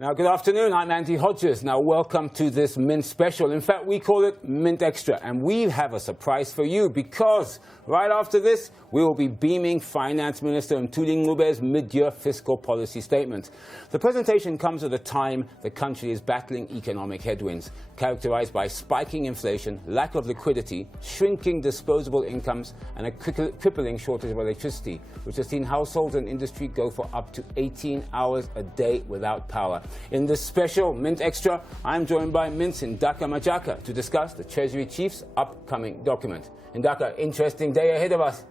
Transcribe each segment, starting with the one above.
Now, good afternoon. I'm Andy Hodges. Now, welcome to this Mint Special. In fact, we call it Mint Extra, and we have a surprise for you because right after this, we will be beaming Finance Minister Mthuli Ncube's mid-year fiscal policy statement. The presentation comes at a time the country is battling economic headwinds, characterized by spiking inflation, lack of liquidity, shrinking disposable incomes, and a crippling shortage of electricity, which has seen households and industry go for up to 18 hours a day without power. In this special Mint Extra, I'm joined by Mint's Ndaka Majaka to discuss the Treasury Chief's upcoming document. Ndaka, interesting day ahead of us.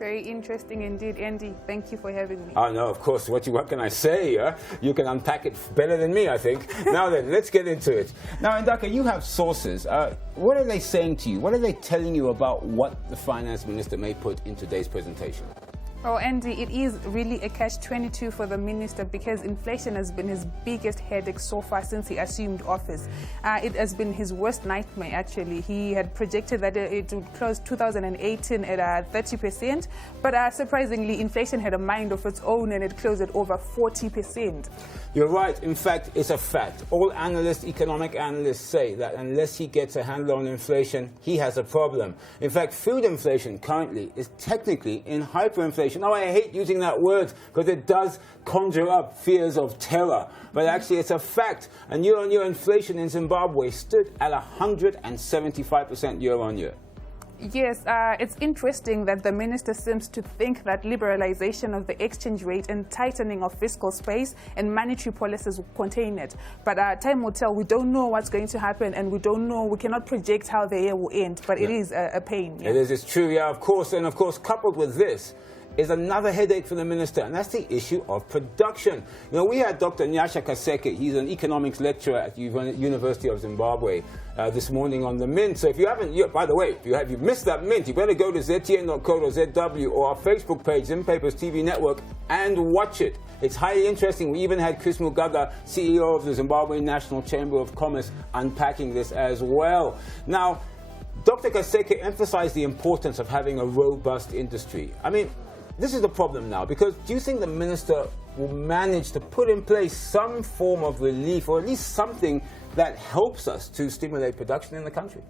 Very interesting indeed, Andy. Thank you for having me. Oh, no, of course. What can I say? You can unpack it better than me, I think. Now then, let's get into it. Now, Ndaka, you have sources. What are they saying to you? What are they telling you about what the Finance Minister may put in today's presentation? Oh, Andy, it is really a catch-22 for the minister because inflation has been his biggest headache so far since he assumed office. It has been his worst nightmare, actually. He had projected that it would close 2018 at 30%, but surprisingly, inflation had a mind of its own and it closed at over 40%. You're right. In fact, it's a fact. All analysts, economic analysts say that unless he gets a handle on inflation, he has a problem. In fact, food inflation currently is technically in hyperinflation. Now, I hate using that word because it does conjure up fears of terror. But actually, it's a fact. And year-on-year inflation in Zimbabwe stood at 175% year-on-year. Yes, it's interesting that the minister seems to think that liberalization of the exchange rate and tightening of fiscal space and monetary policies will contain it. But time will tell. We don't know what's going to happen, and we cannot project how the year will end. But it is a pain. Yeah. It is, it's true, yeah, of course. And of course, coupled with this is another headache for the minister, and that's the issue of production. You know, we had Dr. Majaka, he's an economics lecturer at the University of Zimbabwe, this morning on the Mint. So if you haven't, by the way, if you've missed that Mint, you better go to ztn.co.zw or our Facebook page, Zimpapers TV Network, and watch it. It's highly interesting. We even had Chris Mugaga, CEO of the Zimbabwean National Chamber of Commerce, unpacking this as well. Now, Dr. Kaseke emphasized the importance of having a robust industry. I mean, this is the problem now, because do you think the minister will manage to put in place some form of relief, or at least something that helps us to stimulate production in the country?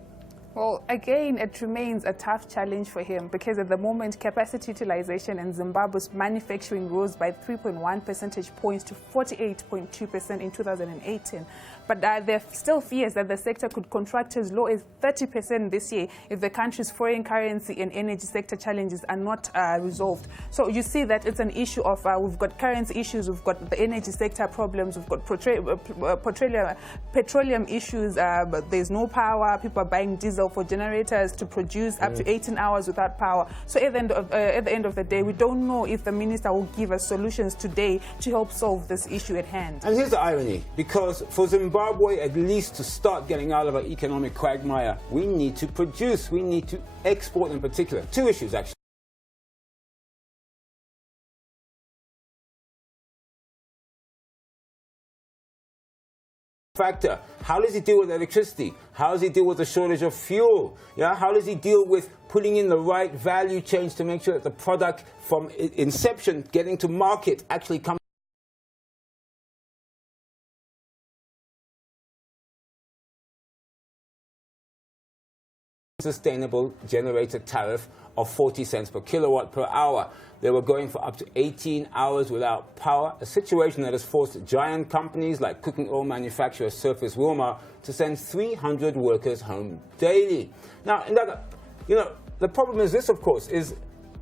Well, again, it remains a tough challenge for him because at the moment, capacity utilization in Zimbabwe's manufacturing rose by 3.1 percentage points to 48.2% in 2018. But there are still fears that the sector could contract as low as 30% this year if the country's foreign currency and energy sector challenges are not resolved. So you see that it's an issue of we've got currency issues, we've got the energy sector problems, we've got petroleum issues, but there's no power, people are buying diesel for generators to produce up to 18 hours without power. So at the end of the day, we don't know if the minister will give us solutions today to help solve this issue at hand. And here's the irony, because for Zimbabwe, at least to start getting out of our economic quagmire, we need to produce, we need to export in particular. Two issues, actually. Factor. How does he deal with electricity? How does he deal with the shortage of fuel? Yeah, how does he deal with putting in the right value chains to make sure that the product from inception getting to market actually comes sustainable generator tariff of 40 cents per kilowatt per hour. They were going for up to 18 hours without power, a situation that has forced giant companies like cooking oil manufacturer Surface Wilmar to send 300 workers home daily. Now, you know, the problem is this, of course, is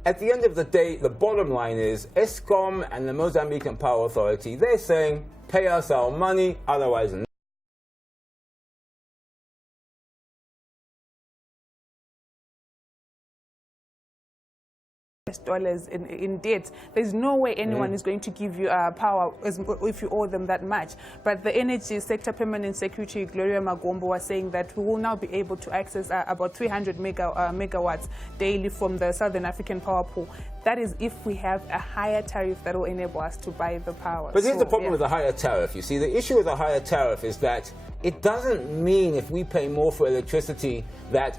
at the end of the day, the bottom line is Eskom and the Mozambican Power Authority, they're saying, pay us our money, otherwise dollars in debt. There's no way anyone is going to give you power if you owe them that much. But the energy sector permanent secretary Gloria Magombo was saying that we will now be able to access about 300 megawatts daily from the Southern African power pool. That is if we have a higher tariff that will enable us to buy the power. But here's the problem with the higher tariff. You see, the issue with the higher tariff is that it doesn't mean if we pay more for electricity that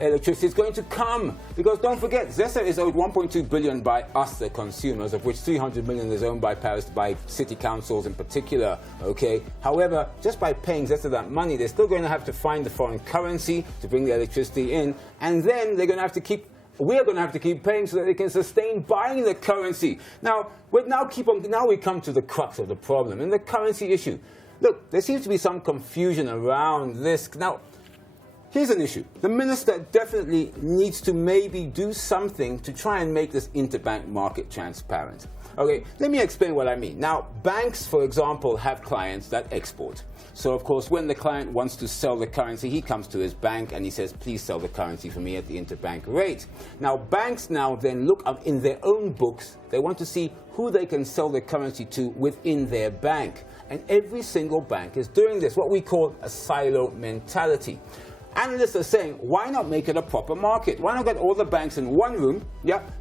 electricity is going to come. Because don't forget, ZESA is owed 1.2 billion by us, the consumers, of which 300 million is owned by Paris, by city councils in particular. Okay. However, just by paying ZESA that money, they're still going to have to find the foreign currency to bring the electricity in, and then they're going to have to keep. We're going to have to keep paying so that they can sustain buying the currency. Now we come to the crux of the problem and the currency issue. Look, there seems to be some confusion around this. Now, here's an issue. The minister definitely needs to maybe do something to try and make this interbank market transparent. Okay, let me explain what I mean. Now, banks, for example, have clients that export. So, of course, when the client wants to sell the currency, he comes to his bank and he says, please sell the currency for me at the interbank rate. Now, banks now then look up in their own books. They want to see who they can sell the currency to within their bank. And every single bank is doing this, what we call a silo mentality. Analysts are saying, why not make it a proper market? Why not get all the banks in one room,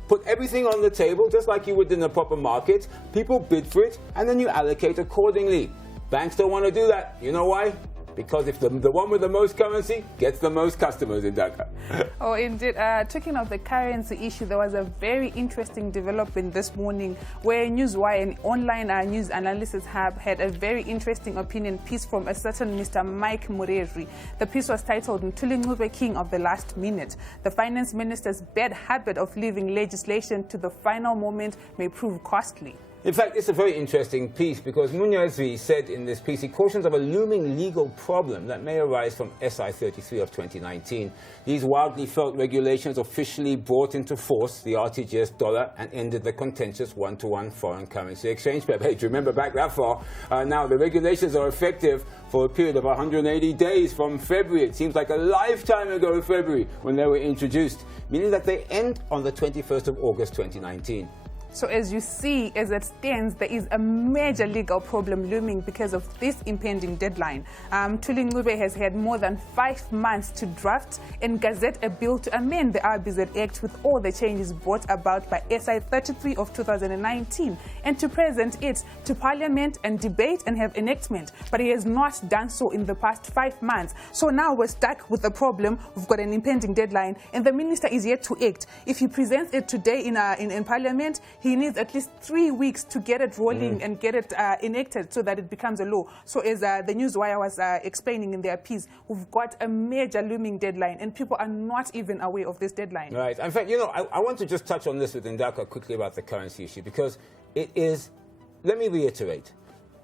put everything on the table, just like you would in a proper market, people bid for it, and then you allocate accordingly. Banks don't want to do that. You know why? Because if the one with the most currency gets the most customers in Ndaka. Oh, indeed. Talking of the currency issue, there was a very interesting development this morning where Newswire and online news analysis have had a very interesting opinion piece from a certain Mr. Mike Mureri. The piece was titled Mthuli Ncube, King of the Last Minute. The finance minister's bad habit of leaving legislation to the final moment may prove costly. In fact, it's a very interesting piece because Munyazvi said in this piece, he cautions of a looming legal problem that may arise from SI 33 of 2019. These wildly felt regulations officially brought into force the RTGS dollar and ended the contentious one-to-one foreign currency exchange. But hey, do you remember back that far? Now, the regulations are effective for a period of 180 days from February. It seems like a lifetime ago, February, when they were introduced, meaning that they end on the 21st of August 2019. So as you see, as it stands, there is a major legal problem looming because of this impending deadline. Mthuli Ncube has had more than 5 months to draft and gazette a bill to amend the RBZ Act with all the changes brought about by SI 33 of 2019 and to present it to Parliament and debate and have enactment. But he has not done so in the past 5 months. So now we're stuck with the problem. We've got an impending deadline and the minister is yet to act. If he presents it today in Parliament, he needs at least 3 weeks to get it rolling and get it enacted so that it becomes a law. So as the Newswire was explaining in their piece, we've got a major looming deadline and people are not even aware of this deadline. Right. In fact, you know, I want to just touch on this with Ndaka quickly about the currency issue because it is, let me reiterate,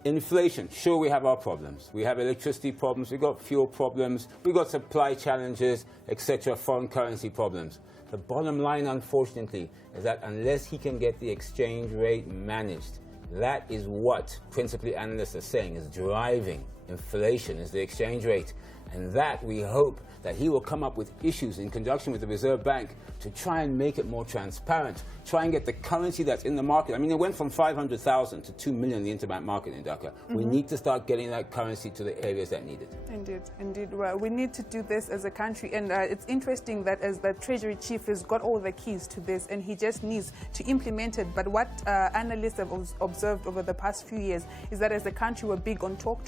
inflation, sure, we have our problems. We have electricity problems, we've got fuel problems, we've got supply challenges, etc., foreign currency problems. The bottom line, unfortunately, is that unless he can get the exchange rate managed, that is what principally analysts are saying is driving inflation, is the exchange rate. And that we hope that he will come up with issues in conjunction with the Reserve Bank to try and make it more transparent, try and get the currency that's in the market. I mean, it went from 500,000 to 2 million in the interbank market in Ndaka. We need to start getting that currency to the areas that need it. Indeed, indeed. Well, we need to do this as a country. And it's interesting that as the Treasury Chief has got all the keys to this and he just needs to implement it. But what analysts have observed over the past few years is that as a country, we're big on talk,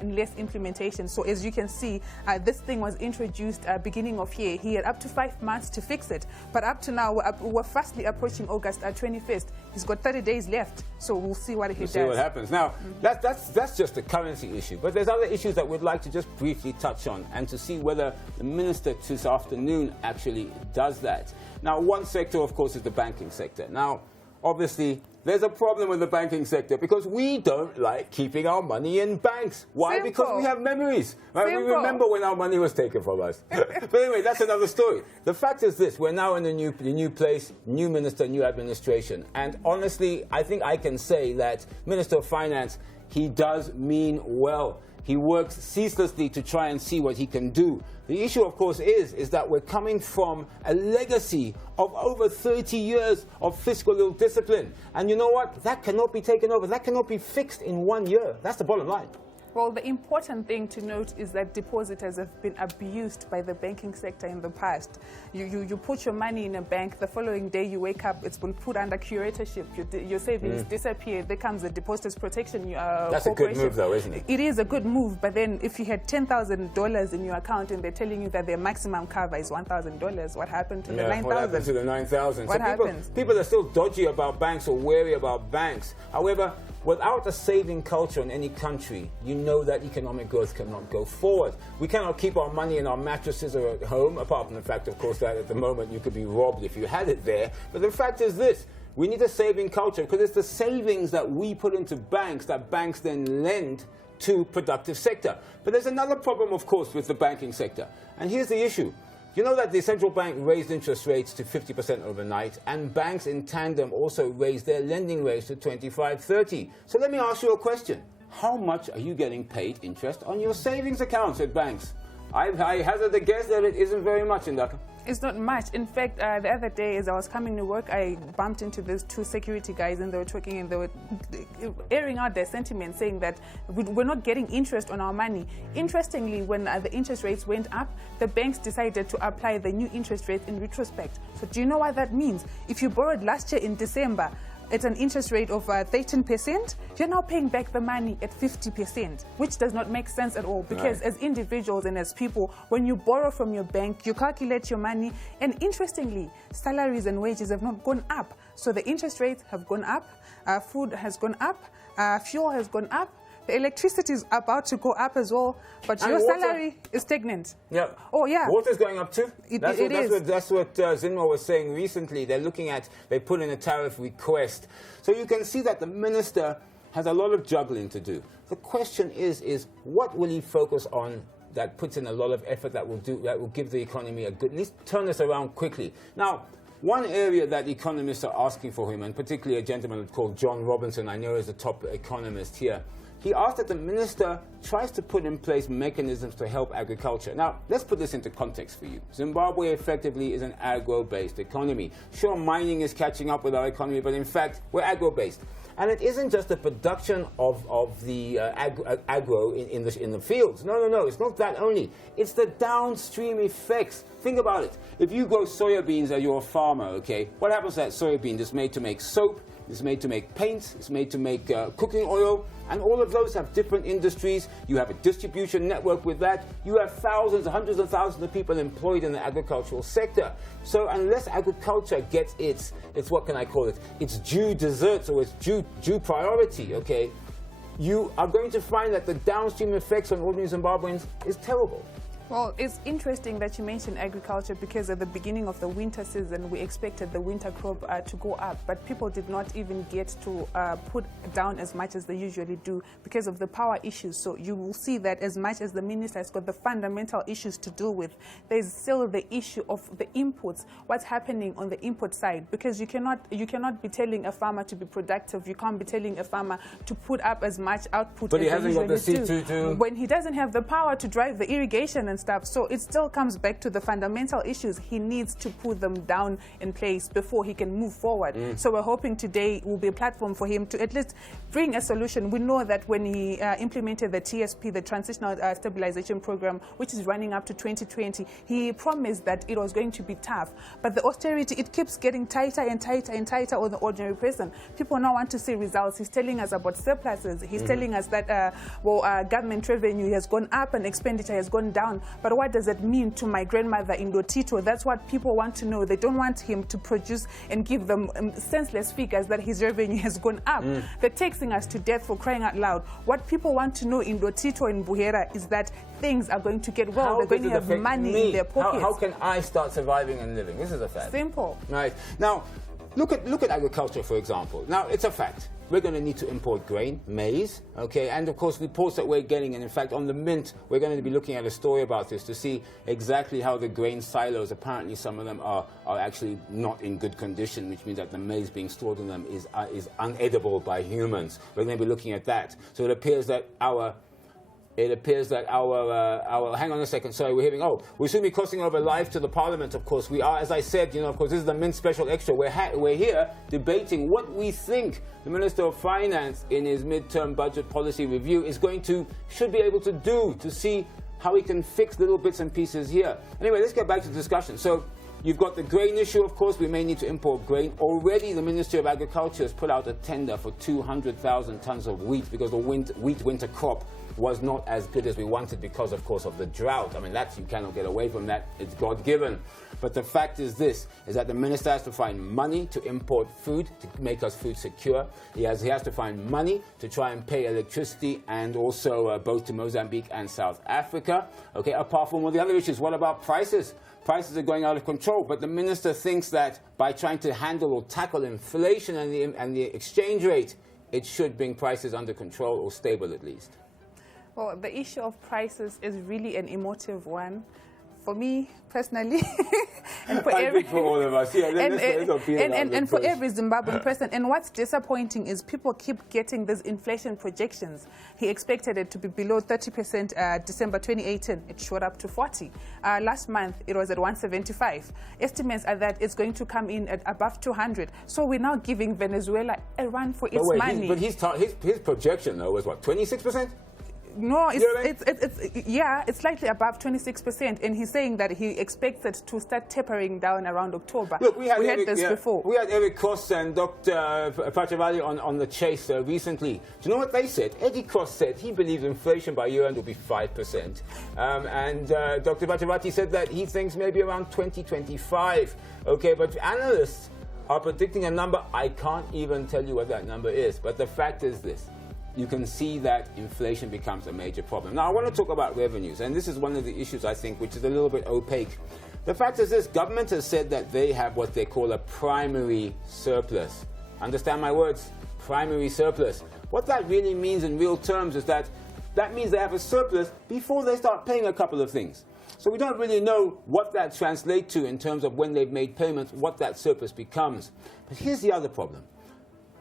and less implementation. So as you can see, this thing was introduced beginning of year. He had up to 5 months to fix it. But up to now, we're fastly approaching August 21st. He's got 30 days left. So we'll see what he does. See what happens. Now, that's just a currency issue. But there's other issues that we'd like to just briefly touch on and to see whether the minister this afternoon actually does that. Now, one sector, of course, is the banking sector. Now, obviously, there's a problem with the banking sector because we don't like keeping our money in banks. Why? Simple. Because we have memories. Right? We remember when our money was taken from us. But anyway, that's another story. The fact is this, we're now in a new place, new minister, new administration. And honestly, I think I can say that Minister of Finance, he does mean well. He works ceaselessly to try and see what he can do. The issue, of course, is that we're coming from a legacy of over 30 years of fiscal ill discipline. And you know what? That cannot be taken over. That cannot be fixed in 1 year. That's the bottom line. Well, the important thing to note is that depositors have been abused by the banking sector in the past. You put your money in a bank, the following day you wake up, it's been put under curatorship, your savings disappear, there comes a depositors protection That's a good move though, isn't it? It is a good move, but then if you had $10,000 in your account and they're telling you that their maximum cover is $1,000, what happened to the 9,000? What happened to the 9,000? What happens? People are still dodgy about banks or wary about banks. However, without a saving culture in any country, you know that economic growth cannot go forward. We cannot keep our money in our mattresses or at home, apart from the fact, of course, that at the moment you could be robbed if you had it there. But the fact is this, we need a saving culture because it's the savings that we put into banks that banks then lend to productive sector. But there's another problem, of course, with the banking sector. And here's the issue. You know that the central bank raised interest rates to 50% overnight, and banks in tandem also raised their lending rates to 25, 30. So let me ask you a question. How much are you getting paid interest on your savings accounts at banks? I hazard a guess that it isn't very much, Ndaka. It's not much. In fact, the other day as I was coming to work, I bumped into these two security guys and they were talking and they were airing out their sentiments, saying that we're not getting interest on our money. Interestingly, when the interest rates went up, the banks decided to apply the new interest rates in retrospect. So do you know what that means? If you borrowed last year in December, at an interest rate of 13%, you're now paying back the money at 50%, which does not make sense at all. Because as individuals and as people, when you borrow from your bank, you calculate your money. And interestingly, salaries and wages have not gone up. So the interest rates have gone up, food has gone up, fuel has gone up. The electricity is about to go up as well, but your salary is stagnant. Yeah. Oh, yeah. Water's going up too. That's what Zimbabwe was saying recently. They put in a tariff request. So you can see that the minister has a lot of juggling to do. The question is what will he focus on that puts in a lot of effort that will give the economy a good, at least turn this around quickly. Now, one area that economists are asking for him, and particularly a gentleman called John Robinson, I know is the top economist here, he asked that the minister tries to put in place mechanisms to help agriculture. Now, let's put this into context for you. Zimbabwe effectively is an agro-based economy. Sure, mining is catching up with our economy, but in fact, we're agro-based. And it isn't just the production of the agro in the fields. No, it's not that only. It's the downstream effects. Think about it. If you grow soybeans and you're a farmer, okay, what happens to that soybean? It's made to make soap, it's made to make paints, it's made to make cooking oil, and all of those have different industries. You have a distribution network with that. You have thousands, hundreds of thousands of people employed in the agricultural sector. So unless agriculture gets its what can I call it, its due deserts or its due priority, okay, you are going to find that the downstream effects on ordinary Zimbabweans is terrible. Well, it's interesting that you mentioned agriculture because at the beginning of the winter season, we expected the winter crop to go up, but people did not even get to put down as much as they usually do because of the power issues. So you will see that as much as the minister has got the fundamental issues to deal with, there's still the issue of the inputs, what's happening on the input side, because you cannot be telling a farmer to be productive. You can't be telling a farmer to put up as much output but as he hasn't got the seed to when he doesn't have the power to drive the irrigation and stuff. So it still comes back to the fundamental issues. He needs to put them down in place before he can move forward. So we're hoping today will be a platform for him to at least bring a solution. We know that when he implemented the TSP, the Transitional Stabilization Program, which is running up to 2020, he promised that it was going to be tough. But the austerity, it keeps getting tighter and tighter and tighter on the ordinary person. People now want to see results. He's telling us about surpluses. He's telling us that government revenue has gone up and expenditure has gone down. But what does it mean to my grandmother in Lotito? That's what people want to know. They don't want him to produce and give them senseless figures that his revenue has gone up. They're taxing us to death for crying out loud. What people want to know in Lotito and Buhera is that things are going to get well. They're going to have money in their pockets. How can I start surviving and living? This is a fact. Simple. Right. Now, look at agriculture, for example. Now, it's a fact. We're going to need to import grain, maize, okay, and of course reports that we're getting, and in fact on the Mint, we're going to be looking at a story about this to see exactly how the grain silos, apparently some of them are actually not in good condition, which means that the maize being stored in them is unedible by humans. We're going to be looking at that. So it appears that our it appears that hang on a second, sorry, we're hearing, we'll soon be crossing over live to the Parliament, of course. We are, as I said, of course, this is the Mint Special Extra. We're here debating what we think the Minister of Finance in his midterm budget policy review should be able to do to see how he can fix little bits and pieces here. Anyway, let's get back to the discussion. So, you've got the grain issue, of course. We may need to import grain. Already, the Ministry of Agriculture has put out a tender for 200,000 tons of wheat because the wheat winter crop was not as good as we wanted because, of course, of the drought. I mean, you cannot get away from that. It's God-given. But the fact is that the minister has to find money to import food, to make us food secure. He has to find money to try and pay electricity and also both to Mozambique and South Africa. Okay, apart from all the other issues, what about prices? Prices are going out of control, but the minister thinks that by trying to handle or tackle inflation and the exchange rate, it should bring prices under control or stable at least. Well, the issue of prices is really an emotive one. For me, personally, and for for all of us, yeah, and for every Zimbabwean person. And what's disappointing is people keep getting these inflation projections. He expected it to be below 30% December 2018. It shot up to 40. Last month, it was at 175. Estimates are that it's going to come in at above 200. So we're now giving Venezuela a run for its money. But his projection, though, was what, 26%? No, it's slightly above 26%, and he's saying that he expects it to start tapering down around October. Look, we had this before. We had Eric Cross and Dr. Pachavali on the chase recently. Do you know what they said? Eddie Cross said he believes inflation by year-end will be 5%. And Dr. Pachavali said that he thinks maybe around 2025. Okay, but analysts are predicting a number. I can't even tell you what that number is. But the fact is this. You can see that inflation becomes a major problem. Now, I want to talk about revenues, and this is one of the issues, I think, which is a little bit opaque. The fact is this, government has said that they have what they call a primary surplus. Understand my words? Primary surplus. What that really means in real terms is that means they have a surplus before they start paying a couple of things. So we don't really know what that translates to in terms of when they've made payments, what that surplus becomes. But here's the other problem.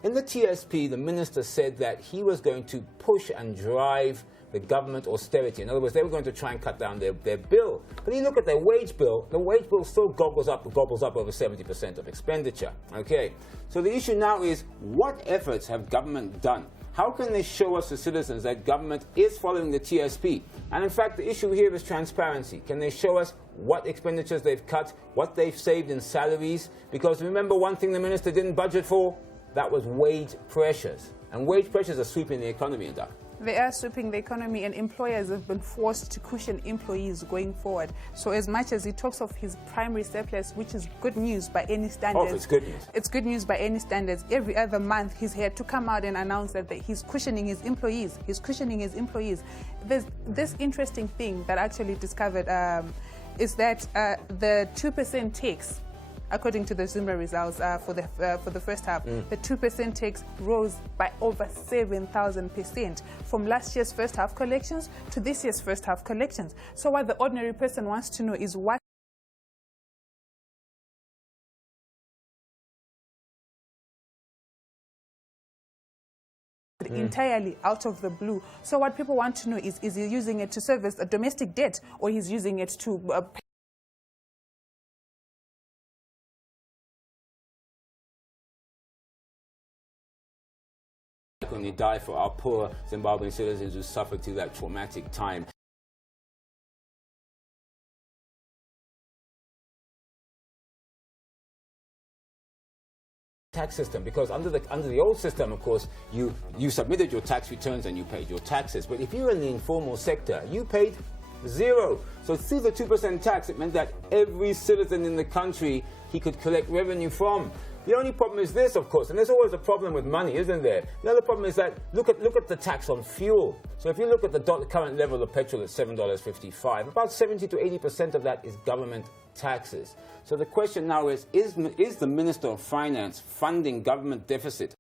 In the TSP, the minister said that he was going to push and drive the government austerity. In other words, they were going to try and cut down their bill. But you look at their wage bill, the wage bill still gobbles up over 70% of expenditure. Okay, so the issue now is, what efforts have government done? How can they show us, the citizens, that government is following the TSP? And in fact, the issue here is transparency. Can they show us what expenditures they've cut, what they've saved in salaries? Because remember, one thing the minister didn't budget for, that was wage pressures. And wage pressures are sweeping the economy, Ndaka. They are sweeping the economy, and employers have been forced to cushion employees going forward. So as much as he talks of his primary surplus, which is good news by any standards. Oh, it's good news. It's good news by any standards. Every other month, he's had to come out and announce that he's cushioning his employees. He's cushioning his employees. There's this interesting thing that I actually discovered is that the 2% tax, according to the Zuma results for the first half, the 2% tax rose by over 7,000% from last year's first half collections to this year's first half collections. So what the ordinary person wants to know is what entirely out of the blue. So what people want to know is he using it to service a domestic debt, or he's using it to pay when you die for our poor Zimbabwean citizens who suffered through that traumatic time. Tax system, because under the old system, of course, you submitted your tax returns and you paid your taxes. But if you were in the informal sector, you paid zero. So through the 2% tax, it meant that every citizen in the country he could collect revenue from. The only problem is this, of course, and there's always a problem with money, isn't there? The other problem is that look at the tax on fuel. So if you look at the current level of petrol at $7.55, about 70 to 80% of that is government taxes. So the question now is the Minister of Finance funding government deficit?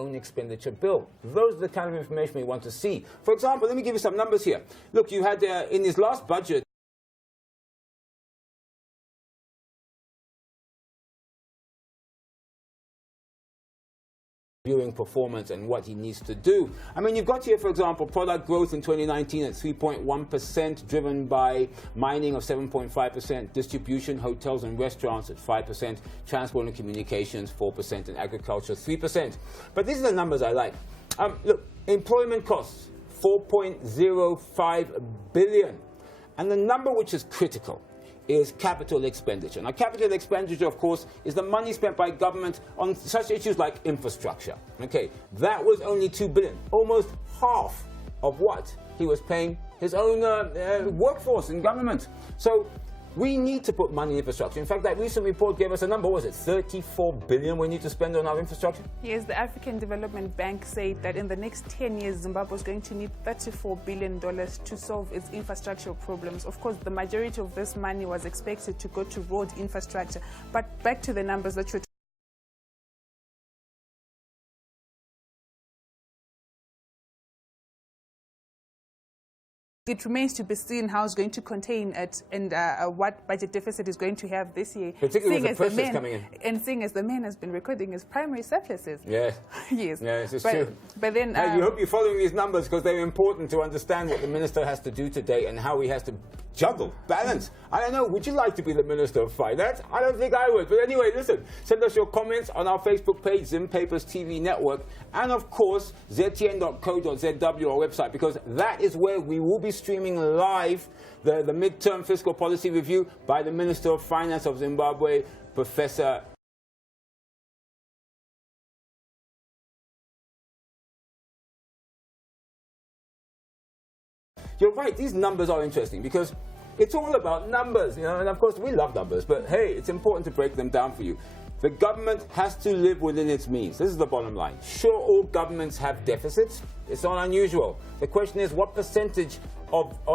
Own expenditure bill. Those are the kind of information we want to see. For example, let me give you some numbers here. Look, you had in his last budget, viewing performance and what he needs to do. I mean, you've got here, for example, product growth in 2019 at 3.1%, driven by mining of 7.5%, distribution, hotels and restaurants at 5%, transport and communications 4%, and agriculture 3%. But these are the numbers I like. Look, employment costs 4.05 billion. And the number which is critical is capital expenditure. Now, capital expenditure, of course, is the money spent by government on such issues like infrastructure. Okay, that was only 2 billion, almost half of what he was paying his own workforce in government. So we need to put money in infrastructure. In fact, that recent report gave us a number. What was it? 34 billion we need to spend on our infrastructure? Yes, the African Development Bank said that in the next 10 years, Zimbabwe is going to need $34 billion to solve its infrastructural problems. Of course, the majority of this money was expected to go to road infrastructure. But back to the numbers that you're It remains to be seen how it's going to contain it and what budget deficit is going to have this year. Particularly with the pressures coming in. And seeing as the man has been recording his primary surpluses. Yeah. Yes. Yes, it's true. But then... I hope you're following these numbers because they're important to understand what the minister has to do today and how he has to juggle, balance. I don't know, would you like to be the Minister of Finance? I don't think I would. But anyway, listen, send us your comments on our Facebook page, Zim Papers TV Network, and of course, ztn.co.zw, our website, because that is where we will be streaming live the midterm fiscal policy review by the Minister of Finance of Zimbabwe, Professor You're right, these numbers are interesting because it's all about numbers, you know, and of course we love numbers, but hey, it's important to break them down for you. The government has to live within its means. This is the bottom line. Sure, all governments have deficits. It's not unusual. The question is, what percentage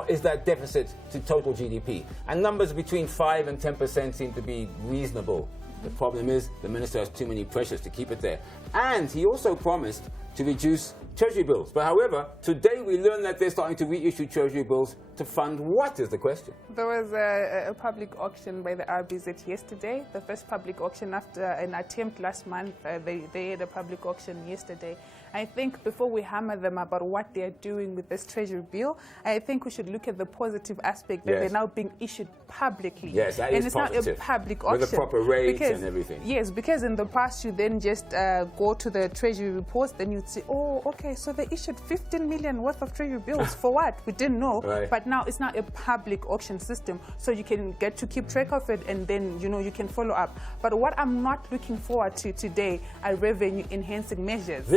is that deficit to total GDP? And numbers between 5 and 10% seem to be reasonable. The problem is the minister has too many pressures to keep it there. And he also promised to reduce Treasury bills. But however, today we learned that they're starting to reissue Treasury bills to fund what is the question? There was a public auction by the RBZ yesterday, the first public auction after an attempt last month. They had a public auction yesterday. I think before we hammer them about what they're doing with this Treasury bill, I think we should look at the positive aspect that they're now being issued publicly. Yes, that is positive. And it's not a public auction. With the proper rates and everything. Yes, because in the past you then just go to the Treasury reports, then you'd say, oh, okay, so they issued 15 million worth of Treasury bills. For what? We didn't know. Right. But now it's not a public auction system, so you can get to keep track of it and then, you know, you can follow up. But what I'm not looking forward to today are revenue enhancing measures.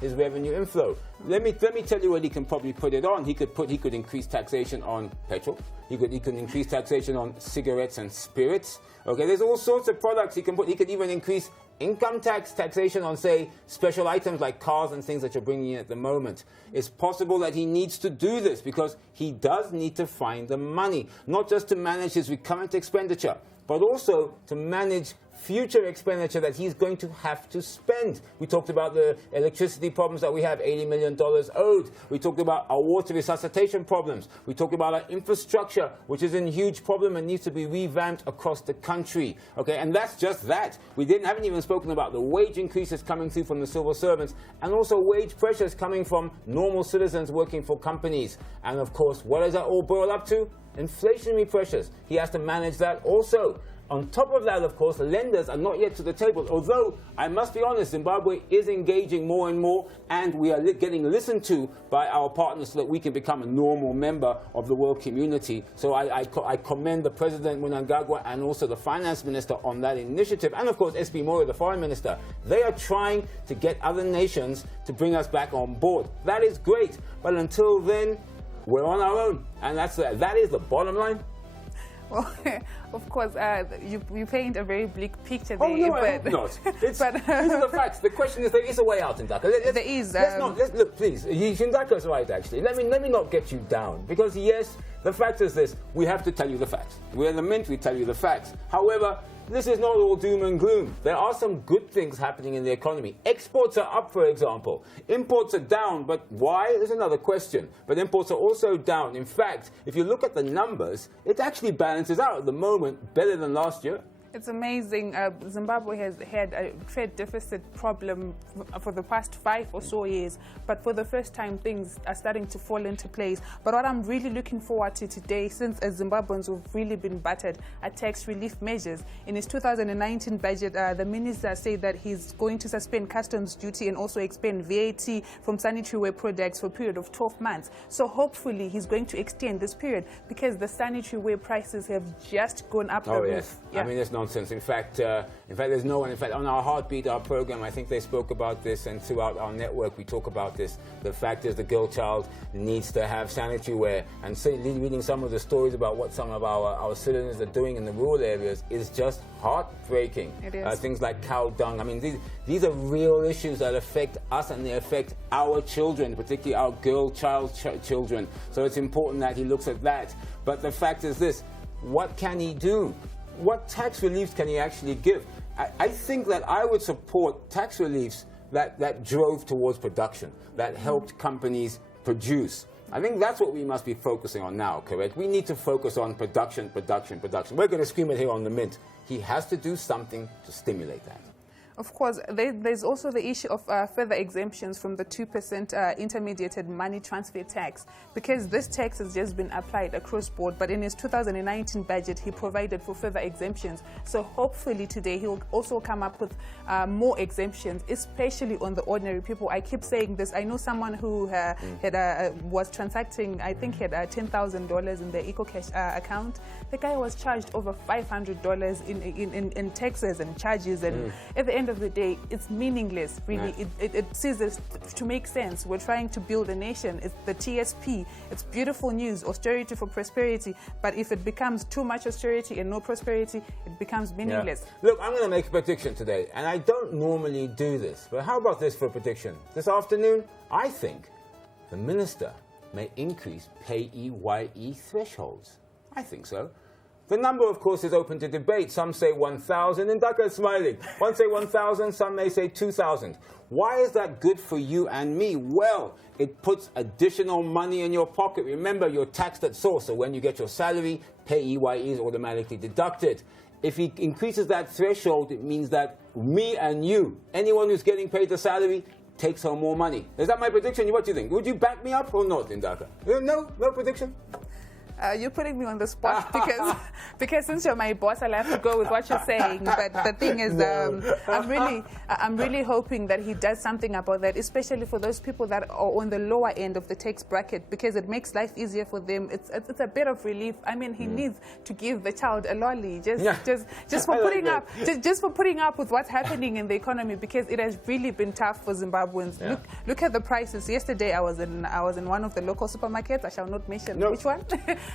His revenue inflow. Let me tell you what he can probably put it on. He could increase taxation on petrol. He could increase taxation on cigarettes and spirits. Okay, there's all sorts of products he can put. He could even increase income taxation on, say, special items like cars and things that you're bringing in at the moment. It's possible that he needs to do this because he does need to find the money, not just to manage his recurrent expenditure, but also to manage future expenditure that he's going to have to spend. We talked about the electricity problems that we have, $80 million owed. We talked about our water resuscitation problems. We talked about our infrastructure, which is a huge problem and needs to be revamped across the country. Okay, and that's just that. We haven't even spoken about the wage increases coming through from the civil servants and also wage pressures coming from normal citizens working for companies. And of course, what does that all boil up to? Inflationary pressures. He has to manage that also. On top of that, of course, lenders are not yet to the table, although I must be honest, Zimbabwe is engaging more and more, and we are getting listened to by our partners so that we can become a normal member of the world community. So I commend the President, Mnangagwa, and also the Finance Minister on that initiative, and of course, SP Moyo, the Foreign Minister. They are trying to get other nations to bring us back on board. That is great, but until then, we're on our own, and that is the bottom line. Well, of course, you paint a very bleak picture there. Oh, no, I hope not. These are the facts. The question is, there is a way out in Ndaka. There is. Look, please, Ndaka's right, actually. Let me not get you down. Because, yes, the fact is this. We have to tell you the facts. We're the Mint, we tell you the facts. However, this is not all doom and gloom. There are some good things happening in the economy. Exports are up, for example. Imports are down, but why is another question. But imports are also down. In fact, if you look at the numbers, it actually balances out at the moment better than last year. It's amazing. Zimbabwe has had a trade deficit problem for the past 5 or so years, but for the first time things are starting to fall into place. But what I'm really looking forward to today, since as Zimbabweans have really been battered, are tax relief measures. In his 2019 budget, the minister said that he's going to suspend customs duty and also expend VAT from sanitary ware products for a period of 12 months. So hopefully he's going to extend this period, because the sanitary ware prices have just gone up the roof. Yes. Yeah. I mean, it's nonsense. In fact, there's no one. In fact, on our Heartbeat, our program, I think they spoke about this, and throughout our network, we talk about this. The fact is, the girl child needs to have sanitary ware. And reading some of the stories about what some of our citizens are doing in the rural areas is just heartbreaking. It is. Things like cow dung. I mean, these are real issues that affect us, and they affect our children, particularly our girl child children. So it's important that he looks at that. But the fact is this: what can he do? What tax reliefs can he actually give? I think that I would support tax reliefs that drove towards production, that helped companies produce. I think that's what we must be focusing on now, correct? We need to focus on production, production, production. We're going to scream it here on the Mint. He has to do something to stimulate that. Of course, there's also the issue of further exemptions from the 2% intermediated money transfer tax, because this tax has just been applied across board. But in his 2019 budget, he provided for further exemptions. So hopefully today he'll also come up with more exemptions, especially on the ordinary people. I keep saying this. I know someone who was transacting, I think he had $10,000 in their EcoCash account. The guy was charged over $500 in taxes and charges, and at the end of the day, it's meaningless, really. It ceases to make sense. We're trying to build a nation. It's the TSP. It's beautiful news, austerity for prosperity. But if it becomes too much austerity and no prosperity, it becomes meaningless. Yeah. Look, I'm going to make a prediction today, and I don't normally do this, but how about this for a prediction? This afternoon, I think the minister may increase PAYE thresholds. I think so. The number, of course, is open to debate. Some say 1,000, and Ndaka is smiling. One say 1,000, some may say 2,000. Why is that good for you and me? Well, it puts additional money in your pocket. Remember, you're taxed at source, so when you get your salary, PAYE is automatically deducted. If he increases that threshold, it means that me and you, anyone who's getting paid the salary, takes home more money. Is that my prediction? What do you think? Would you back me up or not, Ndaka? No prediction? You're putting me on the spot because since you're my boss, I'll have to go with what you're saying. But the thing is, I'm really hoping that he does something about that, especially for those people that are on the lower end of the tax bracket, because it makes life easier for them. It's a bit of relief. I mean, he needs to give the child a lolly just for putting up with what's happening in the economy, because it has really been tough for Zimbabweans. Yeah. Look at the prices. Yesterday, I was in one of the local supermarkets. I shall not mention which one.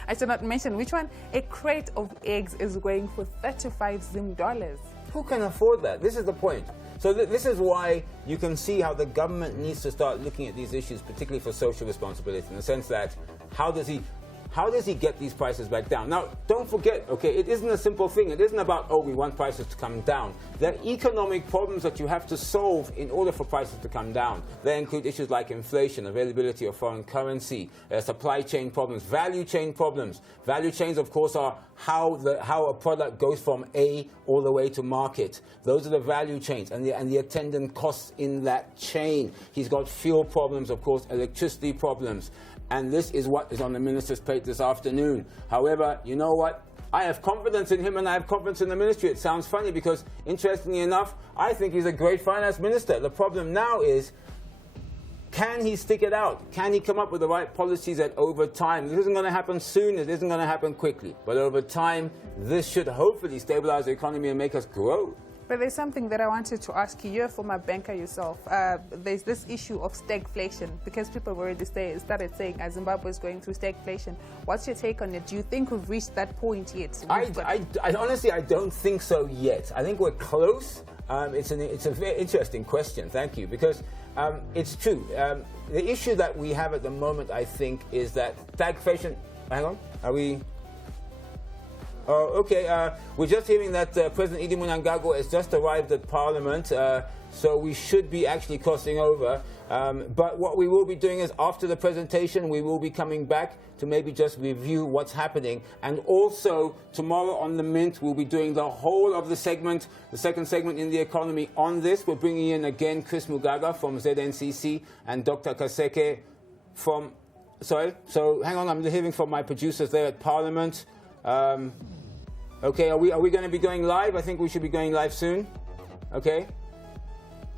I should not mention which one. A crate of eggs is going for 35 Zim dollars. Who can afford that? This is the point. So this is why you can see how the government needs to start looking at these issues, particularly for social responsibility, in the sense that how does he get these prices back down? Now, don't forget, okay, it isn't a simple thing. It isn't about, oh, we want prices to come down. There are economic problems that you have to solve in order for prices to come down. They include issues like inflation, availability of foreign currency, supply chain problems, value chain problems. Value chains, of course, are how a product goes from A all the way to market. Those are the value chains and the attendant costs in that chain. He's got fuel problems, of course, electricity problems. And this is what is on the minister's plate this afternoon. However, you know what? I have confidence in him and I have confidence in the ministry. It sounds funny because, interestingly enough, I think he's a great finance minister. The problem now is, can he stick it out? Can he come up with the right policies that over time, this isn't going to happen soon, it isn't going to happen quickly, but over time, this should hopefully stabilize the economy and make us grow. But there's something that I wanted to ask you. You're a former banker yourself. There's this issue of stagflation, because people have already started saying Zimbabwe is going through stagflation. What's your take on it? Do you think we've reached that point yet? I honestly, I don't think so yet. I think we're close. It's a very interesting question, thank you, because it's true. The issue that we have at the moment, I think, is that stagflation... Hang on, are we... Oh, okay. We're just hearing that President Idi Mnangagwa has just arrived at Parliament, so we should be actually crossing over. But what we will be doing is, after the presentation, we will be coming back to maybe just review what's happening. And also, tomorrow on The Mint, we'll be doing the whole of the segment, the second segment in the economy on this. We're bringing in again Chris Mugaga from ZNCC and Dr. Kaseke from... Sorry, so hang on, I'm hearing from my producers there at Parliament. Okay, are we going to be going live? I think we should be going live soon. Okay.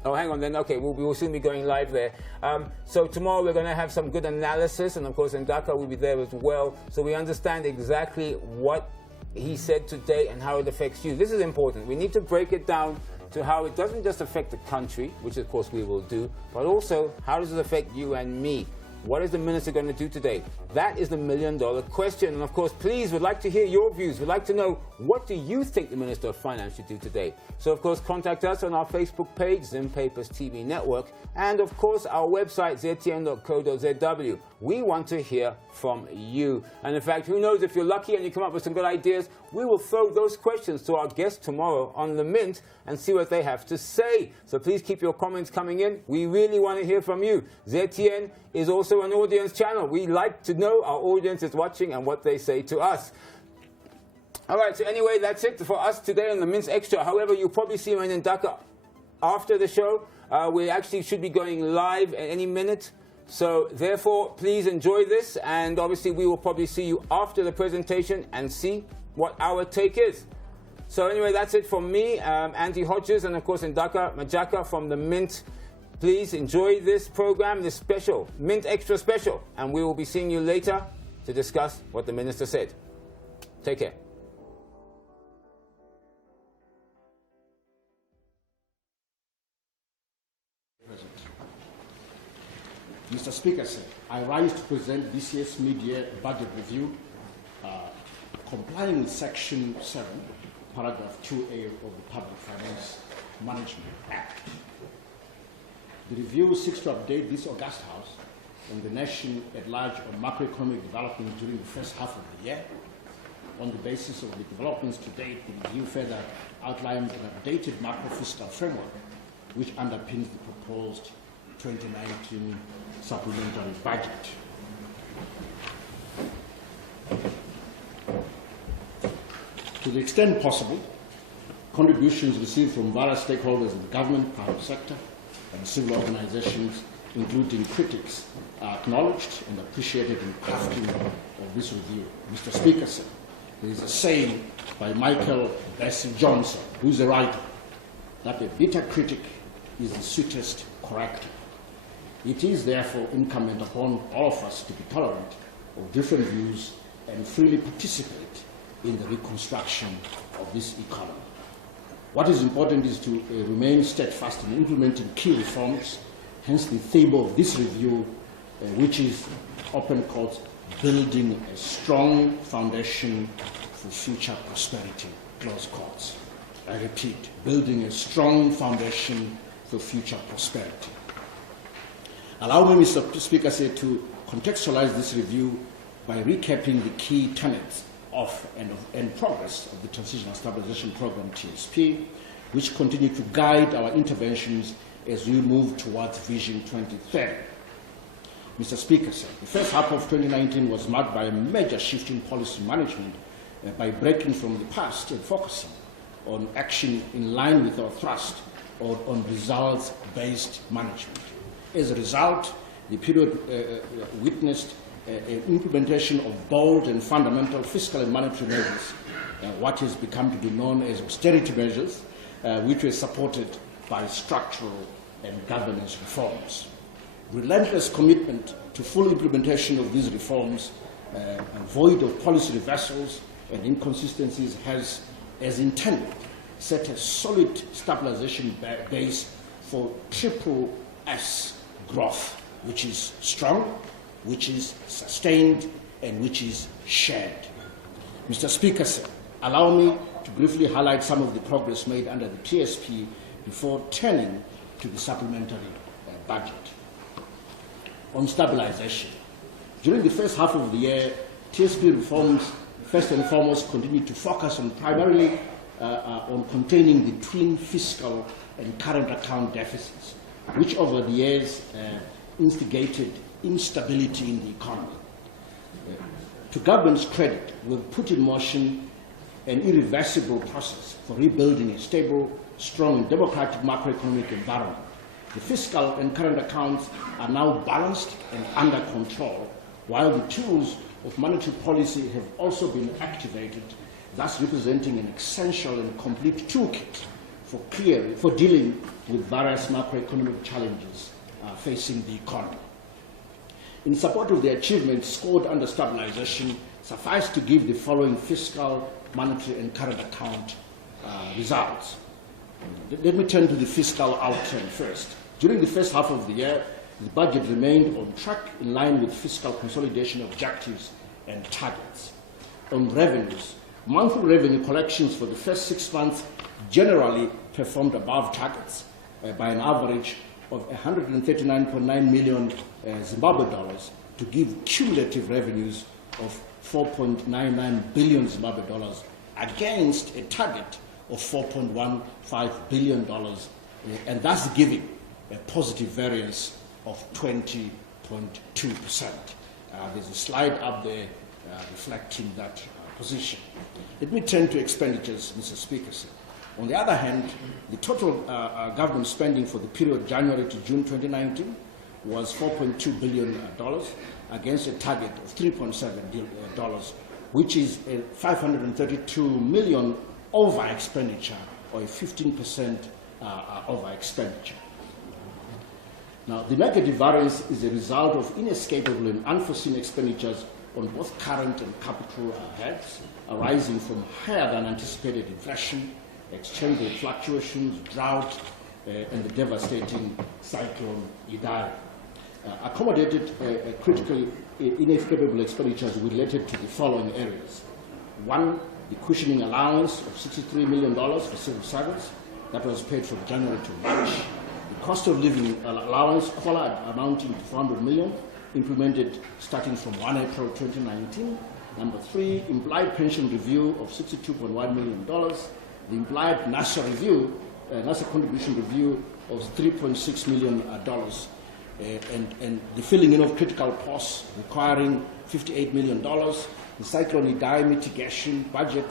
Oh, hang on then. Okay, we will soon be going live there. So tomorrow we're going to have some good analysis, and of course Ndaka will be there as well, so we understand exactly what he said today and how it affects you. This is important. We need to break it down to how it doesn't just affect the country, which of course we will do, but also how does it affect you and me? What is the minister going to do today? That is the million-dollar question. And of course, please, we'd like to hear your views. We'd like to know, what do you think the Minister of Finance should do today? So, of course, contact us on our Facebook page, Zim Papers TV Network, and, of course, our website, ztn.co.zw. We want to hear from you. And, in fact, who knows, if you're lucky and you come up with some good ideas, we will throw those questions to our guests tomorrow on The Mint and see what they have to say. So please keep your comments coming in. We really want to hear from you. ZTN is also an audience channel. We like to know our audience is watching and what they say to us. All right, so anyway, that's it for us today on The Mint Extra. However, you'll probably see me in Ndaka after the show. We actually should be going live at any minute. So therefore, please enjoy this. And obviously, we will probably see you after the presentation and see what our take is. So anyway, that's it from me, Andy Hodges, and of course Ndaka, Majaka from The Mint. Please enjoy this program, this special, Mint Extra special, and we will be seeing you later to discuss what the minister said. Take care. Mr. Speaker, sir, I rise to present this year's mid-year budget review, complying with Section 7, Paragraph 2A of the Public Finance Management Act. The review seeks to update this august House and the nation at large on macroeconomic developments during the first half of the year. On the basis of the developments to date, the review further outlines an updated macro-fiscal framework which underpins the proposed 2019 supplementary budget. To the extent possible, contributions received from various stakeholders in the government, private sector, and civil organizations, including critics, are acknowledged and appreciated in crafting of this review. Mr. Speaker, sir, there is a saying by Michael Bessie Johnson, who is a writer, that a bitter critic is the sweetest corrector. It is therefore incumbent upon all of us to be tolerant of different views and freely participate in the reconstruction of this economy. What is important is to remain steadfast in implementing key reforms, hence the theme of this review, which is open quotes, building a strong foundation for future prosperity, close quotes. I repeat, building a strong foundation for future prosperity. Allow me, Mr. Speaker, to contextualize this review by recapping the key tenets of and progress of the Transitional Stabilization Program, TSP, which continue to guide our interventions as we move towards Vision 2030. Mr. Speaker, sir, the first half of 2019 was marked by a major shift in policy management by breaking from the past and focusing on action in line with our thrust on results-based management. As a result, the period witnessed implementation of bold and fundamental fiscal and monetary measures, what has become to be known as austerity measures, which were supported by structural and governance reforms. Relentless commitment to full implementation of these reforms, void of policy reversals and inconsistencies, has, as intended, set a solid stabilization base for triple S growth, which is strong, which is sustained, and which is shared. Mr. Speaker, sir, allow me to briefly highlight some of the progress made under the TSP before turning to the supplementary budget. On stabilization, during the first half of the year, TSP reforms first and foremost, continued to focus on primarily on containing the twin fiscal and current account deficits, which over the years instigated instability in the economy. To government's credit, we've put in motion an irreversible process for rebuilding a stable, strong and democratic macroeconomic environment. The fiscal and current accounts are now balanced and under control, while the tools of monetary policy have also been activated, thus representing an essential and complete toolkit for dealing with various macroeconomic challenges facing the economy. In support of the achievements scored under stabilization, suffice to give the following fiscal, monetary and current account results. Let me turn to the fiscal outturn first. During the first half of the year, the budget remained on track in line with fiscal consolidation objectives and targets. On revenues, monthly revenue collections for the first 6 months generally performed above targets by an average of 139.9 million Zimbabwe dollars to give cumulative revenues of 4.99 billion Zimbabwe dollars against a target of $4.15 billion, and thus giving a positive variance of 20.2%. There's a slide up there reflecting that position. Let me turn to expenditures, Mr. Speaker. On the other hand, the total government spending for the period January to June 2019 was $4.2 billion against a target of $3.7 billion, which is a 532 million over expenditure, or a 15% over expenditure. Now, the negative variance is a result of inescapable and unforeseen expenditures on both current and capital heads, arising from higher than anticipated inflation, exchange rate fluctuations, drought, and the devastating cyclone Idai. Accommodated critical inescapable expenditures related to the following areas. One, the cushioning allowance of $63 million for civil servants that was paid from January to March. The cost of living allowance, COLA, amounting to $400 million, implemented starting from 1 April 2019. Number three, implied pension review of $62.1 million. The implied NSSA review, NSSA contribution review of $3.6 million. And the filling in of critical costs requiring $58 million. The cyclone Idai mitigation budget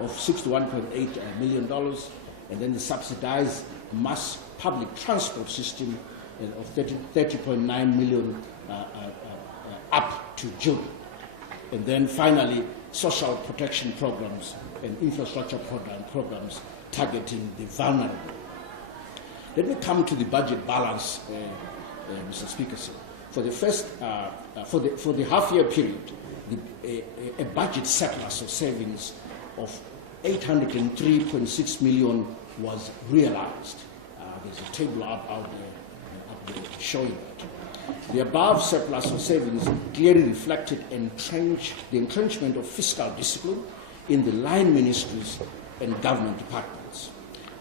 of $61.8 million. And then the subsidized mass public transport system of $30.9 million up to June. And then finally, social protection programs and infrastructure programs targeting the vulnerable. Let me come to the budget balance, Mr. Speaker. For the first, for the half-year period, a budget surplus of savings of 803.6 million was realized. There's a table out there showing that. The above surplus of savings clearly reflected the entrenchment of fiscal discipline in the line ministries and government departments.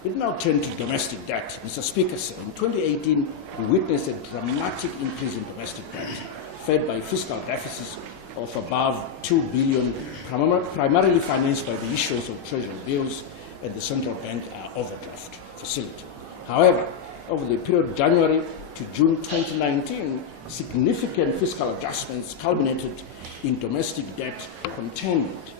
We now turn to domestic debt. Mr. Speaker, in 2018, we witnessed a dramatic increase in domestic debt, fed by fiscal deficits of above 2 billion, primarily financed by the issuance of treasury bills and the central bank overdraft facility. However, over the period January to June 2019, significant fiscal adjustments culminated in domestic debt containment.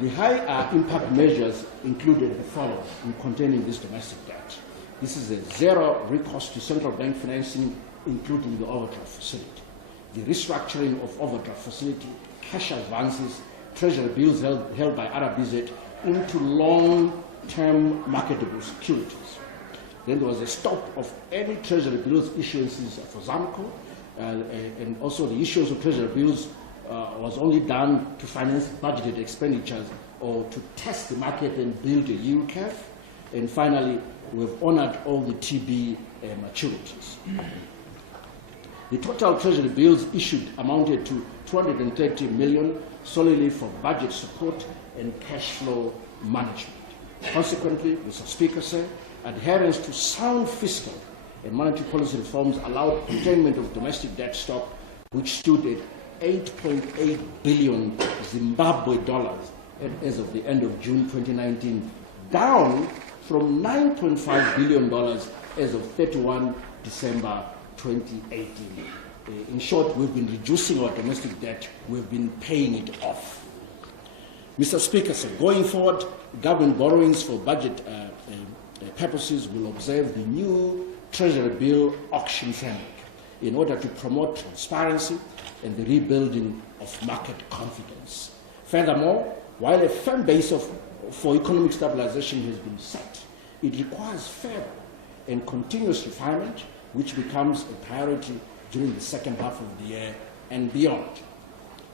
The high impact measures included the following in containing this domestic debt. This is a zero recourse to central bank financing, including the overdraft facility. The restructuring of overdraft facility, cash advances, treasury bills held by RBZ into long-term marketable securities. Then there was a stop of any treasury bills issuances for ZAMCO, and also the issuance of treasury bills was only done to finance budgeted expenditures or to test the market and build a yield curve. And finally, we've honored all the TB maturities. The total treasury bills issued amounted to 230 million solely for budget support and cash flow management. Consequently, Mr. Speaker, adherence to sound fiscal and monetary policy reforms allowed containment of domestic debt stock, which stood at 8.8 billion Zimbabwe dollars as of the end of June 2019, down from $9.5 billion as of 31 December 2018. In short, we've been reducing our domestic debt, we've been paying it off. Mr. Speaker, so going forward, government borrowings for budget purposes will observe the new Treasury Bill auction framework in order to promote transparency and the rebuilding of market confidence. Furthermore, while a firm base for economic stabilization has been set, it requires further and continuous refinement, which becomes a priority during the second half of the year and beyond.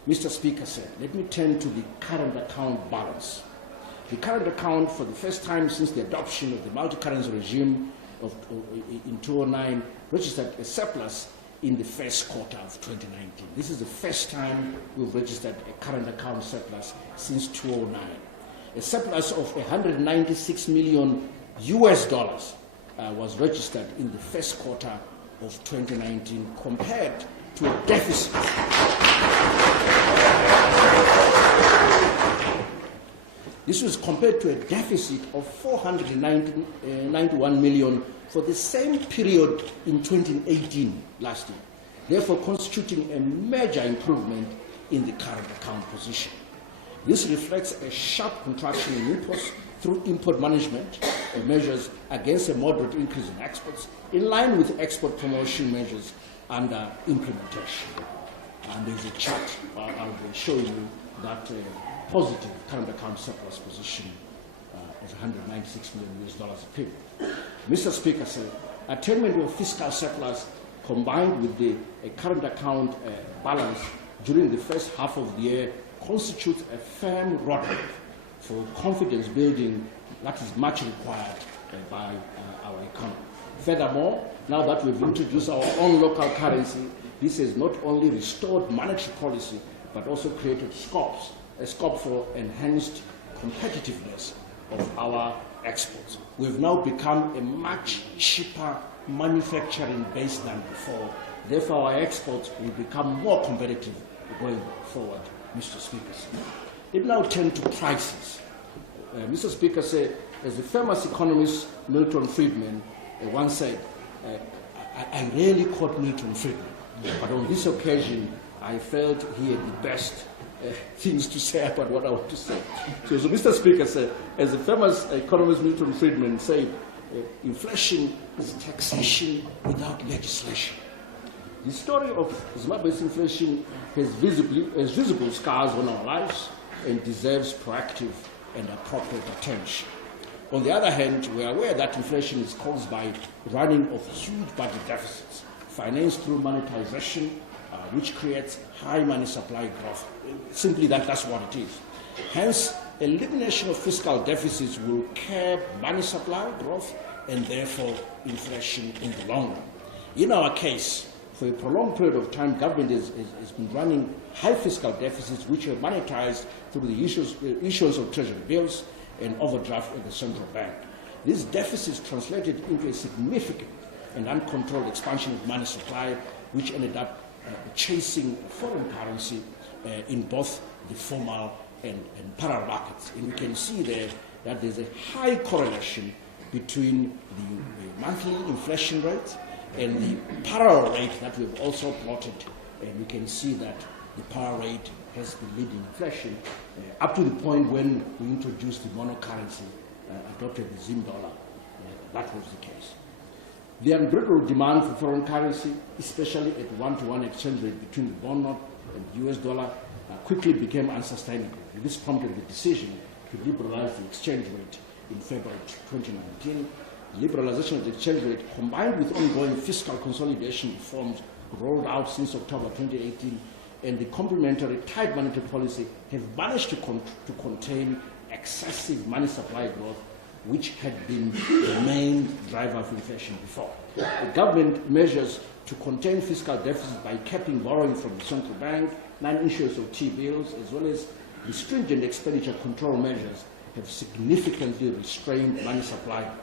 Mr. Speaker, sir, let me turn to the current account balance. The current account, for the first time since the adoption of the multi-currency regime in 2009, registered a surplus in the first quarter of 2019. This is the first time we've registered a current account surplus since 2009. A surplus of $196 million was registered in the first quarter of 2019 compared to a deficit. This was compared to a deficit of $491 million for the same period in 2018 last year, therefore constituting a major improvement in the current account position. This reflects a sharp contraction in imports through import management measures against a moderate increase in exports, in line with export promotion measures under implementation. And there's a chart I'll be showing you that positive current account surplus position of $196 million a period. Mr. Speaker, sir, attainment of fiscal surplus combined with the current account balance during the first half of the year constitutes a firm roadmap for confidence building that is much required by our economy. Furthermore, now that we've introduced our own local currency, this has not only restored monetary policy, but also created a scope for enhanced competitiveness of our exports. We've now become a much cheaper manufacturing base than before. Therefore, our exports will become more competitive going forward, Mr. Speaker. It now turn to prices. Mr. Speaker, as the famous economist Milton Friedman once said, I rarely quote Milton Friedman, but on this occasion, I felt he had the best things to say about what I want to say. So Mr. Speaker, as the famous economist Milton Friedman said, inflation is taxation without legislation. The story of Zimbabwe's inflation has visible scars on our lives and deserves proactive and appropriate attention. On the other hand, we are aware that inflation is caused by running of huge budget deficits, financed through monetization, which creates high money supply growth. Simply that's what it is. Hence, elimination of fiscal deficits will curb money supply growth and therefore inflation in the long run. In our case, for a prolonged period of time, government has been running high fiscal deficits which are monetized through the issuance of treasury bills and overdraft at the central bank. These deficits translated into a significant and uncontrolled expansion of money supply, which ended up chasing foreign currency in both the formal and parallel markets. And we can see there that there's a high correlation between the monthly inflation rate and the parallel rate that we've also plotted. And we can see that the parallel rate has been leading inflation up to the point when we introduced the monocurrency, adopted the Zim dollar. That was the case. The unbridled demand for foreign currency, especially at one-to-one exchange rate between the bond note and the US dollar, quickly became unsustainable. This prompted the decision to liberalize the exchange rate in February 2019. Liberalization of the exchange rate, combined with ongoing fiscal consolidation reforms rolled out since October 2018, and the complementary tight monetary policy, have managed to contain excessive money supply growth, which had been the main driver of inflation before. The government measures to contain fiscal deficits by capping borrowing from the central bank, non-issuance of T-bills, as well as the stringent expenditure control measures have significantly restrained money supply growth.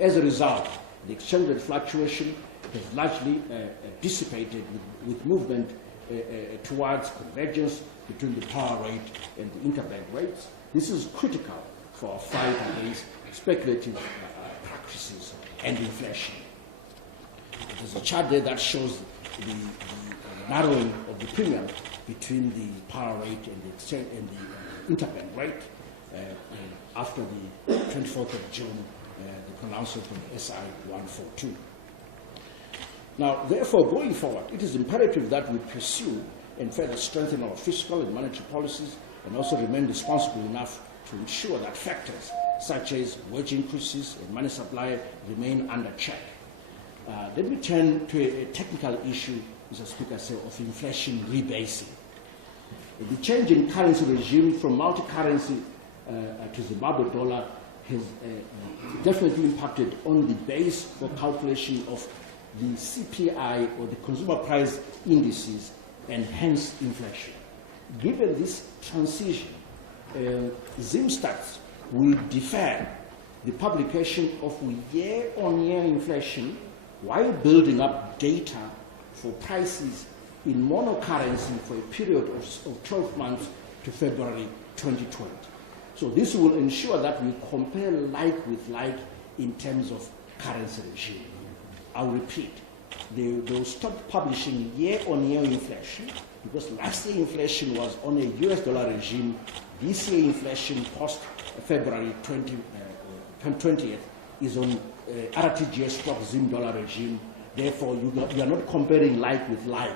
As a result, the exchange rate fluctuation has largely dissipated with movement towards convergence between the power rate and the interbank rates. This is critical for a fight against speculative practices and inflation. There's a chart there that shows the narrowing of the premium between the power rate and the exchange and the interbank rate after the 24th of June, the pronouncement of SI 142. Now, therefore, going forward, it is imperative that we pursue and further strengthen our fiscal and monetary policies and also remain responsible enough to ensure that factors such as wage increases and money supply remain under check. Let me turn to a technical issue, Mr. Speaker, of inflation rebasing. The change in currency regime from multi-currency to Zimbabwe dollar has definitely impacted on the base for calculation of the CPI or the consumer price indices and hence inflation. Given this transition, Zimstats will defer the publication of year-on-year inflation while building up data for prices in monocurrency for a period of 12 months to February 2020. So this will ensure that we compare like with like in terms of currency regime. I'll repeat, they will stop publishing year-on-year inflation because last year inflation was on a US dollar regime. This year inflation post-February 20th is on RTGS Zim dollar regime. Therefore, you are not comparing like with like.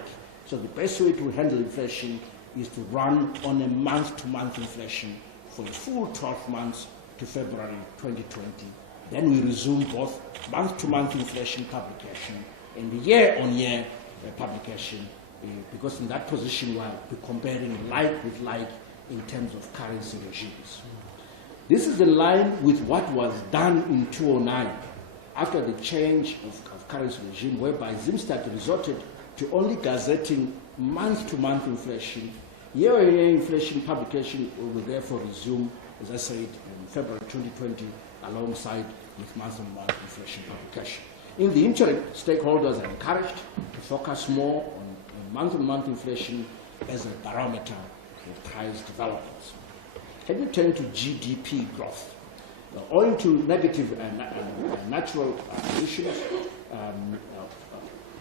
So the best way to handle inflation is to run on a month-to-month inflation for a full 12 months to February 2020. Then we resume both month-to-month inflation publication and the year-on-year publication, because in that position we are comparing like with like in terms of currency regimes. This is in line with what was done in 2009 after the change of currency regime, whereby Zimstat resorted to only gazetting month-to-month inflation. Year-on-year inflation publication will therefore resume, as I said, in February 2020, alongside with month-on-month inflation publication. In the interim, stakeholders are encouraged to focus more on month-on-month inflation as a barometer for price developments. Let me turn to GDP growth. Now, owing to negative natural conditions,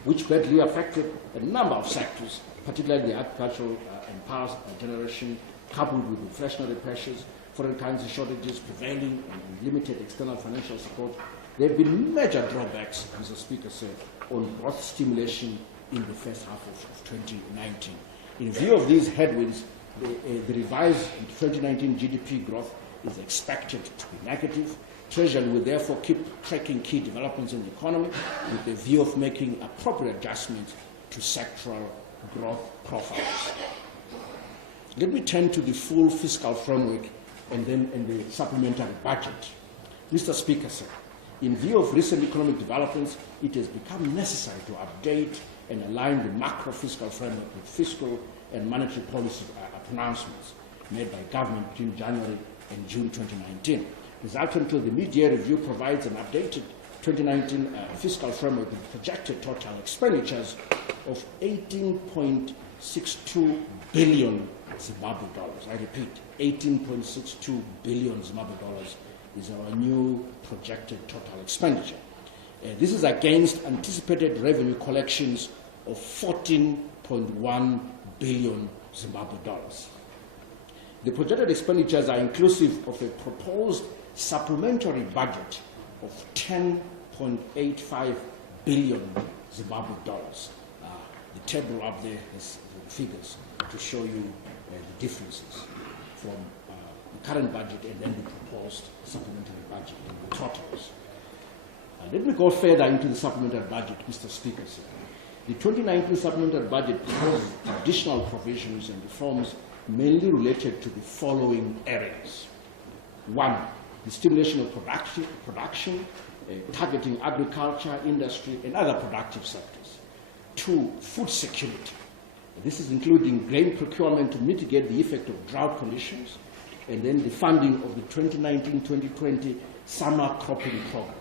which badly affected a number of sectors, particularly the agricultural and power generation, coupled with inflationary pressures, foreign currency shortages prevailing, and limited external financial support, there have been major drawbacks, as the Speaker said, on growth stimulation in the first half of 2019. In view of these headwinds, the revised 2019 GDP growth is expected to be negative. Treasury will therefore keep tracking key developments in the economy with the view of making appropriate adjustments to sectoral growth profiles. Let me turn to the full fiscal framework and then the supplementary budget. Mr. Speaker, sir, in view of recent economic developments, it has become necessary to update and align the macro fiscal framework with fiscal and monetary policy pronouncements made by government between January and June 2019. Resulting to the mid-year review provides an updated 2019 fiscal framework with projected total expenditures of 18.62 billion Zimbabwe dollars. I repeat, 18.62 billion Zimbabwe dollars is our new projected total expenditure. This is against anticipated revenue collections of 14.1 billion Zimbabwe dollars. The projected expenditures are inclusive of a proposed supplementary budget of 10.85 billion Zimbabwe dollars. The table up there has the figures to show you the differences from the current budget and then the proposed supplementary budget and the totals. Let me go further into the supplementary budget, Mr. Speaker. The 2019 supplementary budget proposes additional provisions and reforms mainly related to the following areas. One, the stimulation of production, targeting agriculture, industry, and other productive sectors. Two, food security. This is including grain procurement to mitigate the effect of drought conditions, and then the funding of the 2019-2020 summer cropping program.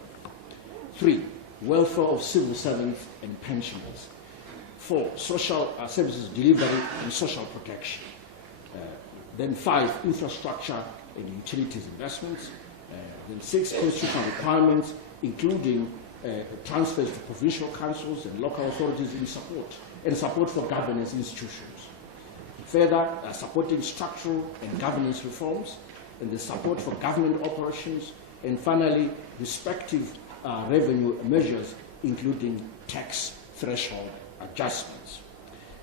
Three, welfare of civil servants and pensioners. 4, social services delivery and social protection. Then 5, infrastructure and utilities investments. Then 6, constitutional requirements, including transfers to provincial councils and local authorities in support for governance institutions. Further, supporting structural and governance reforms, and the support for government operations, and finally, respective revenue measures, including tax threshold adjustments.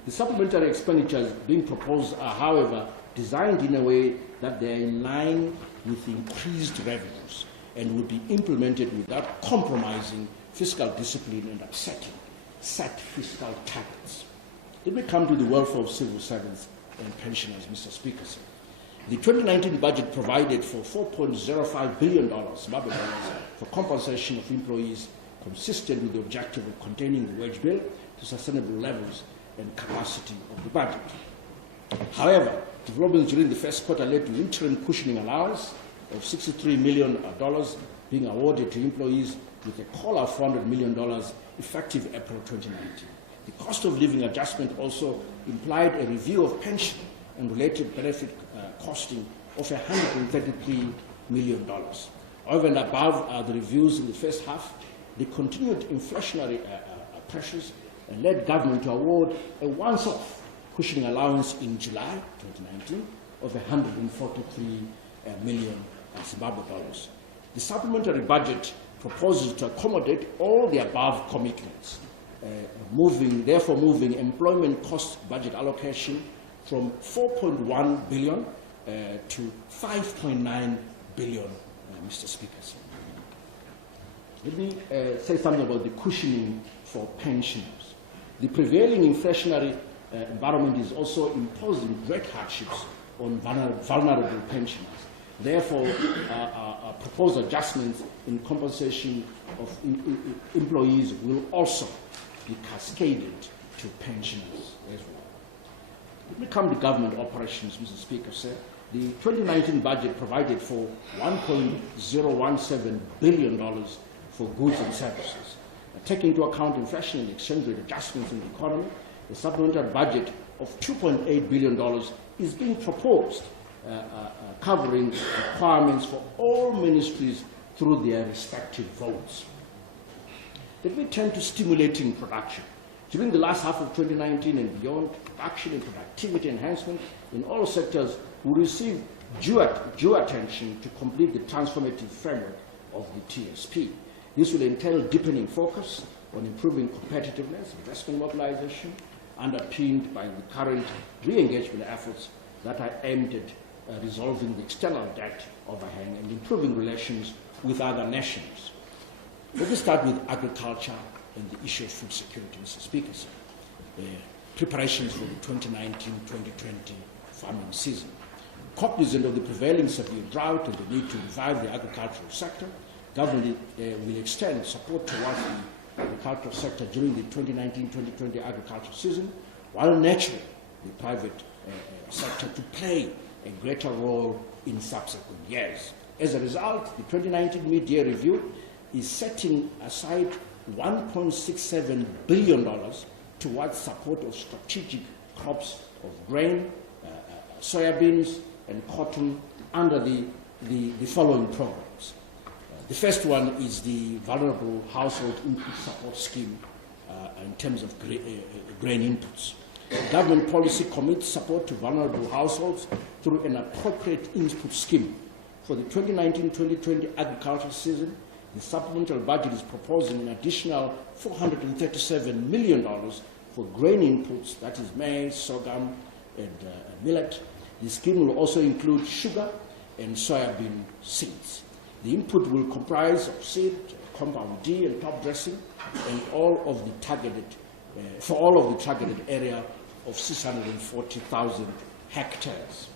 The supplementary expenditures being proposed are, however, designed in a way that they are in line with increased revenues and will be implemented without compromising fiscal discipline and upsetting set fiscal targets. Let me come to the welfare of civil servants and pensioners, Mr. Speaker. The 2019 budget provided for $4.05 billion for compensation of employees, consistent with the objective of containing the wage bill to sustainable levels and capacity of the budget. However, developments during the first quarter led to interim cushioning allowance of $63 million being awarded to employees with a call of $400 million effective April 2019. The cost of living adjustment also implied a review of pension and related benefit costing of $133 million. Over and above the reviews in the first half, the continued inflationary pressures led government to award a once-off cushioning allowance in July 2019 of $143 million Zimbabwe dollars. The supplementary budget proposes to accommodate all the above commitments, therefore moving employment cost budget allocation from $4.1 billion to $5.9 billion, Mr. Speaker. Let me say something about the cushioning for pensioners. The prevailing inflationary environment is also imposing great hardships on vulnerable pensioners. Therefore, proposed adjustments in compensation of employees will also be cascaded to pensioners as well. Let me come to government operations, Mr. Speaker, sir. The 2019 budget provided for $1.017 billion for goods and services. Taking into account inflation and exchange rate adjustments in the economy, the supplementary budget of $2.8 billion is being proposed, covering requirements for all ministries through their respective votes. Let me turn to stimulating production. During the last half of 2019 and beyond, production and productivity enhancement in all sectors will receive due attention to complete the transformative framework of the TSP. This will entail deepening focus on improving competitiveness, investment mobilization, underpinned by the current re-engagement efforts that are aimed at resolving the external debt overhang and improving relations with other nations. Let me start with agriculture and the issue of food security, Mr. Speaker. Preparations for the 2019-2020 farming season. Cognizant of the prevailing severe drought and the need to revive the agricultural sector, government will extend support towards the agricultural sector during the 2019-2020 agricultural season, while naturally the private sector to play a greater role in subsequent years. As a result, the 2019 mid-year review is setting aside $1.67 billion towards support of strategic crops of grain, soybeans, and cotton under the following programs. The first one is the Vulnerable Household Input Support Scheme in terms of grain inputs. Government policy commits support to vulnerable households through an appropriate input scheme. For the 2019-2020 agricultural season, the supplemental budget is proposing an additional $437 million for grain inputs, that is maize, sorghum, and millet. The scheme will also include sugar and soybean seeds. The input will comprise of seed, compound D, and top dressing, and all of the targeted, for all of the targeted area of 640,000 hectares.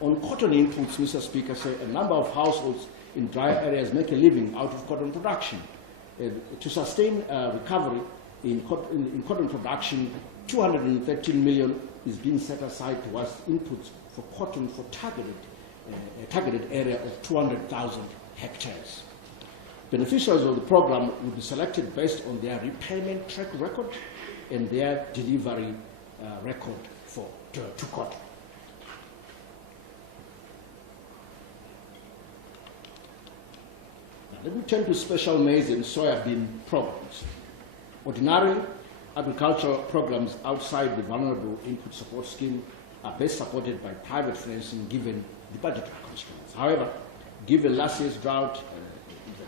On cotton inputs, Mr. Speaker, a number of households in dry areas make a living out of cotton production. To sustain recovery in cotton production, $213 million is being set aside towards inputs for cotton for targeted area of 200,000 hectares. Beneficiaries of the program will be selected based on their repayment track record and their delivery record to court. Now, let me turn to special maize and soybean programs. Ordinarily, agricultural programs outside the Vulnerable Input Support Scheme are best supported by private financing given the budgetary constraints. However, given last year's drought,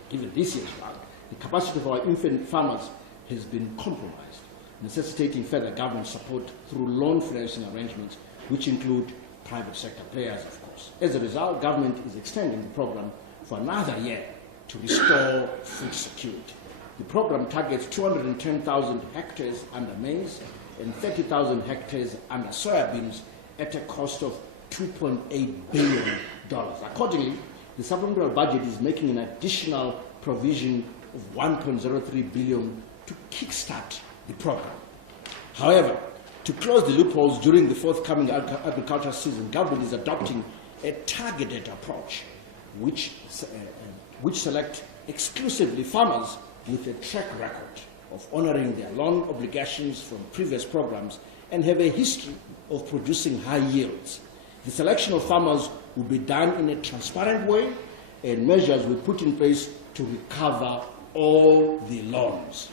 given this year's drought, the capacity of our infant farmers has been compromised, necessitating further government support through loan financing arrangements, which include private sector players, of course. As a result, government is extending the program for another year to restore food security. The program targets 210,000 hectares under maize and 30,000 hectares under soybeans at a cost of $2.8 billion. Accordingly, the supplemental budget is making an additional provision of $1.03 billion to kickstart the program. However, to close the loopholes during the forthcoming agricultural season, government is adopting a targeted approach which select exclusively farmers with a track record of honoring their loan obligations from previous programs and have a history of producing high yields. The selection of farmers will be done in a transparent way, and measures will be put in place to recover all the loans.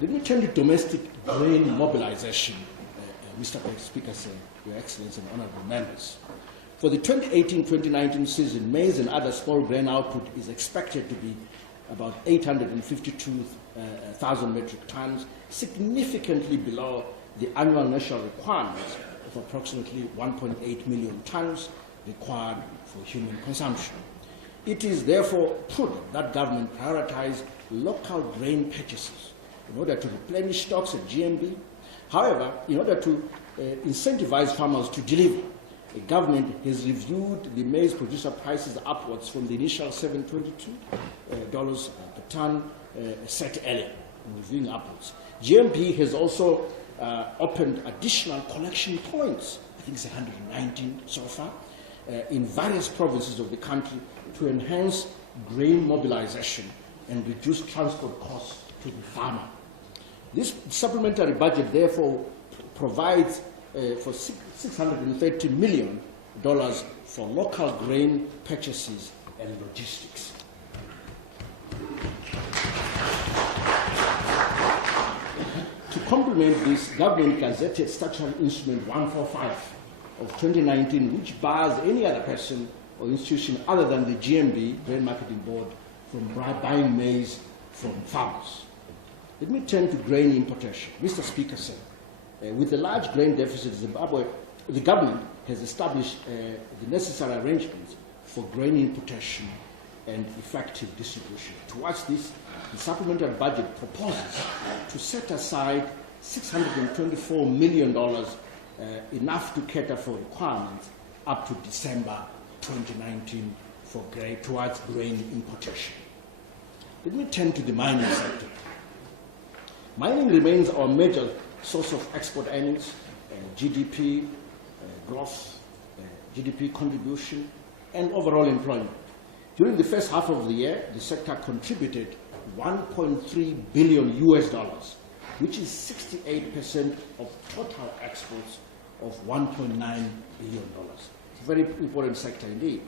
Let me turn to domestic grain mobilization, Mr. Speaker, sir, Your Excellency and honorable members. For the 2018-2019 season, maize and other small grain output is expected to be about 852,000 metric tons, significantly below the annual national requirements of approximately 1.8 million tons required for human consumption. It is therefore prudent that government prioritize local grain purchases in order to replenish stocks at GMB. However, in order to incentivize farmers to deliver, the government has reviewed the maize producer prices upwards from the initial $722 per ton set earlier, reviewing upwards. GMP has also opened additional collection points, I think it's 119 so far, in various provinces of the country to enhance grain mobilization and reduce transport costs to the farmer. This supplementary budget therefore provides for $630 million for local grain purchases and logistics. To complement this, government gazetted Statutory Instrument 145 of 2019, which bars any other person or institution other than the GMB, Grain Marketing Board, from buying maize from farmers. Let me turn to grain importation. Mr. Speaker, sir, with a large grain deficit, Zimbabwe, the government has established the necessary arrangements for grain importation and effective distribution. Towards this, the supplementary budget proposes to set aside $624 million, enough to cater for requirements up to December 2019 for towards grain importation. Let me turn to the mining sector. Mining remains our major source of export earnings, GDP growth, GDP contribution, and overall employment. During the first half of the year, the sector contributed $1.3 billion, which is 68% of total exports of $1.9 billion. It's a very important sector indeed.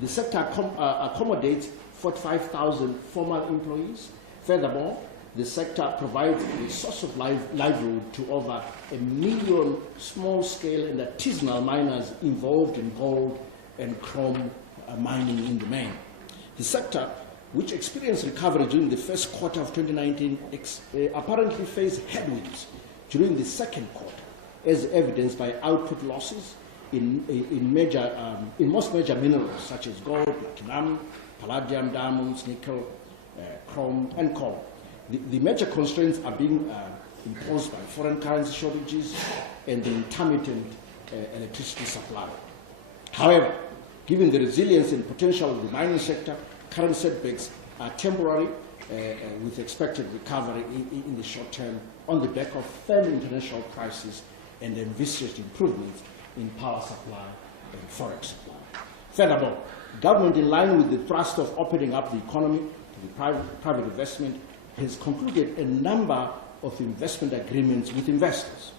The sector accommodates 45,000 formal employees. Furthermore, the sector provides a source of livelihood to over 1 million small-scale and artisanal miners involved in gold and chrome mining in the main. The sector, which experienced recovery during the first quarter of 2019, apparently faced headwinds during the second quarter, as evidenced by output losses in most major minerals such as gold, platinum, palladium, diamonds, nickel, chrome, and coal. The major constraints are being imposed by foreign currency shortages and the intermittent electricity supply. However, given the resilience and potential of the mining sector, current setbacks are temporary, with expected recovery in the short term on the back of firm international prices and envisaged improvements in power supply and forex supply. Furthermore, government, in line with the thrust of opening up the economy to the private investment, has concluded a number of investment agreements with investors.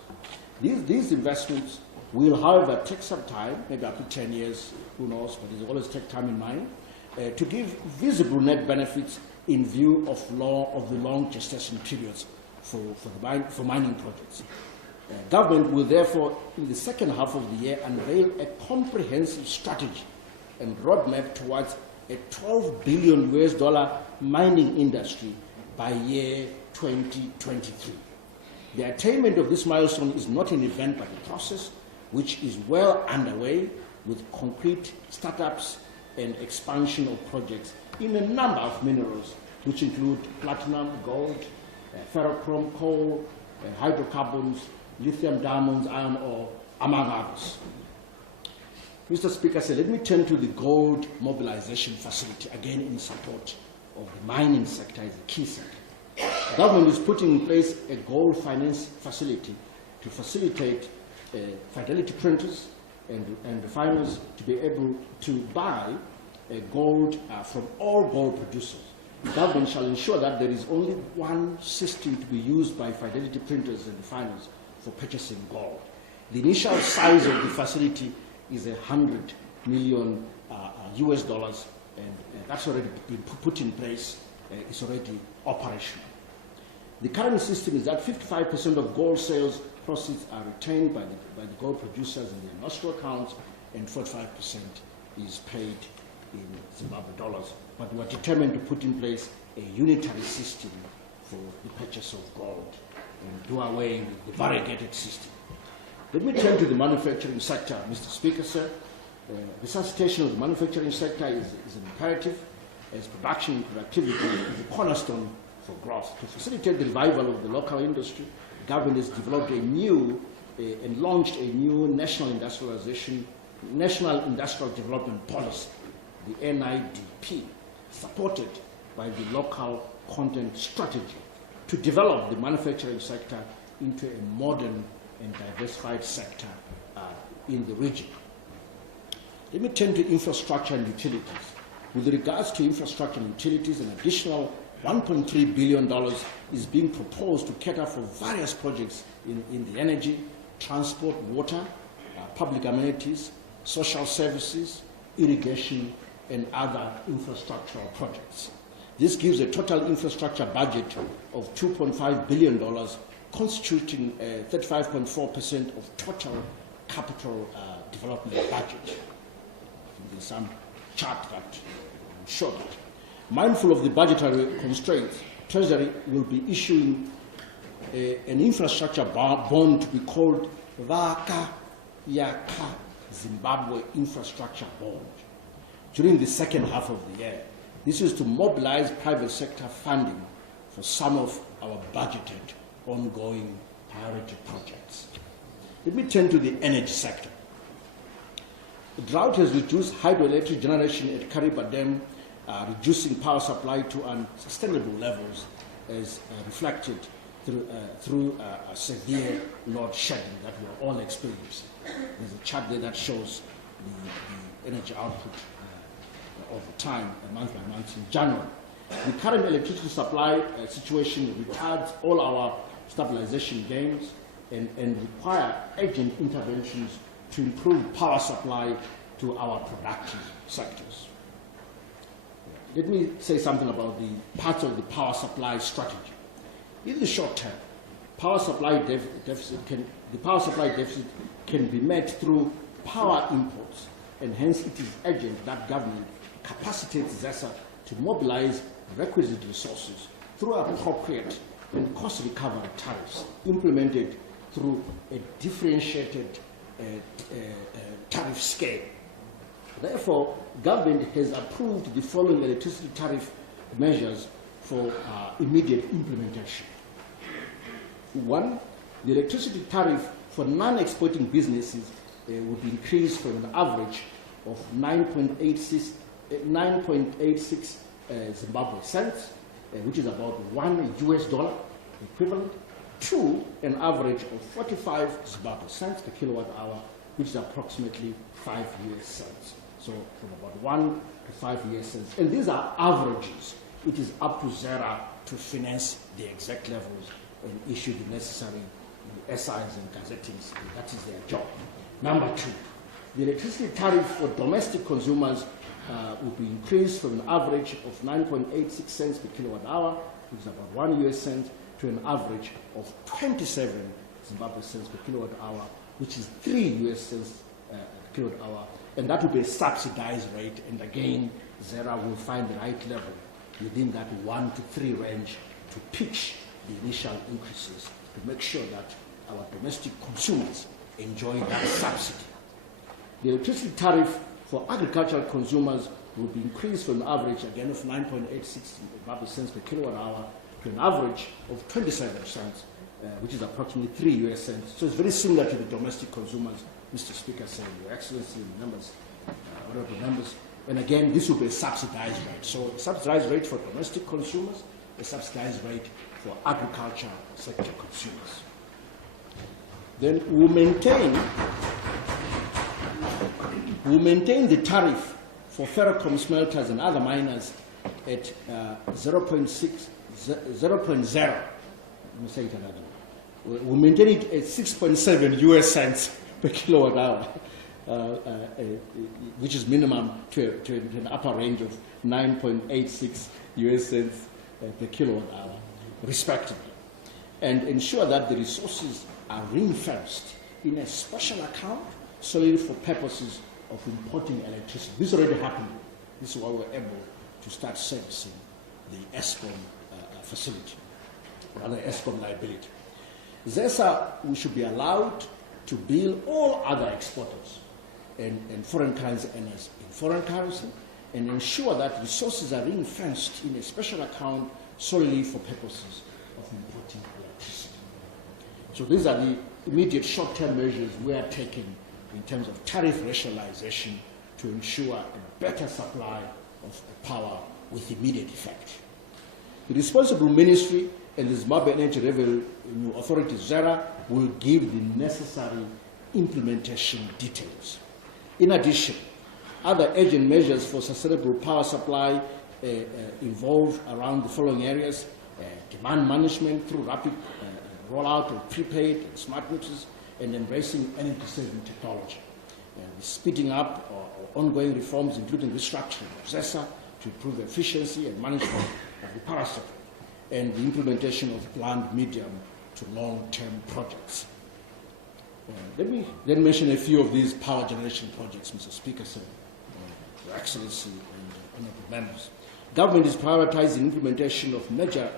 These investments will, however, take some time, maybe up to 10 years, who knows, but it will always take time in mind, to give visible net benefits in view of the long gestation periods for mining projects. Government will therefore, in the second half of the year, unveil a comprehensive strategy and roadmap towards a $12 billion mining industry by year 2023. The attainment of this milestone is not an event but a process which is well underway with concrete startups and expansion of projects in a number of minerals, which include platinum, gold, ferrochrome, coal, hydrocarbons, lithium, diamonds, iron ore, among others. Mr. Speaker, let me turn to the gold mobilization facility, again in support of the mining sector as a key sector. The government is putting in place a gold finance facility to facilitate fidelity printers and refiners to be able to buy gold from all gold producers. The government shall ensure that there is only one system to be used by fidelity printers and refiners for purchasing gold. The initial size of the facility is $100 million US dollars, and that's already been put in place. It's already operational. The current system is that 55% of gold sales proceeds are retained by the gold producers in their nostro accounts, and 45% is paid in Zimbabwe dollars. But we are determined to put in place a unitary system for the purchase of gold and do away with the variegated system. Let me turn to the manufacturing sector, Mr. Speaker, sir. Resuscitation of the manufacturing sector is an imperative, as production and productivity is a cornerstone for growth. To facilitate the revival of the local industry, the government has developed and launched a new national industrial development policy, the NIDP, supported by the local content strategy to develop the manufacturing sector into a modern and diversified sector in the region. Let me turn to infrastructure and utilities. With regards to infrastructure and utilities, an additional $1.3 billion is being proposed to cater for various projects in the energy, transport, water, public amenities, social services, irrigation, and other infrastructural projects. This gives a total infrastructure budget of $2.5 billion, constituting 35.4% of total capital development budget. There's some chart that will show that. Mindful of the budgetary constraints, Treasury will be issuing an infrastructure bond to be called Ndaka Zimbabwe Infrastructure Bond during the second half of the year. This is to mobilize private sector funding for some of our budgeted ongoing priority projects. Let me turn to the energy sector. The drought has reduced hydroelectric generation at Kariba Dam, reducing power supply to unsustainable levels, as reflected through severe load shedding that we are all experiencing. There's a chart there that shows the energy output over time, month by month in January. The current electricity supply situation retards all our stabilization gains and require urgent interventions to improve power supply to our productive sectors. Let me say something about the parts of the power supply strategy. In the short term, the power supply deficit can be met through power imports, and hence it is urgent that government capacitates ZESA to mobilize requisite resources through appropriate and cost recovery tariffs implemented through a differentiated tariff scale. Therefore, government has approved the following electricity tariff measures for immediate implementation. 1, the electricity tariff for non-exporting businesses would be increased from an average of 9.86 Zimbabwe cents, which is about $1 US equivalent, to an average of 45 Zimbabwe cents per kilowatt hour, which is approximately 5 US cents. So from about 1 to 5 US cents. And these are averages. it is up to ZERA to finance the exact levels and issue the necessary SIs and gazettings. That is their job. Number two, the electricity tariff for domestic consumers will be increased from an average of 9.86 cents per kilowatt hour, which is about 1 US cent, to an average of 27 Zimbabwe cents per kilowatt hour, which is 3 US cents per kilowatt hour. And that will be a subsidized rate. And again, ZERA will find the right level within that 1 to 3 range to pitch the initial increases to make sure that our domestic consumers enjoy that subsidy. The electricity tariff for agricultural consumers will be increased from an average, again, of 9.86 cents per kilowatt hour to an average of 27 cents, which is approximately 3 US cents. So it's very similar to the domestic consumers, Mr. Speaker said, Your Excellency, the numbers, whatever the numbers. And again, this will be a subsidized rate. So a subsidized rate for domestic consumers, a subsidized rate for agriculture sector consumers. Then we'll maintain the tariff for ferrochrome smelters and other miners at 0.0. Let me say it another way. We'll maintain it at 6.7 US cents per kilowatt hour, which is minimum to an upper range of 9.86 US cents per kilowatt hour, respectively, and ensure that the resources are ring-fenced in a special account solely for purposes of importing electricity. This already happened. This is why we're able to start servicing the ESCOM facility, or other ESCOM liability. ZESA, we should be allowed to bill all other exporters and foreign currency earners in foreign currency and ensure that resources are ring-fenced in a special account solely for purposes of importing electricity. So these are the immediate short-term measures we are taking in terms of tariff rationalization to ensure a better supply of power with immediate effect. The responsible ministry and the Zimbabwe Energy Revenue Authority, ZERA, will give the necessary implementation details. In addition, other urgent measures for sustainable power supply involve around the following areas: demand management through rapid rollout of prepaid and smart meters, and embracing energy-saving technology. Speeding up ongoing reforms, including restructuring of ZESA to improve efficiency and management of the power sector, and the implementation of planned medium to long-term projects. Let me then mention a few of these power generation projects, Mr. Speaker, sir, Your Excellency and honorable members. Government is prioritizing implementation of major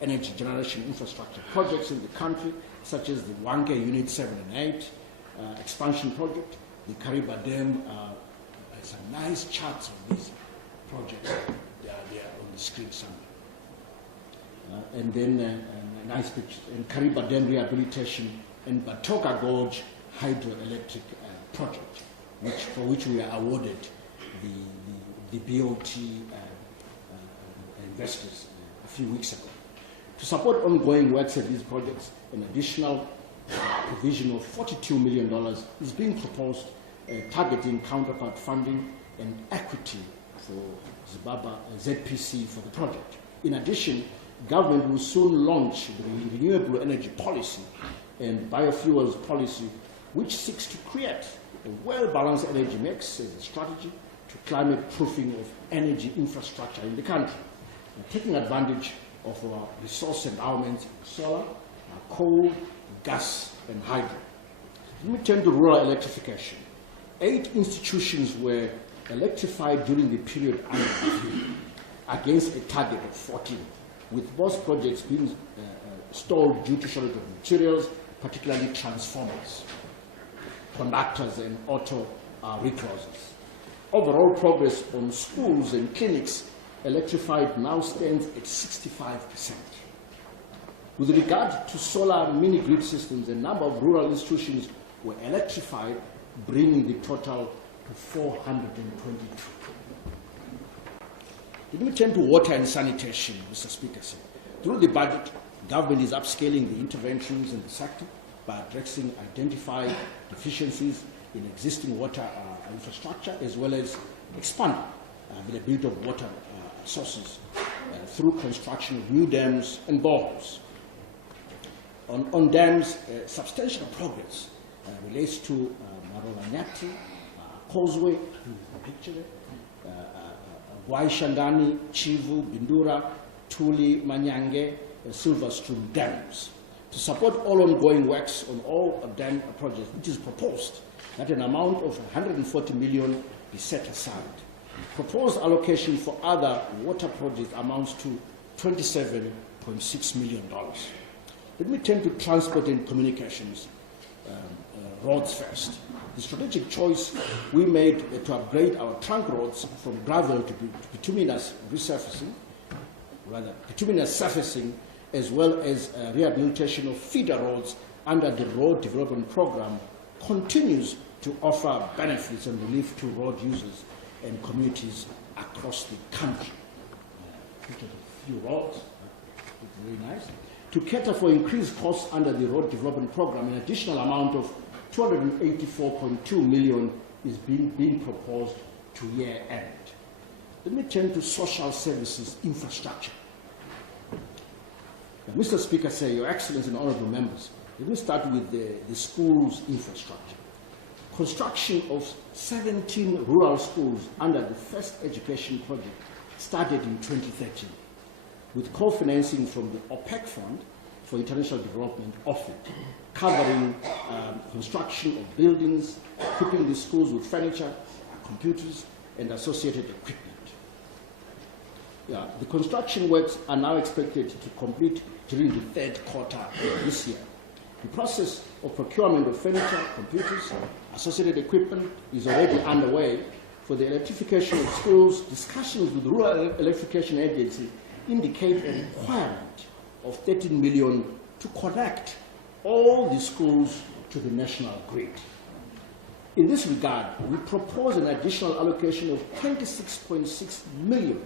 energy generation infrastructure projects in the country, such as the Wanke Unit 7 and 8 expansion project, the Kariba Dam. There's a nice charts of these projects. They are there on the screen somewhere. And then a nice picture, and Kariba Dam rehabilitation and Batoka Gorge hydroelectric project, for which we are awarded the BOT investors a few weeks ago. To support ongoing works at these projects, an additional provision of $42 million is being proposed, targeting counterpart funding and equity for Zimbabwe ZPC for the project. In addition, government will soon launch the renewable energy policy and biofuels policy, which seeks to create a well-balanced energy mix as a strategy to climate proofing of energy infrastructure in the country, taking advantage of our resource endowments in solar, coal, gas, and hydro. Let me turn to rural electrification. 8 institutions were electrified during the period under review against a target of 14, with most projects being stalled due to shortage of materials, particularly transformers, conductors, and auto reclosers. Overall progress on schools and clinics electrified now stands at 65%. With regard to solar mini-grid systems, a number of rural institutions were electrified, bringing the total to 422. Let me turn to water and sanitation, Mr. Speaker. Through the budget, government is upscaling the interventions in the sector by addressing identified deficiencies in existing water infrastructure, as well as expanding availability of water sources through construction of new dams and boreholes. On dams, substantial progress relates to Marolanyati, Causeway, picture Waishangani, Chivu, Bindura, Tuli, Manyange, Silverstream dams. To support all ongoing works on all dam projects, it is proposed that an amount of 140 million be set aside. Proposed allocation for other water projects amounts to $27.6 million. Let me turn to transport and communications, roads first. The strategic choice we made to upgrade our trunk roads from gravel to bituminous resurfacing, rather bituminous surfacing, as well as rehabilitation of feeder roads under the Road Development Program continues to offer benefits and relief to road users and communities across the country. A few roads, very nice. To cater for increased costs under the Road Development Program, an additional amount of $284.2 million is being proposed to year end. Let me turn to social services infrastructure. Now, Mr. Speaker, Your Excellency and honorable members, let me start with the schools infrastructure. Construction of 17 rural schools under the First Education Project started in 2013, with co-financing from the OPEC Fund for International Development offered, covering construction of buildings, equipping the schools with furniture, computers, and associated equipment. The construction works are now expected to complete during the third quarter of this year. The process of procurement of furniture, computers, associated equipment is already underway. For the electrification of schools, discussions with the Rural Electrification Agency indicate a requirement of 13 million to connect all the schools to the national grid. In this regard, we propose an additional allocation of 26.6 million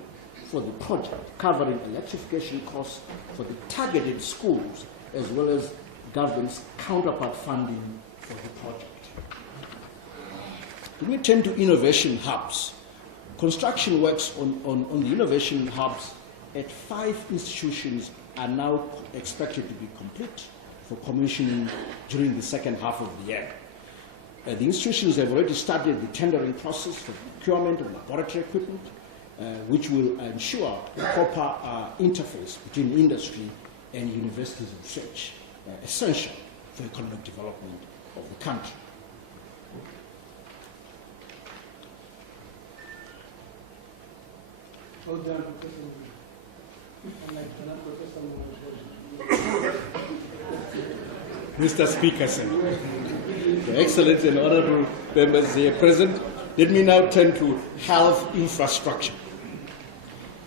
for the project, covering electrification costs for the targeted schools, as well as government's counterpart funding for the project. Let me turn to innovation hubs. Construction works on the innovation hubs at 5 institutions are now expected to be complete for commissioning during the second half of the year. The institutions have already started the tendering process for procurement of laboratory equipment, which will ensure a proper interface between industry and universities and research, essential for economic development of the country. Mr. Speaker, sir. Your Excellency and honorable members here present, let me now turn to health infrastructure.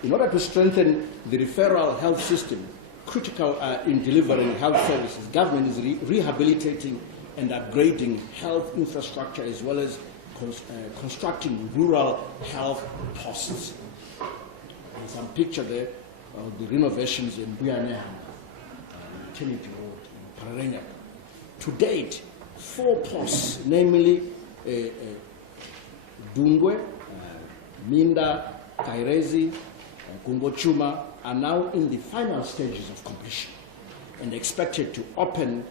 In order to strengthen the referral health system, critical in delivering health services, government is rehabilitating and upgrading health infrastructure as well as constructing rural health posts. There's some picture there of the renovations in Buyane, Maternity Road in Pararenya. To date, 4 posts, namely Dungwe, Minda, Kairezi, Gumbochuma, are now in the final stages of completion and expected to open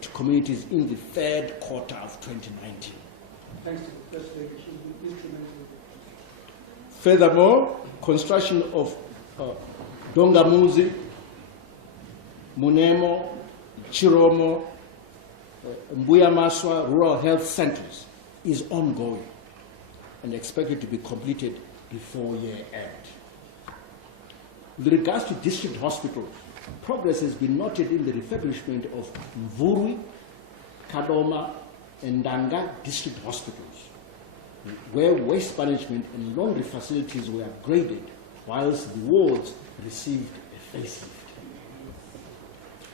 to communities in the third quarter of 2019. Thanks to the First Lady. She's been instrumental. Furthermore, construction of Dongamuzi, Munemo, Chiromo, Mbuya Maswa rural health centers is ongoing and expected to be completed before year end. With regards to district hospitals, progress has been noted in the refurbishment of Mthuli, Kadoma, and Ndaka district hospitals, where waste management and laundry facilities were upgraded, whilst the wards received a facelift.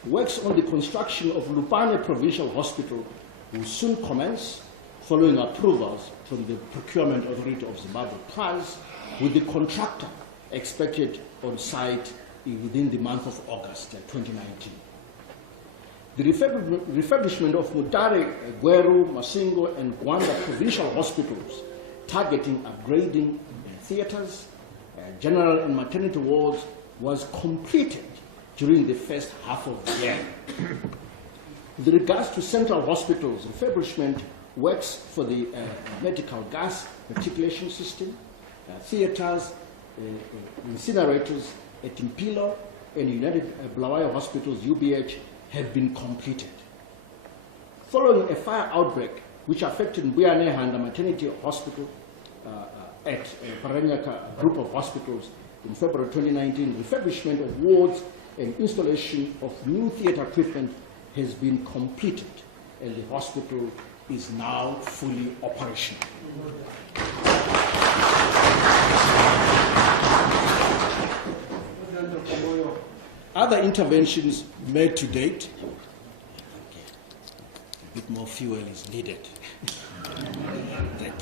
Works on the construction of Lupane Provincial Hospital will soon commence, following approvals from the Procurement Authority of Zimbabwe PRAZ, with the contractor expected on site within the month of August 2019. The refurbishment of Mutare, Gweru, Masingo, and Gwanda provincial hospitals, targeting upgrading theaters, general and maternity wards, was completed during the first half of the year. With regards to central hospitals, refurbishment works for the medical gas reticulation system, theatres, incinerators at Impilo and United Bulawayo Hospitals, UBH, have been completed. Following a fire outbreak which affected Mbuyanehanda Maternity Hospital at Paranyaka group of hospitals in February 2019, refurbishment of wards and installation of new theatre equipment has been completed, and the hospital is now fully operational. Other interventions made to date, a bit more fuel is needed. Thank you.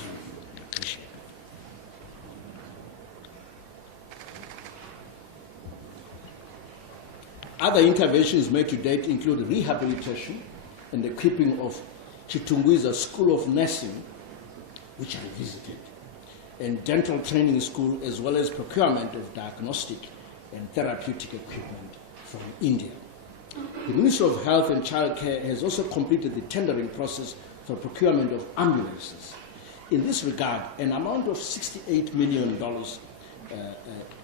Appreciate it. Other interventions made to date include rehabilitation and the equipping of Chitungwiza School of Nursing, which I visited, and dental training school, as well as procurement of diagnostic and therapeutic equipment from India. The Ministry of Health and Child Care has also completed the tendering process for procurement of ambulances. In this regard, an amount of $68 million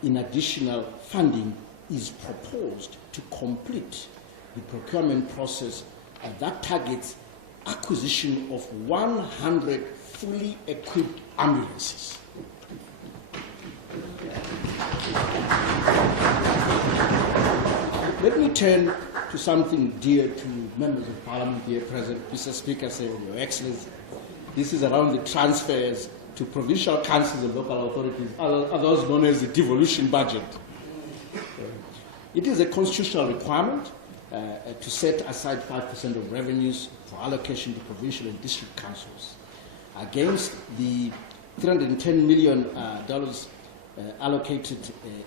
in additional funding is proposed to complete the procurement process that targets acquisition of 100 fully equipped ambulances. Let me turn to something dear to members of Parliament here present. Mr. Speaker, say, Your Excellency, this is around the transfers to provincial councils and local authorities, otherwise known as the devolution budget. It is a constitutional requirement to set aside 5% of revenues for allocation to provincial and district councils against the $310 million allocated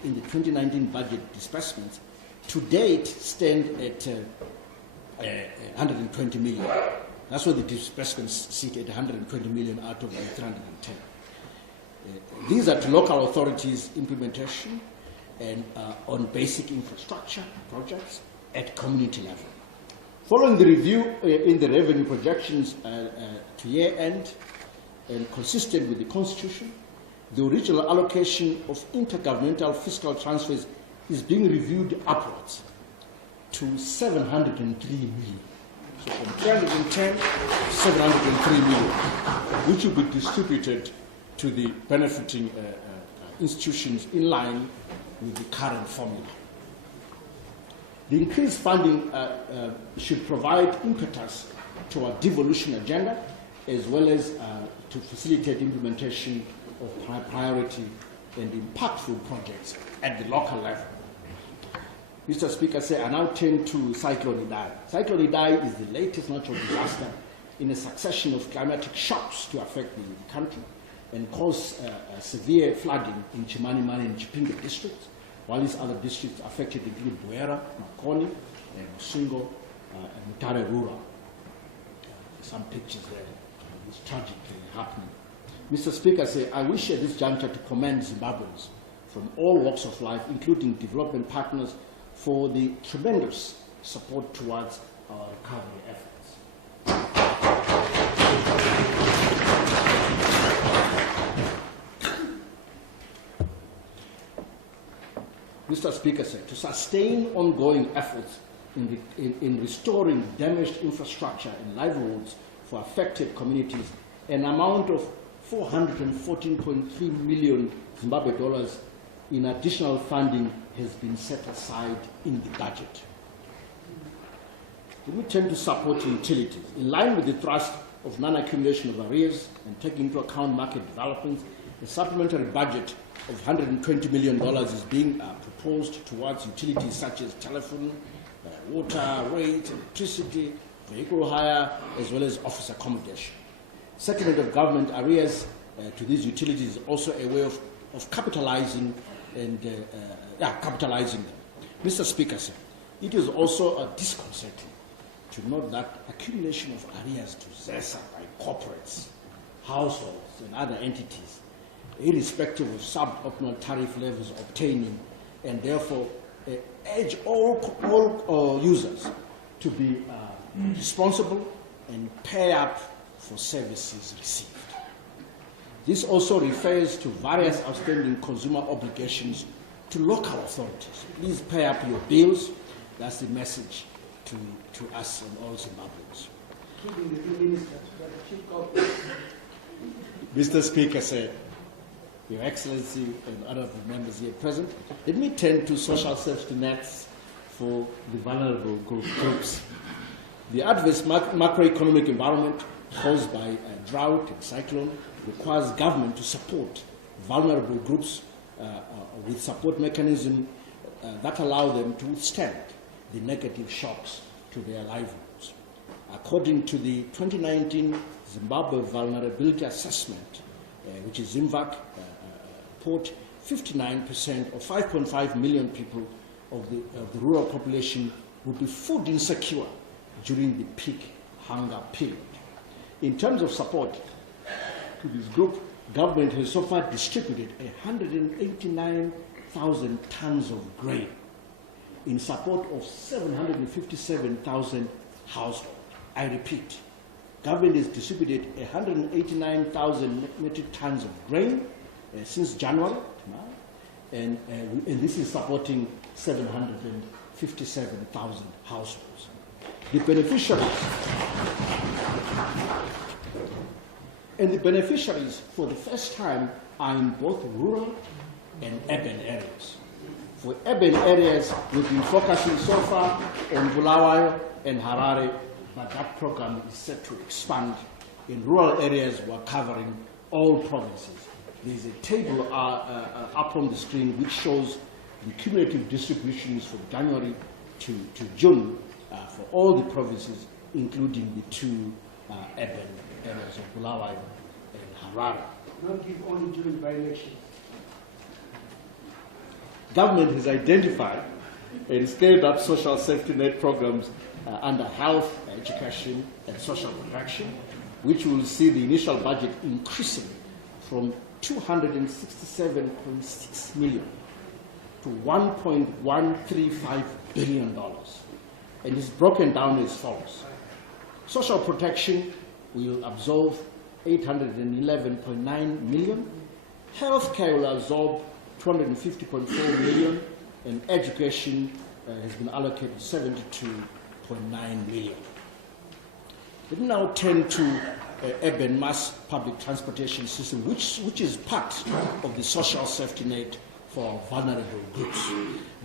in the 2019 budget disbursements. To date, stand at 120 million. That's why the disbursements sit at 120 million out of the 310. These are to local authorities implementation and on basic infrastructure projects at community level. Following the review in the revenue projections to year end and consistent with the Constitution, the original allocation of intergovernmental fiscal transfers is being reviewed upwards to 703 million. So from 310 to 703 million, which will be distributed to the benefiting institutions in line with the current formula. The increased funding should provide impetus to our devolution agenda, as well as to facilitate implementation of priority and impactful projects at the local level. Mr. Speaker, I now turn to Cyclone Idai. Cyclone Idai is the latest natural disaster in a succession of climatic shocks to affect the country and cause severe flooding in Chimanimani and Chipinge districts, while these other districts affected include Buera, Makoni, and Musingo, and Mutare Rural. Some pictures there. It's tragically happening. Mr. Speaker, I wish at this juncture to commend Zimbabweans from all walks of life, including development partners, for the tremendous support towards our recovery efforts. Mr. Speaker, to sustain ongoing efforts in restoring damaged infrastructure and livelihoods for affected communities, an amount of 414.3 million Zimbabwe dollars in additional funding has been set aside in the budget. We turn to support utilities. In line with the thrust of non-accumulation of arrears and taking into account market developments, a supplementary budget of $120 million is being proposed towards utilities such as telephone, water, rates, electricity, vehicle hire, as well as office accommodation. Settlement of government arrears to these utilities is also a way of capitalizing and capitalizing them. Mr. Speaker, it is also disconcerting to note that accumulation of arrears to ZESA by corporates, households, and other entities, irrespective of suboptimal tariff levels obtaining, and therefore urge all users to be responsible and pay up for services received. This also refers to various outstanding consumer obligations to local authorities. Please pay up your bills. That's the message to us and all Zimbabweans. Keeping the two ministers, but the chief corporate. Mr. Speaker, sir, Your Excellency and other members here present, let me turn to social safety nets for the vulnerable groups. The adverse macroeconomic environment caused by a drought and cyclone requires government to support vulnerable groups with support mechanisms that allow them to withstand the negative shocks to their livelihoods. According to the 2019 Zimbabwe Vulnerability Assessment, which is ZIMVAC report, 59% or 5.5 million people of the rural population would be food insecure during the peak hunger period. In terms of support to this group, government has so far distributed 189,000 tons of grain in support of 757,000 households. I repeat, government has distributed 189,000 metric tons of grain since January now, and this is supporting 757,000 households. The beneficiaries for the first time are in both rural and urban areas. For urban areas, we've been focusing so far on Bulawayo and Harare, but that program is set to expand. In rural areas, we're covering all provinces. There's a table up on the screen which shows the cumulative distributions from January to June for all the provinces, including the two urban areas of Bulawayo and Harare. Not give only during by-election. Government has identified and scaled up social safety net programs under health, education, and social protection, which will see the initial budget increasing from $267.6 million to $1.135 billion, and is broken down as follows. Social protection will absorb $811.9 million, healthcare will absorb $250.4 million, and education has been allocated $72.9 million. Let me now turn to urban mass public transportation system, which is part of the social safety net for vulnerable groups.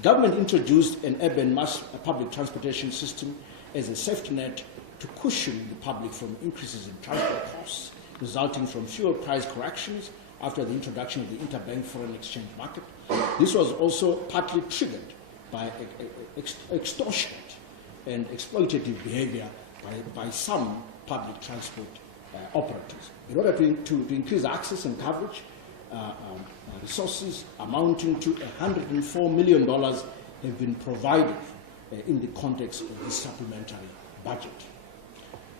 Government introduced an urban mass public transportation system as a safety net to cushion the public from increases in transport costs resulting from fuel price corrections after the introduction of the interbank foreign exchange market. This was also partly triggered by extortionate and exploitative behavior by some public transport operators. In order to increase access and coverage, resources amounting to $104 million have been provided in the context of this supplementary budget.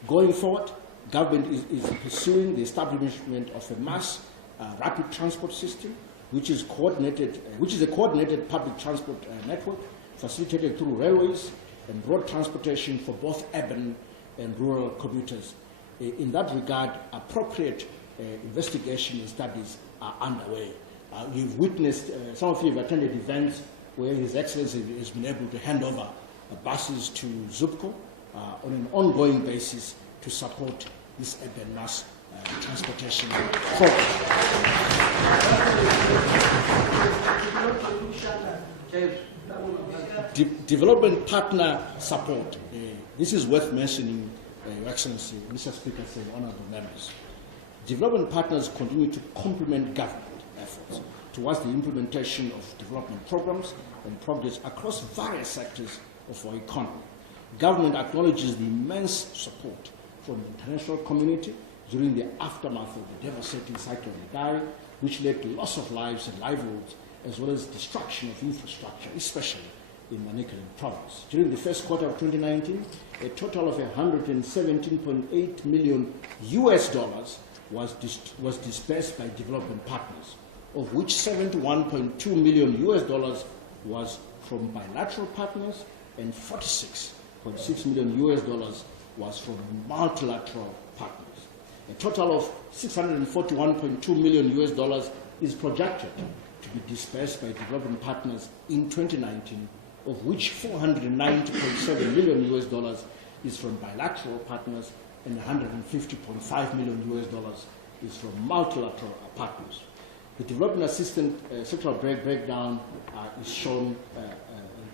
Going forward, government is pursuing the establishment of a mass rapid transport system, which is a coordinated public transport network facilitated through railways and road transportation for both urban and rural commuters. In that regard, appropriate investigation and studies are underway. We've witnessed, some of you have attended events where His Excellency has been able to hand over buses to ZUBCO on an ongoing basis to support this urban mass transportation program. Development partner support. This is worth mentioning, Your Excellency, Mr. Speaker, and honorable members. Development partners continue to complement government efforts towards the implementation of development programs and progress across various sectors of our economy. Government acknowledges the immense support from the international community during the aftermath of the devastating cyclone Ndaka, which led to loss of lives and livelihoods, as well as destruction of infrastructure, especially in Manicaland province. During the first quarter of 2019, a total of $117.8 million was disbursed by development partners, of which $71.2 million was from bilateral partners and $46.6 million was from multilateral partners. A total of $641.2 million is projected to be dispersed by development partners in 2019, of which $490.7 million is from bilateral partners and $150.5 million is from multilateral partners. The development assistance sectoral breakdown is shown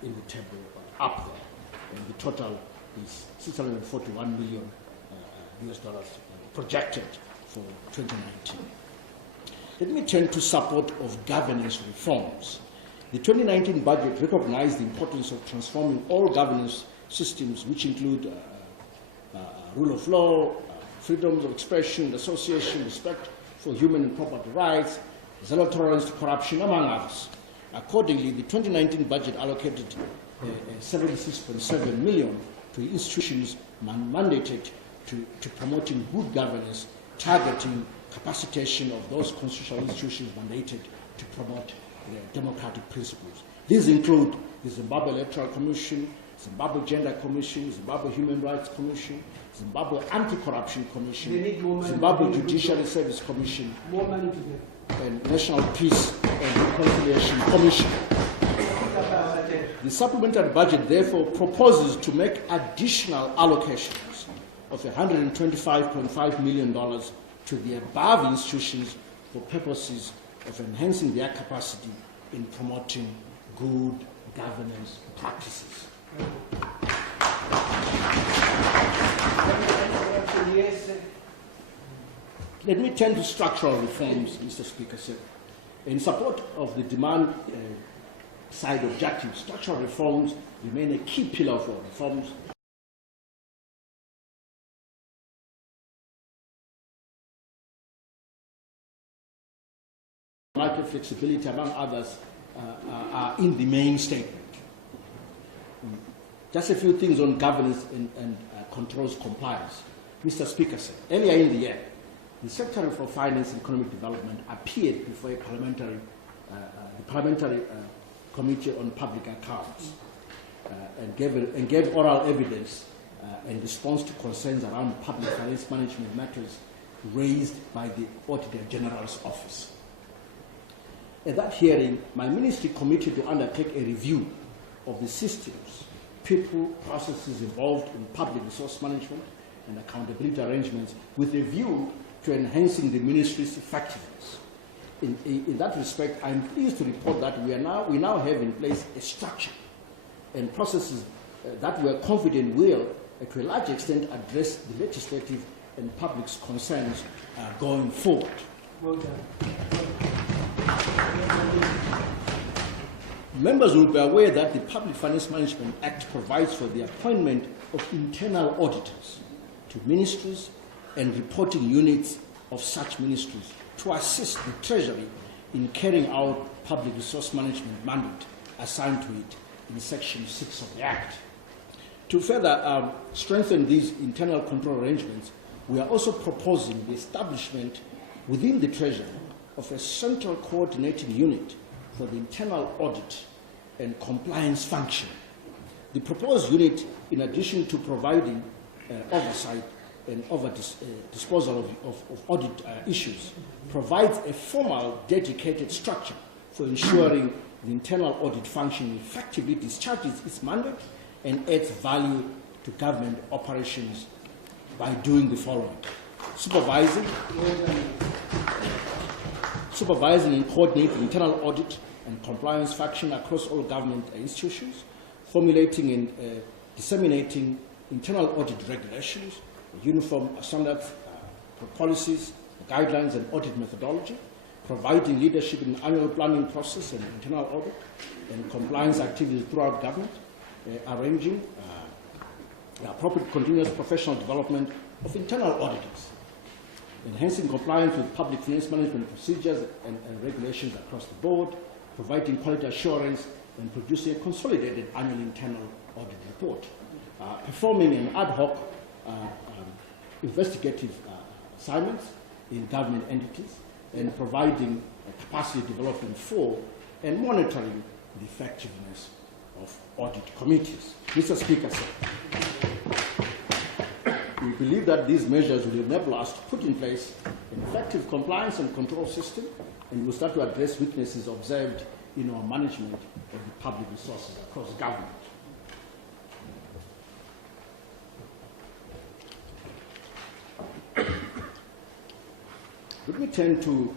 in the table up there, and the total is $641 million projected for 2019. Let me turn to support of governance reforms. The 2019 budget recognized the importance of transforming all governance systems, which include rule of law, freedoms of expression, association, respect for human and property rights, zero tolerance to corruption, among others. Accordingly, the 2019 budget allocated $76.7 million to institutions mandated to promoting good governance, targeting capacitation of those constitutional institutions mandated to promote democratic principles. These include the Zimbabwe Electoral Commission, Zimbabwe Gender Commission, Zimbabwe Human Rights Commission, Zimbabwe Anti-Corruption Commission, Zimbabwe Judiciary Service Commission, More money to them. and National Peace and Reconciliation Commission. The supplementary budget therefore proposes to make additional allocations of $125.5 million to the above institutions for purposes of enhancing their capacity in promoting good governance practices. Let me turn to structural reforms, Mr. Speaker, sir. In support of the demand side objectives, structural reforms remain a key pillar for reforms. Market flexibility, among others, are in the main statement. Just a few things on governance and controls compliance. Mr. Speaker, sir, earlier in the year, the Secretary for Finance and Economic Development appeared before a parliamentary Committee on Public Accounts and gave oral evidence in response to concerns around public finance management matters raised by the Auditor General's Office. At that hearing, my ministry committed to undertake a review of the systems, people, processes involved in public resource management and accountability arrangements with a view to enhancing the ministry's effectiveness. In that respect, I'm pleased to report that we now have in place a structure and processes that we are confident will, to a large extent, address the legislative and public's concerns going forward. Well done. Members will be aware that the Public Finance Management Act provides for the appointment of internal auditors to ministries and reporting units of such ministries to assist the Treasury in carrying out public resource management mandate assigned to it in Section 6 of the Act. To further strengthen these internal control arrangements, we are also proposing the establishment within the Treasury of a central coordinating unit for the internal audit and compliance function. The proposed unit, in addition to providing oversight and disposal of audit issues, provides a formal, dedicated structure for ensuring the internal audit function effectively discharges its mandate and adds value to government operations by doing the following: supervising and coordinating internal audit and compliance function across all government institutions, formulating and disseminating internal audit regulations, uniform standards, policies, guidelines, and audit methodology, providing leadership in annual planning process and internal audit and compliance activities throughout government, arranging appropriate continuous professional development of internal auditors, enhancing compliance with public finance management procedures and regulations across the board, providing quality assurance, and producing a consolidated annual internal audit report, performing an ad hoc investigative assignments in government entities, and providing capacity development for and monitoring the effectiveness of audit committees. Mr. Speaker, sir, we believe that these measures will enable us to put in place an effective compliance and control system, and will start to address weaknesses observed in our management of the public resources across government. Let me turn to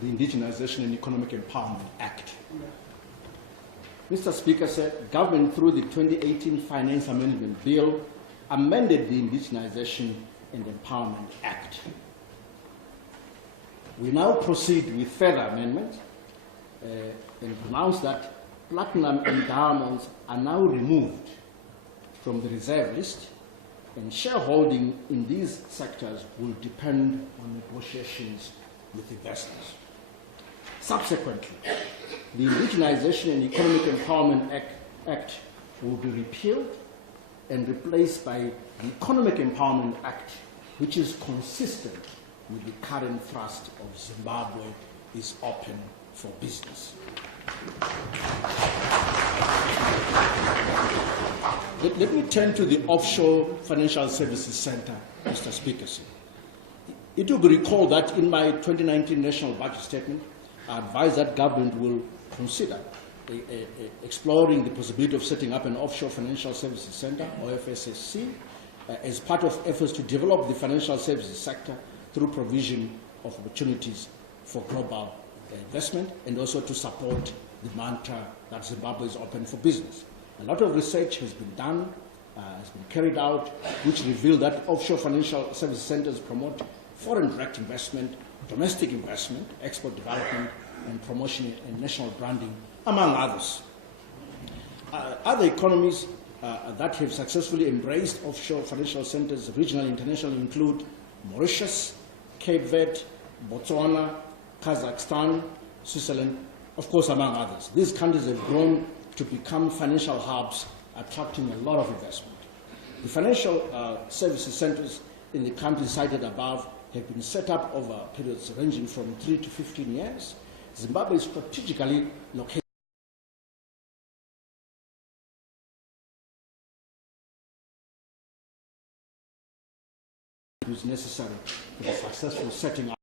the Indigenization and Economic Empowerment Act. Mr. Speaker, sir, government through the 2018 Finance Amendment Bill amended the Indigenization and Empowerment Act. We now proceed with further amendments and pronounce that platinum endowments are now removed from the reserve list, and shareholding in these sectors will depend on negotiations with investors. Subsequently, the Indigenization and Economic Empowerment Act will be repealed and replaced by the Economic Empowerment Act, which is consistent with the current thrust of Zimbabwe is open for business. Let me turn to the Offshore Financial Services Center, Mr. Speaker. It will be recalled that in my 2019 National Budget Statement, I advised that government will consider exploring the possibility of setting up an Offshore Financial Services Center, or FSSC, as part of efforts to develop the financial services sector through provision of opportunities for global investment, and also to support the mantra that Zimbabwe is open for business. A lot of research has been done, has been carried out, which revealed that offshore financial services centers promote foreign direct investment, domestic investment, export development, and promotion and national branding, among others. Other economies that have successfully embraced offshore financial centers, regional and international, include Mauritius, Cape Verde, Botswana, Kazakhstan, Switzerland, of course, among others. These countries have grown to become financial hubs, attracting a lot of investment. The financial services centers in the countries cited above have been set up over periods ranging from 3 to 15 years. Zimbabwe is strategically located is necessary for the successful setting up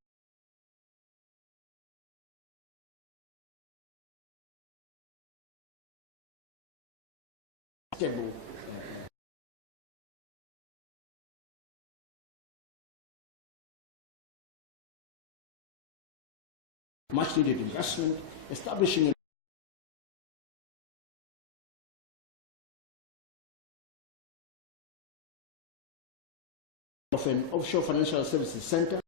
stable much needed investment, establishing of an offshore financial services center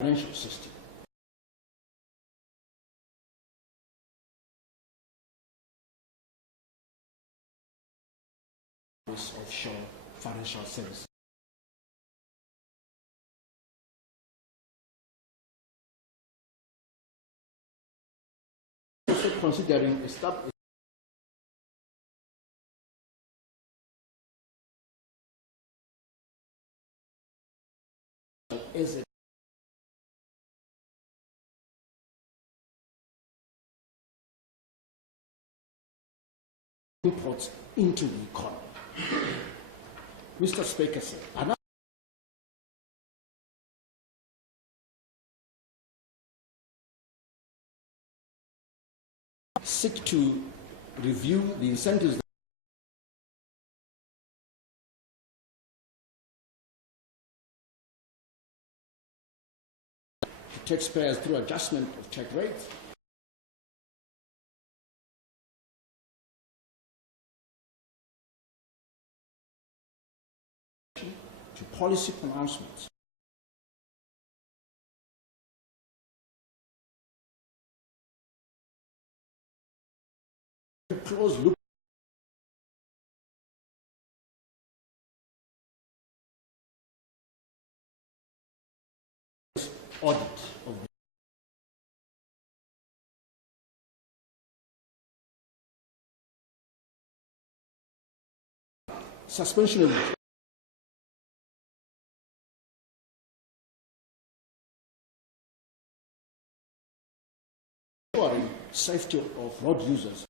financial system. This offshore financial services. Also considering establishing as a imports into the economy. Mr. Speaker, sir, seek to review the incentives to taxpayers through adjustment of tax rates, to policy pronouncements. A close look audit of the suspension of safety of road users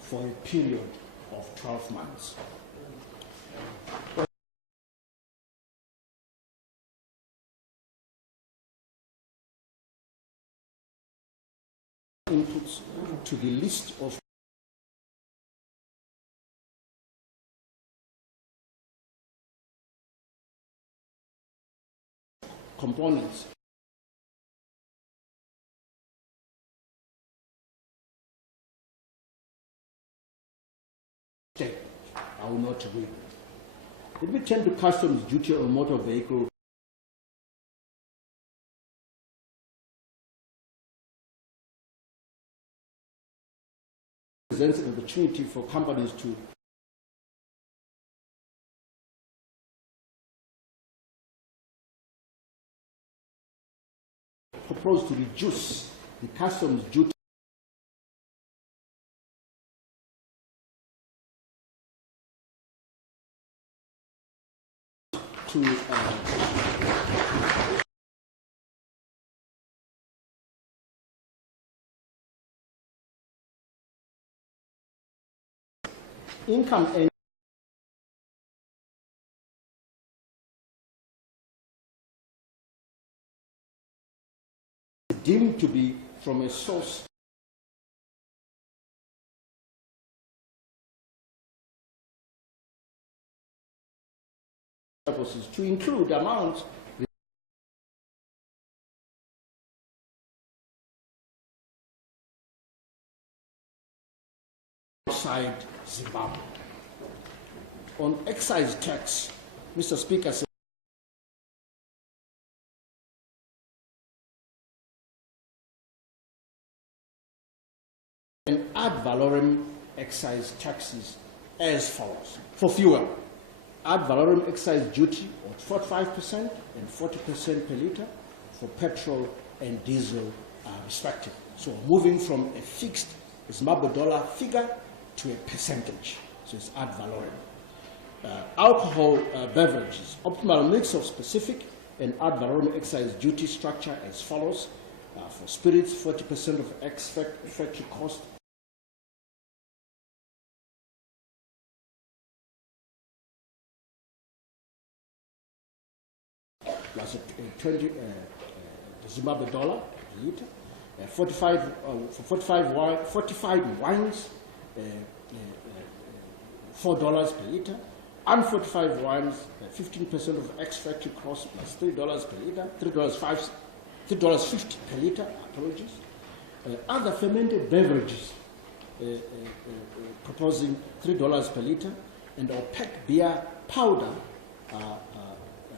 for a period of 12 months. Inputs to the list of components I will not read. Let me turn to customs duty on motor vehicle. Presents an opportunity for companies to propose to reduce the customs duty to income and deemed to be from a source purposes to include amounts outside Zimbabwe. On excise tax, Mr. Speaker said and ad valorem excise taxes as follows. For fuel, ad valorem excise duty of 45% and 40% per litre for petrol and diesel respectively. So moving from a fixed Zimbabwe dollar figure to a percentage. So it's ad valorem. Alcohol beverages, optimal mix of specific and ad valorem excise duty structure as follows. For spirits, 40% of ex-factory cost plus 20 Zimbabwe dollar per litre. 45 wines, $4 per litre. Unfortified wines, 15% of ex-factory cost plus $3 per litre, $3.50 per litre, apologies. Other fermented beverages, proposing $3 per litre, and opaque beer powder,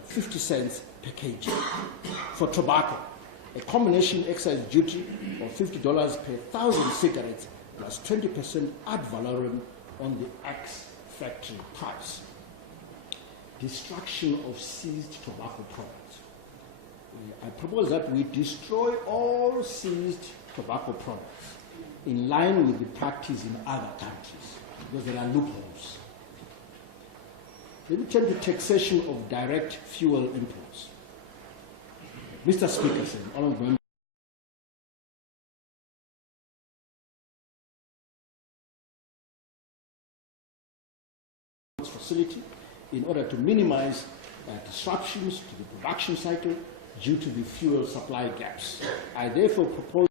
50 cents per kg. For tobacco, a combination excise duty of $50 per 1,000 cigarettes plus 20% ad valorem on the ex-factory price. Destruction of seized tobacco products. I propose that we destroy all seized tobacco products in line with the practice in other countries, because there are loopholes. Let me turn to taxation of direct fuel imports. Mr. Speaker, all of them. Facility in order to minimize disruptions to the production cycle due to the fuel supply gaps. I therefore propose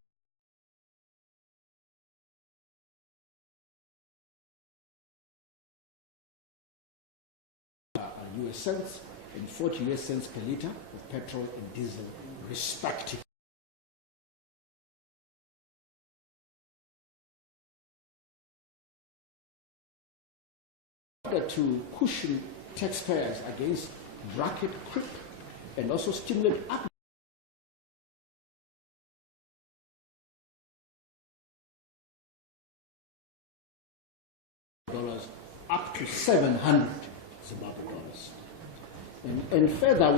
US cents and 40 US cents per litre of petrol and diesel respectively. In order to cushion taxpayers against bracket creep and also stimulate up dollars up to 700 Zimbabwe dollars, and further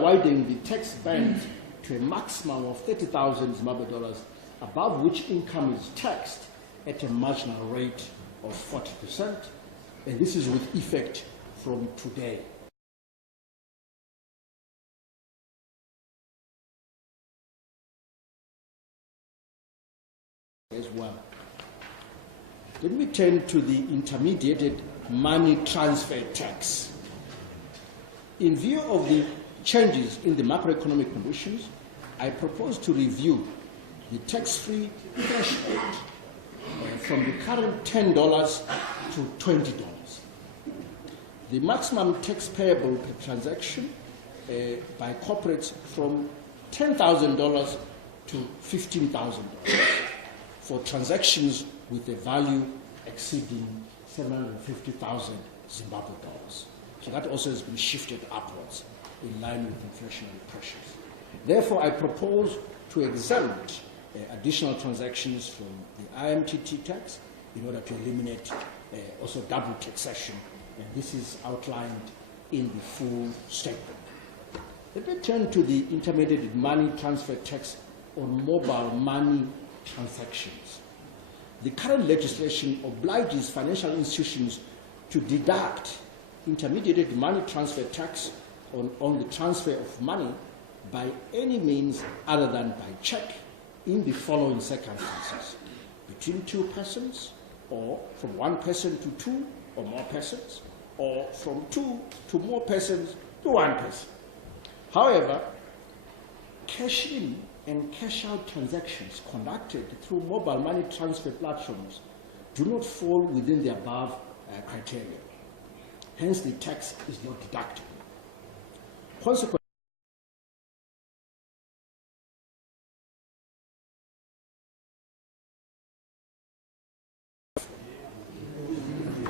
widen the tax band to a maximum of 30,000 Zimbabwe dollars, above which income is taxed at a marginal rate of 40%, and this is with effect from today. As well. Let me turn to the intermediated money transfer tax. In view of the changes in the macroeconomic conditions, I propose to review the tax-free threshold from the current $10 to $20. The maximum tax payable per transaction by corporates from $10,000 to $15,000 for transactions with a value exceeding 750,000 Zimbabwe dollars. So that also has been shifted upwards in line with inflationary pressures. Therefore, I propose to exempt additional transactions from the IMTT tax in order to eliminate also double taxation, and this is outlined in the full statement. Let me turn to the intermediate money transfer tax on mobile money transactions. The current legislation obliges financial institutions to deduct intermediate money transfer tax on the transfer of money by any means other than by check in the following circumstances: between two persons, or from one person to two or more persons, or from two to more persons to one person. However, cash in and cash out transactions conducted through mobile money transfer platforms do not fall within the above criteria. Hence, the tax is not deductible. Consequently,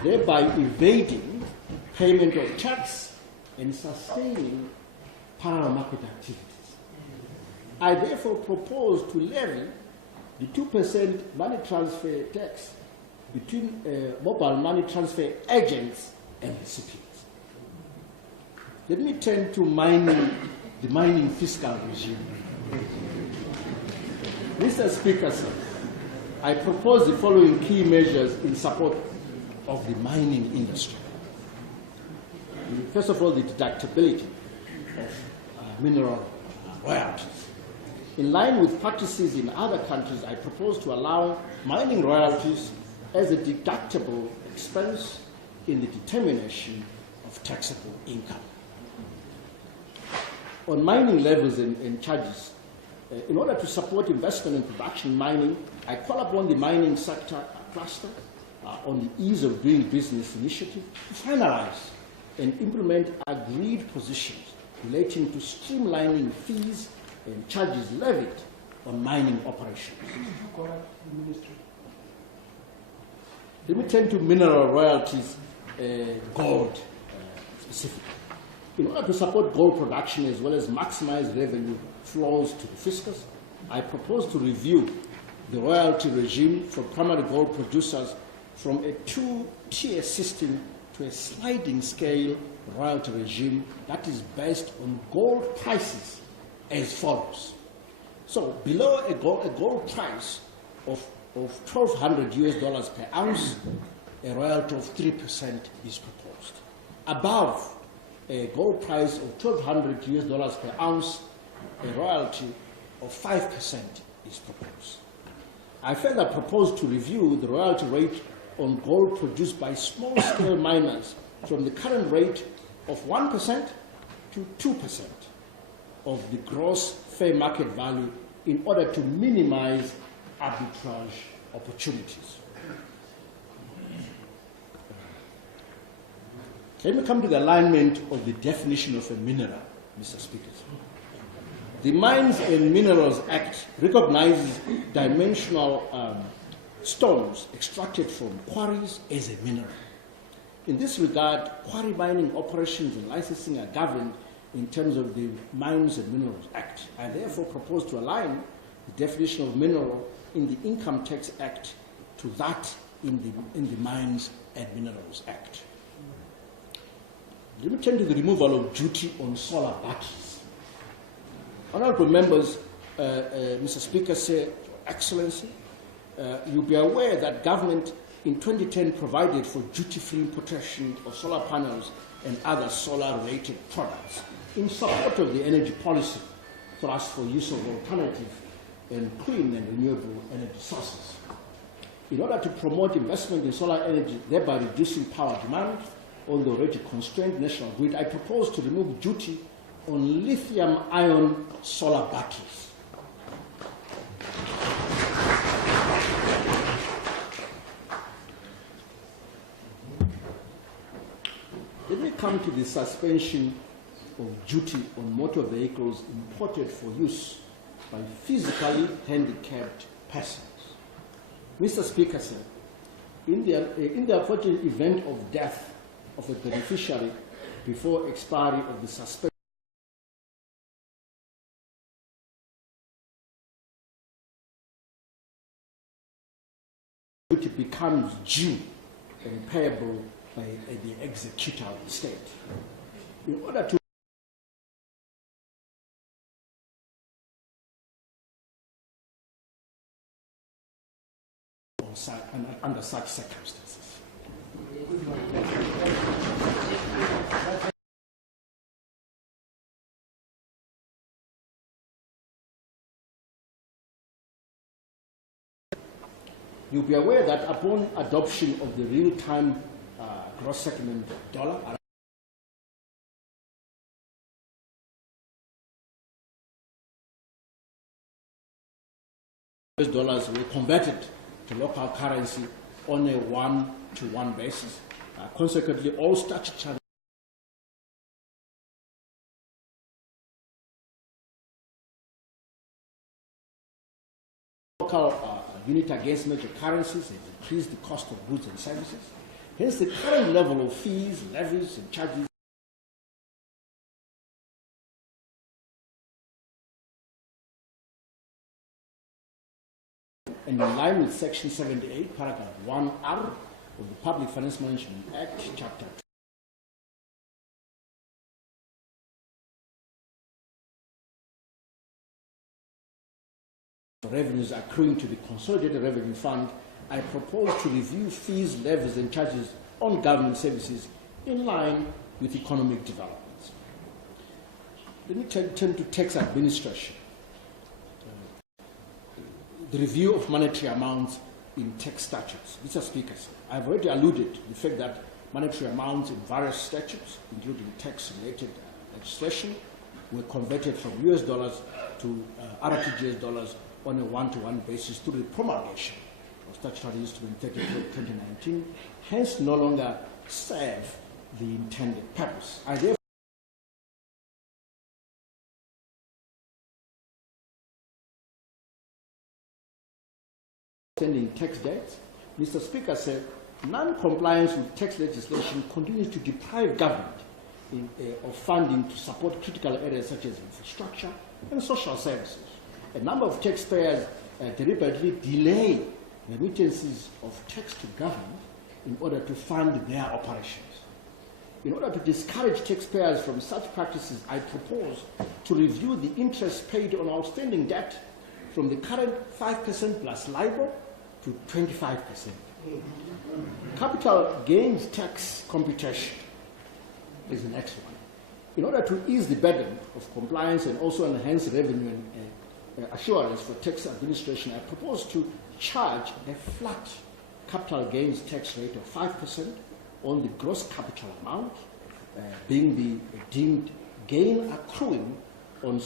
thereby evading payment of tax and sustaining parallel market activities. I therefore propose to levy the 2% money transfer tax between mobile money transfer agents and recipients. Let me turn to the mining fiscal regime. Mr. Speaker, sir, I propose the following key measures in support of the mining industry. First of all, the deductibility of mineral royalties. In line with practices in other countries, I propose to allow mining royalties as a deductible expense in the determination of taxable income. On mining levels and charges, in order to support investment in production mining, I call upon the mining sector cluster on the ease of doing business initiative to finalize and implement agreed positions relating to streamlining fees and charges levied on mining operations. Let me turn to mineral royalties, gold specifically. In order to support gold production as well as maximize revenue flows to the fiscus, I propose to review the royalty regime for primary gold producers from a two-tier system to a sliding scale royalty regime that is based on gold prices as follows. So below a gold price of $1,200 per ounce, a royalty of 3% is proposed. Above a gold price of $1,200 per ounce, a royalty of 5% is proposed. I further propose to review the royalty rate on gold produced by small-scale miners from the current rate of 1% to 2% of the gross fair market value in order to minimize arbitrage opportunities. Let me come to the alignment of the definition of a mineral, Mr. Speaker. The Mines and Minerals Act recognizes dimensional stones extracted from quarries as a mineral. In this regard, quarry mining operations and licensing are governed in terms of the Mines and Minerals Act. I therefore propose to align the definition of mineral in the Income Tax Act to that in the Mines and Minerals Act. Let me turn to the removal of duty on solar batteries. Honourable members, Mr. Speaker, Excellency, you'll be aware that government in 2010 provided for duty-free importation of solar panels and other solar-related products in support of the energy policy thrust for use of alternative and clean and renewable energy sources. In order to promote investment in solar energy, thereby reducing power demand on the already constrained national grid, I propose to remove duty on lithium-ion solar batteries. Let me come to the suspension of duty on motor vehicles imported for use by physically handicapped persons. Mr. Speaker, sir, in the unfortunate event of death of a beneficiary before expiry of the suspension, it becomes due and payable by the executor of the state. In order to under such circumstances. You'll be aware that upon adoption of the real-time gross settlement dollar, US dollars were converted to local currency on a one-to-one basis. Consequently, all statutory local unit against major currencies has increased the cost of goods and services. Hence, the current level of fees, levies, and charges and in line with Section 78, Paragraph 1R of the Public Finance Management Act, Chapter 2. Revenues accruing to the Consolidated Revenue Fund, I propose to review fees, levies, and charges on government services in line with economic developments. Let me turn to tax administration. The review of monetary amounts in tax statutes. Mr. Speaker, I have already alluded to the fact that monetary amounts in various statutes, including tax-related legislation, were converted from US dollars to RTGS dollars on a one-to-one basis through the promulgation of statutory instrument 2019, hence no longer serve the intended purpose. I therefore outstanding tax debts. Mr. Speaker said non-compliance with tax legislation continues to deprive government of funding to support critical areas such as infrastructure and social services. A number of taxpayers deliberately delay remittances of tax to government in order to fund their operations. In order to discourage taxpayers from such practices, I propose to review the interest paid on outstanding debt from the current 5% plus LIBOR to 25%. Capital gains tax computation is the next one. In order to ease the burden of compliance and also enhance revenue and assurance for tax administration, I propose to charge a flat capital gains tax rate of 5% on the gross capital amount, being the deemed gain accruing on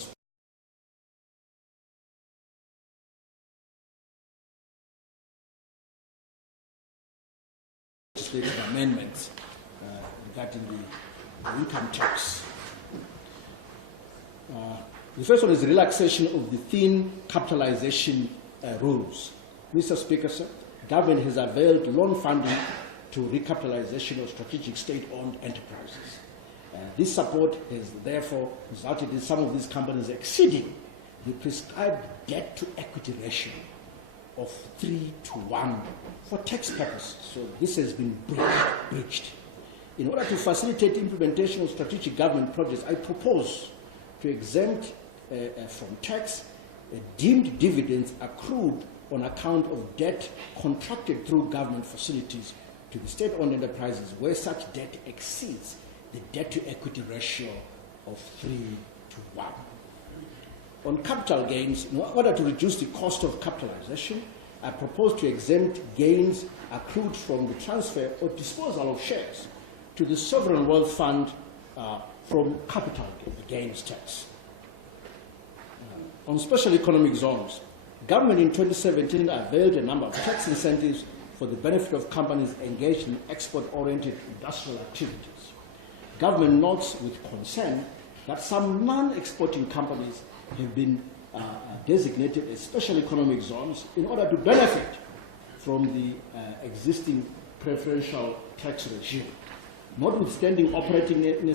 legislative amendments regarding the income tax. The first one is the relaxation of the thin capitalization rules. Mr. Speaker, sir, government has availed loan funding to recapitalization of strategic state-owned enterprises. This support has therefore resulted in some of these companies exceeding the prescribed debt-to-equity ratio of 3:1 for tax purposes. So this has been breached. In order to facilitate implementation of strategic government projects, I propose to exempt from tax deemed dividends accrued on account of debt contracted through government facilities to the state-owned enterprises where such debt exceeds the debt-to-equity ratio of 3:1. On capital gains, in order to reduce the cost of capitalization, I propose to exempt gains accrued from the transfer or disposal of shares to the Sovereign Wealth Fund from capital gains tax. On special economic zones, government in 2017 availed a number of tax incentives for the benefit of companies engaged in export-oriented industrial activities. Government notes with concern that some non-exporting companies have been designated as special economic zones in order to benefit from the existing preferential tax regime. Notwithstanding operating in a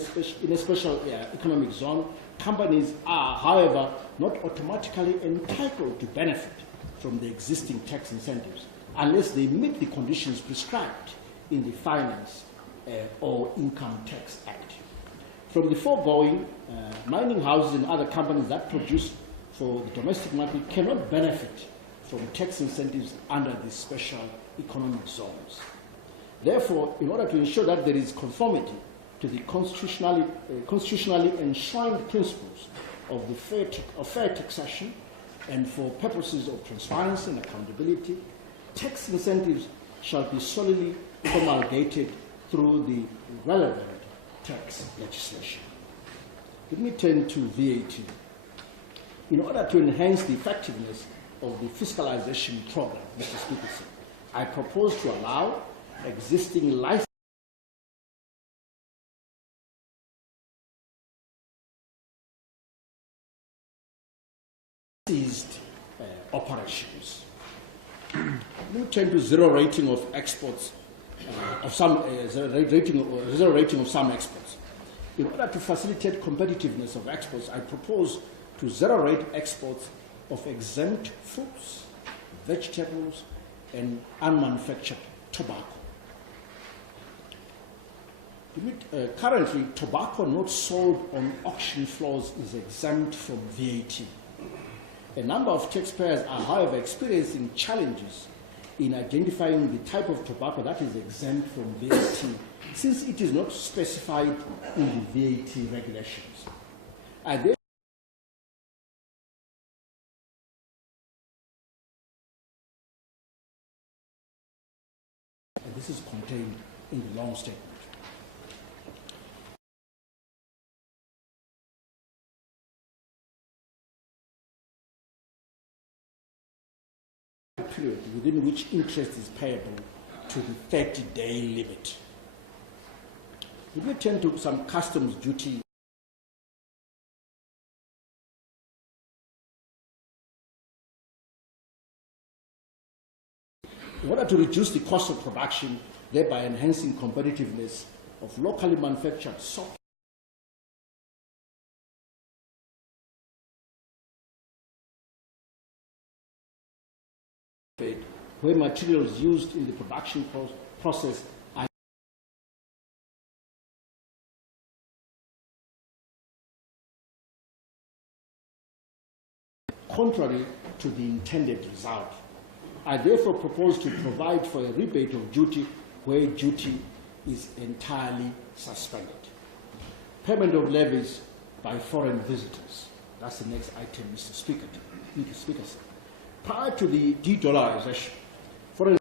special economic zone, companies are, however, not automatically entitled to benefit from the existing tax incentives unless they meet the conditions prescribed in the Finance or Income Tax Act. From the foregoing, mining houses and other companies that produce for the domestic market cannot benefit from tax incentives under the special economic zones. Therefore, in order to ensure that there is conformity to the constitutionally enshrined principles of the fair taxation and for purposes of transparency and accountability, tax incentives shall be solely promulgated through the relevant tax legislation. Let me turn to VAT. In order to enhance the effectiveness of the fiscalization program, Mr. Speaker, I propose to allow existing licensed operations. We turn to zero rating of exports zero rating of some exports. In order to facilitate competitiveness of exports, I propose to zero rate exports of exempt fruits, vegetables, and unmanufactured tobacco. Currently, tobacco not sold on auction floors is exempt from VAT. A number of taxpayers are, however, experiencing challenges in identifying the type of tobacco that is exempt from VAT, since it is not specified in the VAT regulations. And this is contained in the long statement. Period within which interest is payable to the 30-day limit. If we turn to some customs duty, in order to reduce the cost of production, thereby enhancing competitiveness of locally manufactured soft where materials used in the production process are contrary to the intended result. I therefore propose to provide for a rebate of duty where duty is entirely suspended. Payment of levies by foreign visitors. That's the next item, Mr. Speaker. Prior to the de-dollarization, foreign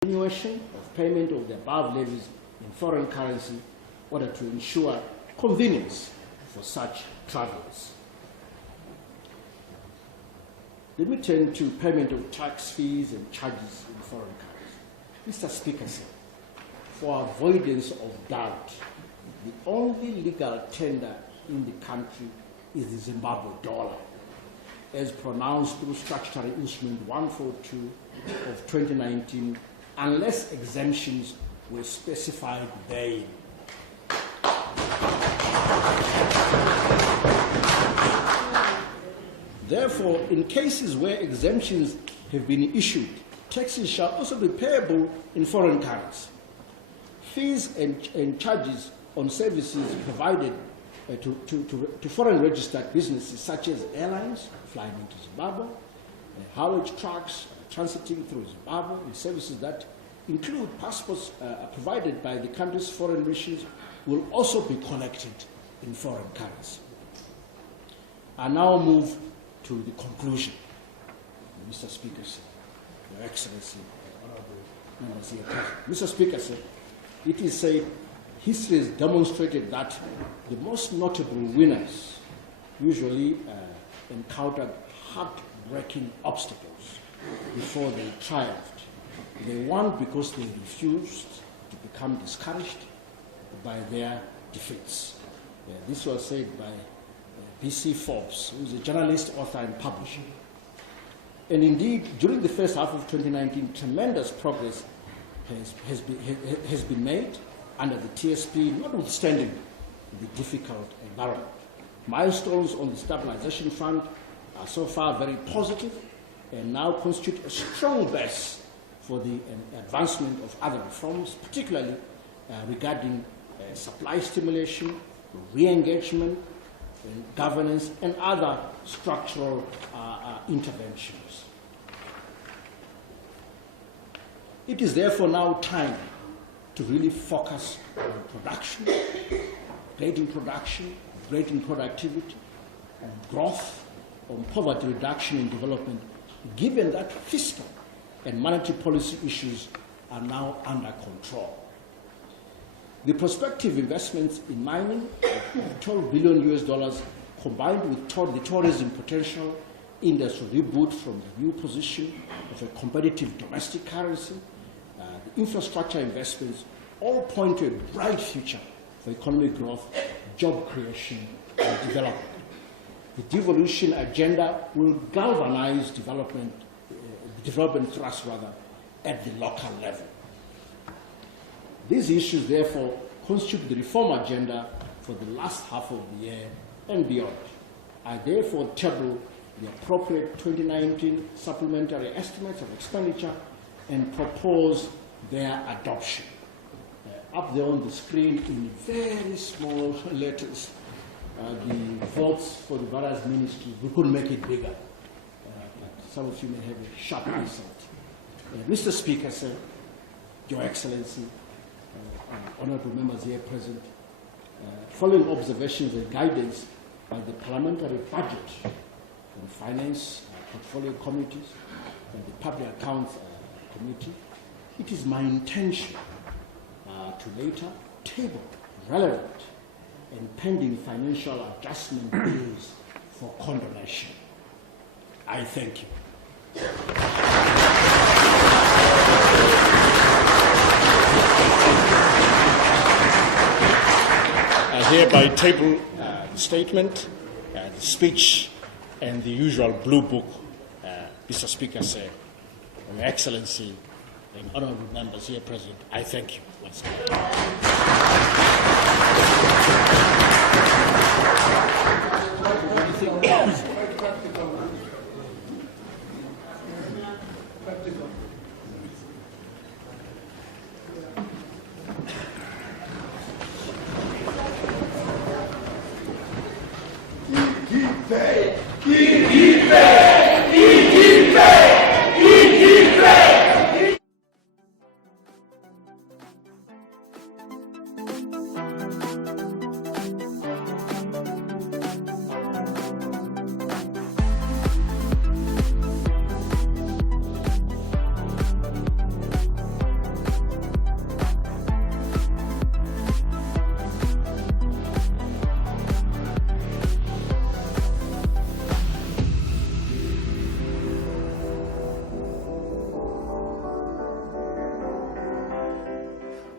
continuation of payment of the above levies in foreign currency in order to ensure convenience for such travelers. Let me turn to payment of tax fees and charges in foreign currency. Mr. Speaker, for avoidance of doubt, the only legal tender in the country is the Zimbabwe dollar, as pronounced through Statutory Instrument 142 of 2019, unless exemptions were specified therein. Therefore, in cases where exemptions have been issued, taxes shall also be payable in foreign currency. Fees and charges on services provided to foreign registered businesses such as airlines flying into Zimbabwe, haulage trucks transiting through Zimbabwe, and services that include passports provided by the country's foreign missions will also be collected in foreign currency. I now move to the conclusion. Mr. Speaker, sir, Your Excellency, members here present. Mr. Speaker, sir, it is said history has demonstrated that the most notable winners usually encountered heartbreaking obstacles before they triumphed. They won because they refused to become discouraged by their defeats. This was said by B.C. Forbes, who is a journalist, author, and publisher. And indeed, during the first half of 2019, tremendous progress has been made under the TSP, notwithstanding the difficult environment. Milestones on the stabilization front are so far very positive and now constitute a strong base for the advancement of other reforms, particularly regarding supply stimulation, re-engagement, governance, and other structural interventions. It is therefore now time to really focus on production, greater productivity, and growth, on poverty reduction and development, given that fiscal and monetary policy issues are now under control. The prospective investments in mining of $12 billion combined with the tourism potential, industry reboot from the new position of a competitive domestic currency, the infrastructure investments all point to a bright future for economic growth, job creation, and development. The devolution agenda will galvanize development thrust at the local level. These issues, therefore, constitute the reform agenda for the last half of the year and beyond. I therefore table the appropriate 2019 supplementary estimates of expenditure and propose their adoption. Up there on the screen in very small letters, the votes for the various ministries. We couldn't make it bigger. But some of you may have a sharp eyesight. Mr. Speaker, sir, Your Excellency, honorable members here present, following observations and guidance by the Parliamentary Budget and Finance Portfolio Committees and the Public Accounts Committee, it is my intention to later table relevant and pending financial adjustment bills for condonation. I thank you. I hereby table the statement, the speech, and the usual blue book. Mr. Speaker, sir, Your Excellency, and honorable members here present, I thank you once again.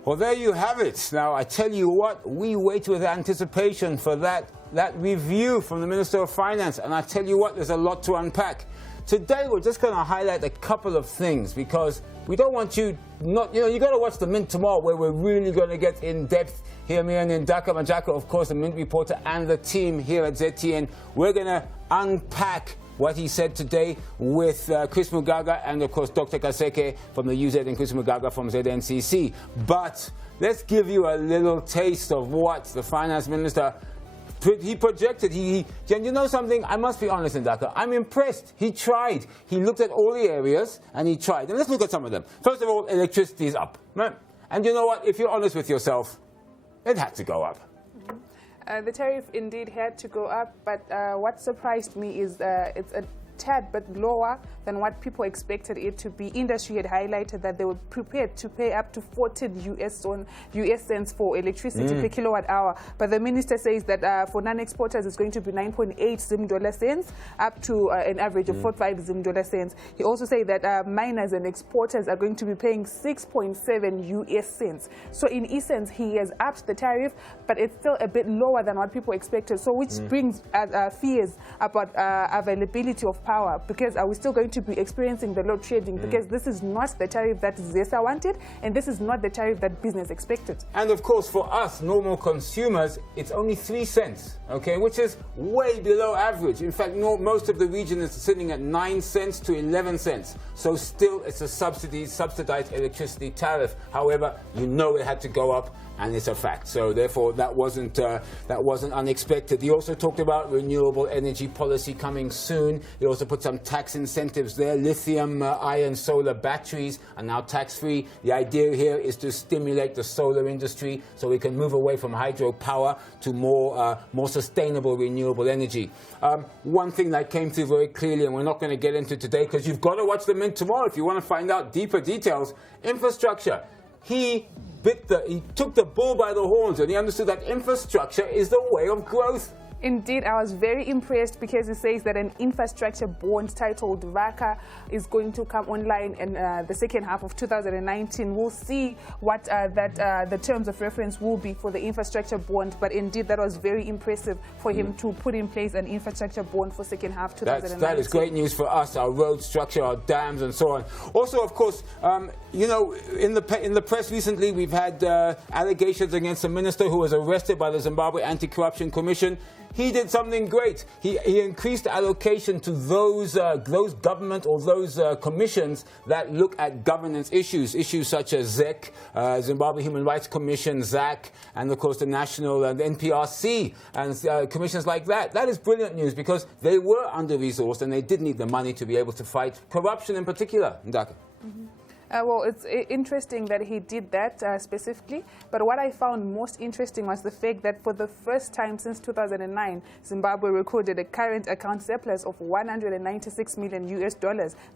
Well, there you have it. Now, I tell you what, we wait with anticipation for that review from the Minister of Finance. And I tell you what, there's a lot to unpack. Today, we're just going to highlight a couple of things because we don't want you not, you got to watch the Mint tomorrow where we're really going to get in depth here. Me and Ndaka, Majaka, of course, the Mint reporter and the team here at ZTN. We're going to unpack what he said today with Chris Mugaga and, of course, Dr. Kaseke from the UZ and Chris Mugaga from ZNCC. But let's give you a little taste of what the finance minister he projected. And you know something? I must be honest, Ndaka. I'm impressed. He tried. He looked at all the areas and he tried. And let's look at some of them. First of all, electricity is up. Right? And you know what? If you're honest with yourself, it had to go up. The tariff indeed had to go up, but what surprised me is it's a tad bit lower than what people expected it to be. Industry had highlighted that they were prepared to pay up to 14 US cents for electricity per kilowatt hour. But the minister says that for non-exporters it's going to be 9.8 Zim dollar cents up to an average of 45 Zim dollar cents. He also said that miners and exporters are going to be paying 6.7 US cents. So in essence, he has upped the tariff, but it's still a bit lower than what people expected. So which brings fears about availability of power, because are we still going to be experiencing the load shedding? Because this is not the tariff that ZESA wanted, and this is not the tariff that business expected. And of course, for us normal consumers, it's only 3 cents, okay, which is way below average. In fact, most of the region is sitting at 9 cents to 11 cents. So still, it's a subsidized electricity tariff. However, you know it had to go up, and it's a fact. So therefore, that wasn't unexpected. He also talked about renewable energy policy coming soon. He also put some tax incentives there. Lithium, iron, solar batteries are now tax-free. The idea here is to stimulate the solar industry so we can move away from hydropower to more sustainable renewable energy. One thing that came through very clearly, and we're not going to get into today because you've got to watch the Mint tomorrow if you want to find out deeper details. Infrastructure. He took the bull by the horns, and he understood that infrastructure is the way of growth. Indeed, I was very impressed because it says that an infrastructure bond titled Ndaka is going to come online in the second half of 2019. We'll see what the terms of reference will be for the infrastructure bond, but indeed that was very impressive for him to put in place an infrastructure bond for second half 2019. That is great news for us, our road structure, our dams and so on. Also, of course, you know, in the press recently we've had allegations against a minister who was arrested by the Zimbabwe Anti-Corruption Commission. He did something great. He increased allocation to those government or those commissions that look at governance issues such as ZEC, Zimbabwe Human Rights Commission, ZAC, and of course the National and the NPRC, and commissions like that. That is brilliant news because they were under-resourced and they did need the money to be able to fight corruption in particular. Ndaka. Well, it's interesting that he did that specifically, but what I found most interesting was the fact that for the first time since 2009, Zimbabwe recorded a current account surplus of $196 million US.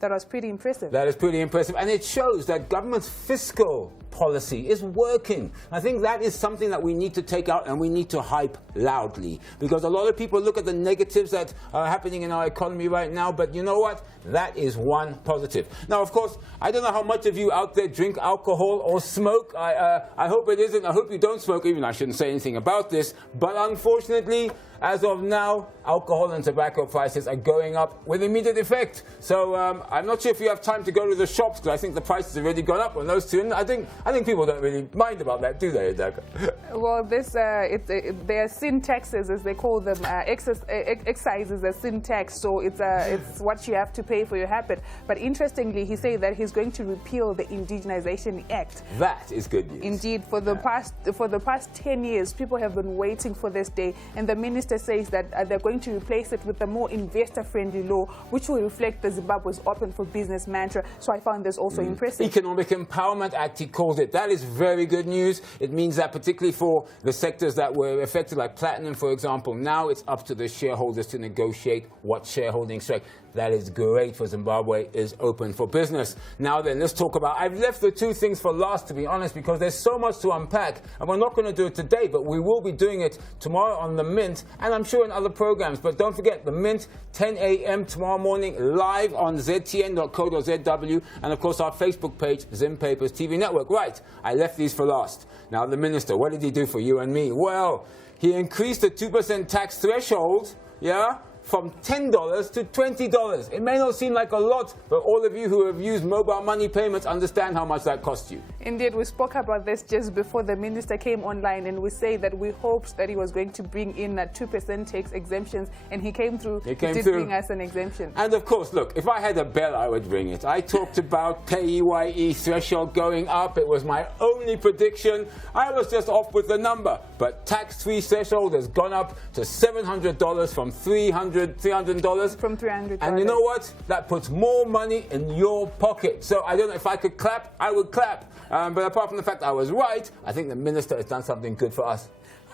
That was pretty impressive. That is pretty impressive, and it shows that government's fiscal policy is working. I think that is something that we need to take out and we need to hype loudly, because a lot of people look at the negatives that are happening in our economy right now, but you know what? That is one positive. Now, of course, I don't know how much of you out there drink alcohol or smoke. I hope it isn't. I hope you don't smoke, even I shouldn't say anything about this, but unfortunately, as of now, alcohol and tobacco prices are going up with immediate effect. So I'm not sure if you have time to go to the shops, because I think the prices have already gone up on those two. And I think people don't really mind about that, do they, Ndaka? Well, they are sin taxes, as they call them. Excise is a sin tax, so it's what you have to pay for your habit. But interestingly, he said that he's going to repeal the Indigenization Act. That is good news. Indeed, for the past 10 years, people have been waiting for this day, and the minister says that they're going to replace it with a more investor-friendly law, which will reflect the Zimbabwe's open for business mantra. So I found this also impressive. Economic Empowerment Act, he called it. That is very good news. It means that particularly for the sectors that were affected, like platinum, for example, now it's up to the shareholders to negotiate what shareholding strike. That is great for Zimbabwe is open for business. Now then, let's talk about, I've left the two things for last, to be honest, because there's so much to unpack, and we're not going to do it today, but we will be doing it tomorrow on The Mint, and I'm sure in other programs. But don't forget, The Mint, 10 a.m. tomorrow morning, live on ztn.co.zw, and of course our Facebook page, Zim Papers TV Network. Right, I left these for last. Now, the minister, what did he do for you and me? Well, he increased the 2% tax threshold, yeah, from $10 to $20. It may not seem like a lot, but all of you who have used mobile money payments understand how much that costs you. Indeed, we spoke about this just before the minister came online, and we say that we hoped that he was going to bring in 2% tax exemptions, and he came through. He did bring us an exemption. And of course, look, if I had a bell, I would ring it. I talked about PAYE threshold going up. It was my only prediction. I was just off with the number, but tax-free threshold has gone up to $700 from $300. From $300. And you know what? That puts more money in your pocket. So I don't know if I could clap, I would clap. But apart from the fact I was right, I think the minister has done something good for us.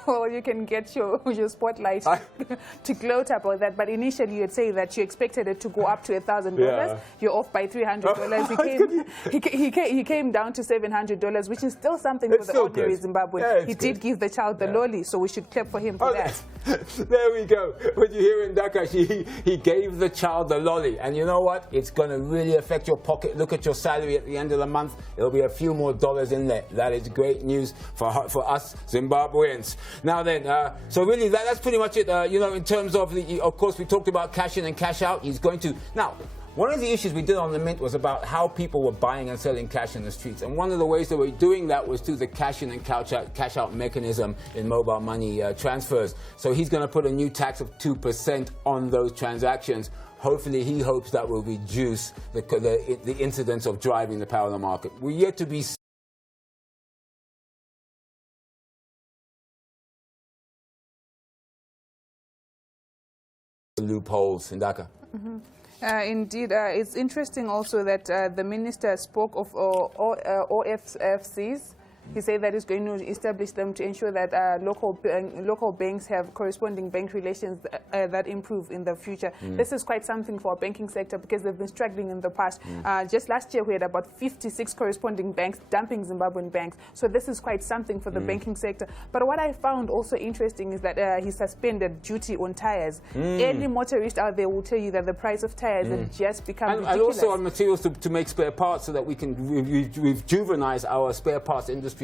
Well, you can get your spotlight to gloat about that. But initially, you'd say that you expected it to go up to $1,000. Yeah. You're off by $300. He came down to $700, which is still something for the ordinary Zimbabwean. Yeah, he did give the child the lolly, so we should clap for him for that. There we go. When you hear in Ndaka, he gave the child the lolly. And you know what? It's going to really affect your pocket. Look at your salary at the end of the month. It'll be a few more dollars in there. That is great news for us Zimbabweans. Now then, so really that's pretty much it. You know, in terms of of course, we talked about cash in and cash out. He's going to now. One of the issues we did on the Mint was about how people were buying and selling cash in the streets. And one of the ways that we're doing that was through the cash in and cash out mechanism in mobile money transfers. So he's going to put a new tax of 2% on those transactions. Hopefully, he hopes that will reduce the incidence of driving the parallel market. We're yet to be loopholes in Ndaka. Indeed, it's interesting also that the minister spoke of OFCs. He said that he's going to establish them to ensure that local banks have corresponding bank relations that improve in the future. This is quite something for our banking sector because they've been struggling in the past. Just last year, we had about 56 corresponding banks dumping Zimbabwean banks. So this is quite something for the banking sector. But what I found also interesting is that he suspended duty on tires. Any motorist out there will tell you that the price of tires has just become ridiculous. And also on materials to make spare parts so that we can rejuvenize our spare parts industry.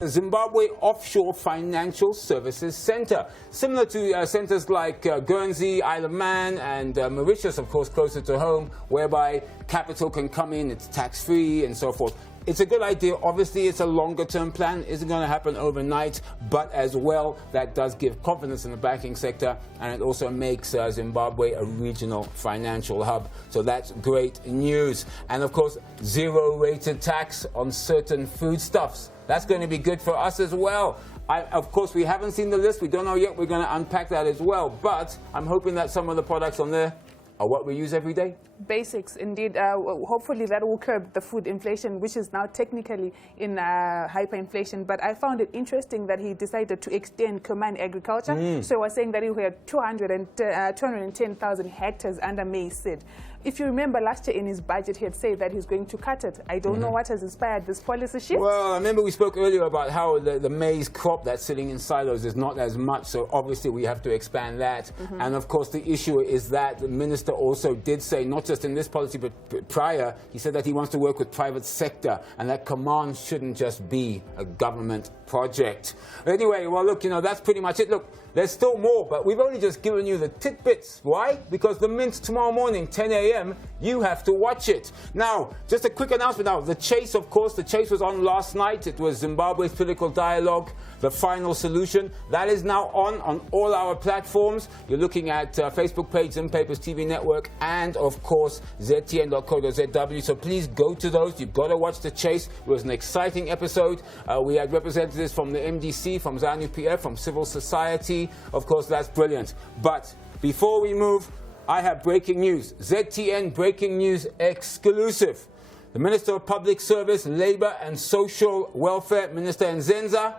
The Zimbabwe Offshore Financial Services Center, similar to centers like Guernsey, Isle of Man, and Mauritius, of course, closer to home, whereby capital can come in, it's tax-free and so forth. It's a good idea. Obviously, it's a longer-term plan. It isn't going to happen overnight, but as well, that does give confidence in the banking sector, and it also makes Zimbabwe a regional financial hub. So that's great news. And of course, zero-rated tax on certain foodstuffs. That's going to be good for us as well. Of course, we haven't seen the list. We don't know yet. We're going to unpack that as well. But I'm hoping that some of the products on there are what we use every day. Basics, indeed. Hopefully that will curb the food inflation, which is now technically in hyperinflation. But I found it interesting that he decided to extend command agriculture. So we're saying that he had 210,000 hectares under maize seed. If you remember last year in his budget, he had said that he's going to cut it. I don't know what has inspired this policy shift. Well, I remember we spoke earlier about how the maize crop that's sitting in silos is not as much, so obviously we have to expand that. And of course, the issue is that the minister also did say, not just in this policy, but prior, he said that he wants to work with private sector and that command shouldn't just be a government project. Anyway, well, look, you know, that's pretty much it. Look, there's still more, but we've only just given you the tidbits. Why? Because the Mint tomorrow morning, 10 a.m., you have to watch it. Now, just a quick announcement now. The Chase, of course, the Chase was on last night. It was Zimbabwe's political dialogue, the final solution. That is now on all our platforms. You're looking at Facebook page, Zimpapers TV Network, and, of course, ztn.co.zw. So please go to those. You've got to watch the Chase. It was an exciting episode. We had representatives from the MDC, from ZANU-PF, from civil society. Of course, that's brilliant. But before we move, I have breaking news. ZTN breaking news exclusive. The Minister of Public Service, Labour and Social Welfare, Minister Nzenza,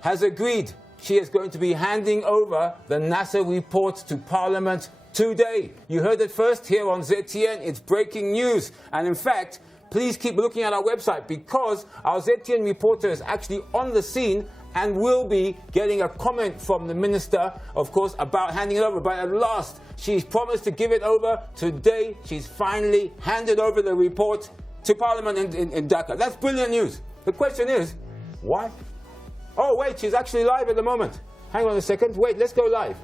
has agreed she is going to be handing over the NASA report to Parliament today. You heard it first here on ZTN. It's breaking news. And in fact, please keep looking at our website because our ZTN reporter is actually on the scene and will be getting a comment from the minister, of course, about handing it over. But at last, she's promised to give it over. Today, she's finally handed over the report to Parliament in Ndaka. That's brilliant news. The question is, why? Oh, wait, she's actually live at the moment. Hang on a second. Wait, let's go live.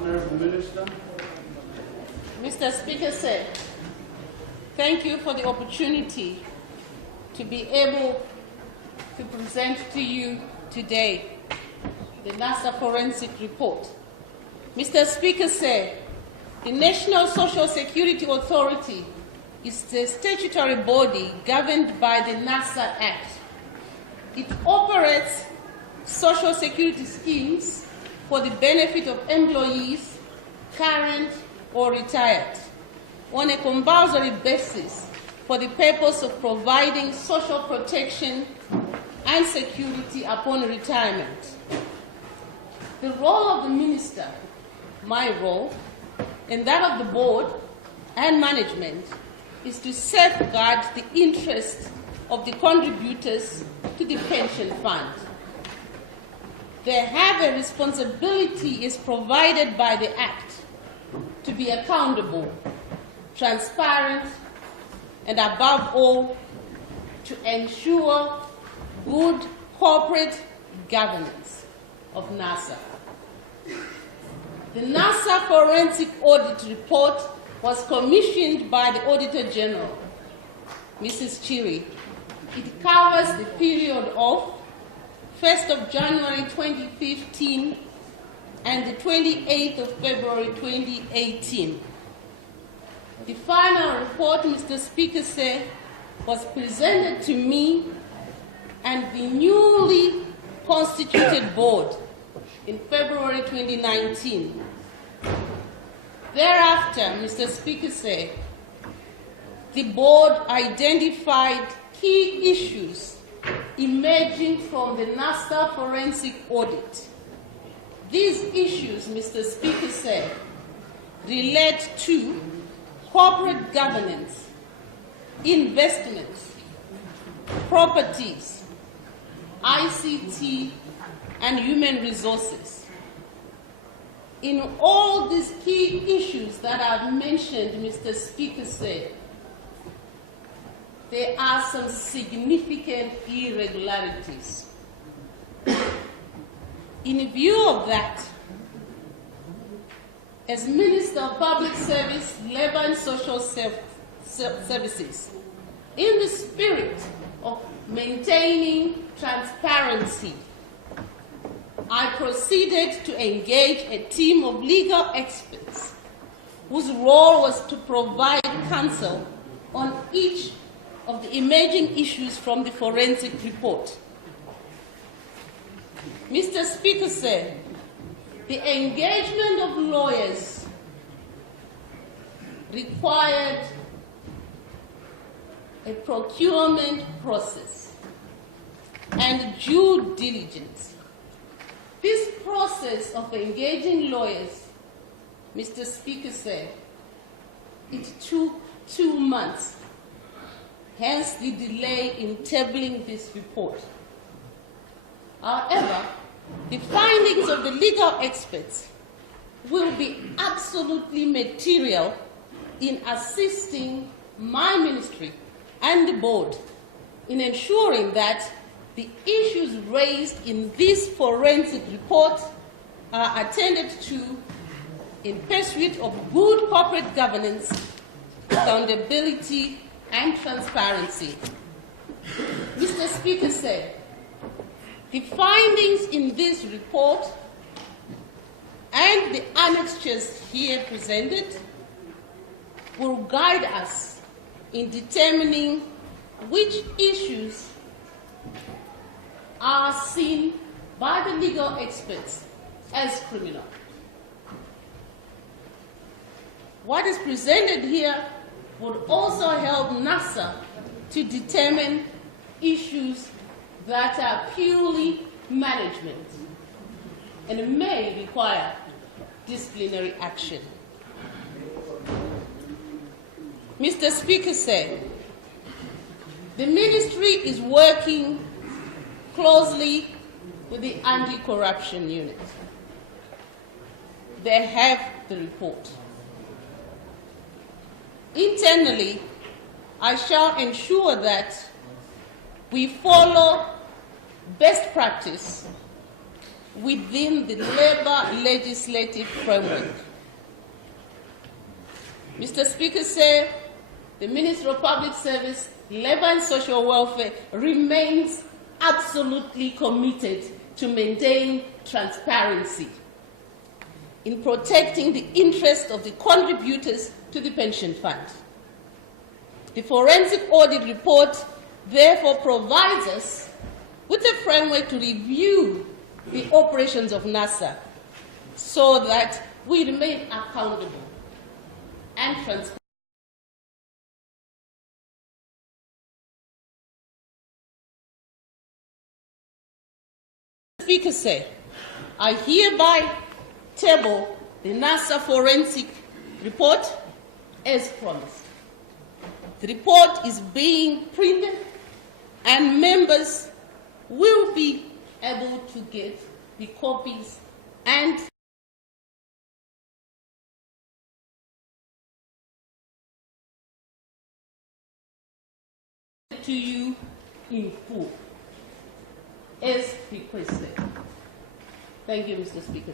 Honourable Minister. Mr. Speaker, sir, thank you for the opportunity to be able to present to you today the NSSA forensic report. Mr. Speaker, sir, the National Social Security Authority is the statutory body governed by the NSSA Act. It operates social security schemes for the benefit of employees, current or retired, on a compulsory basis for the purpose of providing social protection and security upon retirement. The role of the minister, my role, and that of the board and management is to safeguard the interests of the contributors to the pension fund. They have a responsibility is provided by the Act to be accountable, transparent, and above all, to ensure good corporate governance of NSSA. The NSSA Forensic Audit Report was commissioned by the Auditor General, Mrs. Chiri. It covers the period of 1st of January 2015 and the 28th of February 2018. The final report, Mr. Speaker, sir, was presented to me and the newly constituted board in February 2019. Thereafter, Mr. Speaker, sir, the board identified key issues emerging from the NSSA forensic audit. These issues, Mr. Speaker, sir, relate to corporate governance, investments, properties, ICT, and human resources. In all these key issues that I've mentioned, Mr. Speaker, sir, there are some significant irregularities. In view of that, as Minister of Public Service, Labour and Social Services, in the spirit of maintaining transparency, I proceeded to engage a team of legal experts whose role was to provide counsel on each of the emerging issues from the forensic report. Mr. Speaker, sir, the engagement of lawyers required a procurement process and due diligence. This process of engaging lawyers, Mr. Speaker, sir, it took 2 months, hence the delay in tabling this report. However, the findings of the legal experts will be absolutely material in assisting my ministry and the board in ensuring that the issues raised in this forensic report are attended to in pursuit of good corporate governance, accountability, and transparency. Mr. Speaker, sir, the findings in this report and the annexures here presented will guide us in determining which issues are seen by the legal experts as criminal. What is presented here would also help NSSA to determine issues that are purely management and may require disciplinary action. Mr. Speaker, sir, the ministry is working closely with the anti-corruption unit. They have the report. Internally, I shall ensure that we follow best practice within the labour legislative framework. Mr. Speaker said the Ministry of Public Service, Labour and Social Welfare remains absolutely committed to maintain transparency in protecting the interests of the contributors to the pension fund. The forensic audit report therefore provides us with a framework to review the operations of NSSA so that we remain accountable and transparent. Speaker said, I hereby table the NSSA forensic report as promised. The report is being printed and members will be able to get the copies and to you in full, as requested. Thank you, Mr. Speaker.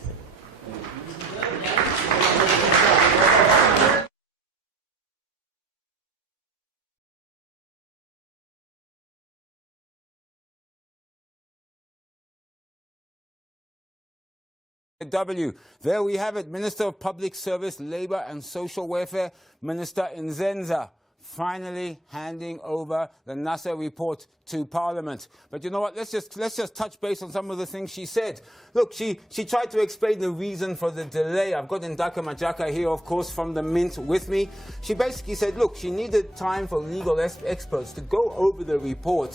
There we have it, Minister of Public Service, Labour and Social Welfare, Minister Nzenza, finally handing over the NSSA report to Parliament. But you know what, let's just touch base on some of the things she said. Look, she tried to explain the reason for the delay. I've got Ndaka Majaka here, of course, from the Mint with me. She basically said, look, she needed time for legal experts to go over the report.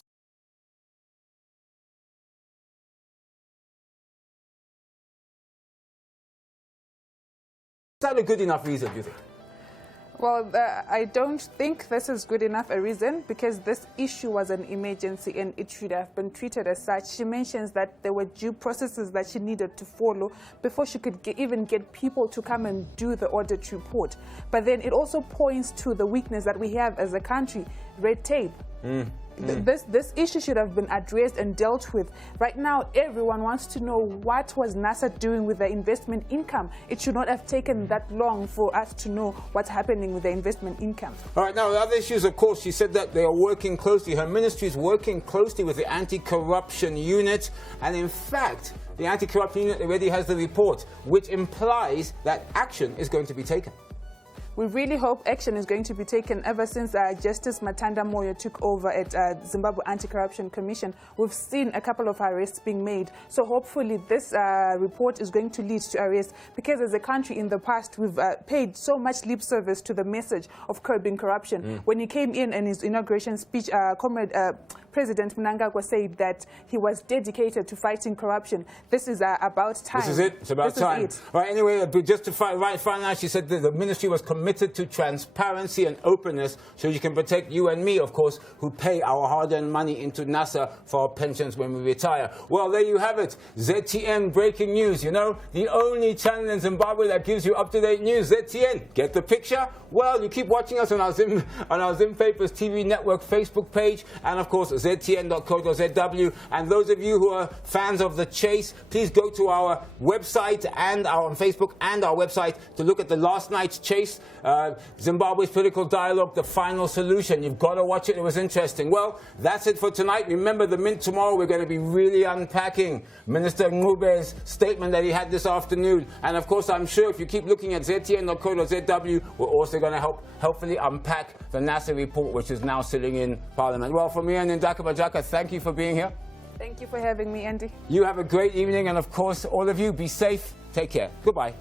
Is that a good enough reason, do you think? Well, I don't think this is good enough a reason, because this issue was an emergency and it should have been treated as such. She mentions that there were due processes that she needed to follow before she could even get people to come and do the audit report. But then it also points to the weakness that we have as a country, red tape. This issue should have been addressed and dealt with. Right now, everyone wants to know what was NSSA doing with the investment income. It should not have taken that long for us to know what's happening with the investment income. All right, now the other issues, of course, she said that they are working closely. Her ministry is working closely with the anti-corruption unit. And in fact, the anti-corruption unit already has the report, which implies that action is going to be taken. We really hope action is going to be taken. Ever since Justice Matanda Moyo took over at Zimbabwe Anti-Corruption Commission, we've seen a couple of arrests being made. So hopefully this report is going to lead to arrests, because as a country in the past, we've paid so much lip service to the message of curbing corruption. When he came in his inauguration speech, President Mnangagwa said that he was dedicated to fighting corruption. This is about time. This is it. It's about time. All right, anyway, just to find out, she said that the ministry was committed to transparency and openness so you can protect you and me, of course, who pay our hard-earned money into NSSA for our pensions when we retire. Well, there you have it. ZTN breaking news. You know, the only channel in Zimbabwe that gives you up-to-date news. ZTN. Get the picture? Well, you keep watching us on our Zim Papers TV network Facebook page, and of course ztn.co.zw. And those of you who are fans of The Chase, please go to our website and on Facebook and our website to look at the last night's Chase, Zimbabwe's political dialogue, the final solution. You've got to watch it. It was interesting. Well, that's it for tonight. Remember, the Mint tomorrow, we're going to be really unpacking Minister Ncube's statement that he had this afternoon. And of course, I'm sure if you keep looking at ztn.co.zw, we're also going to helpfully unpack the NSSA report, which is now sitting in Parliament. Well, from me and Ndaka Majaka, thank you for being here. Thank you for having me, Andy. You have a great evening, and of course, all of you, be safe. Take care. Goodbye.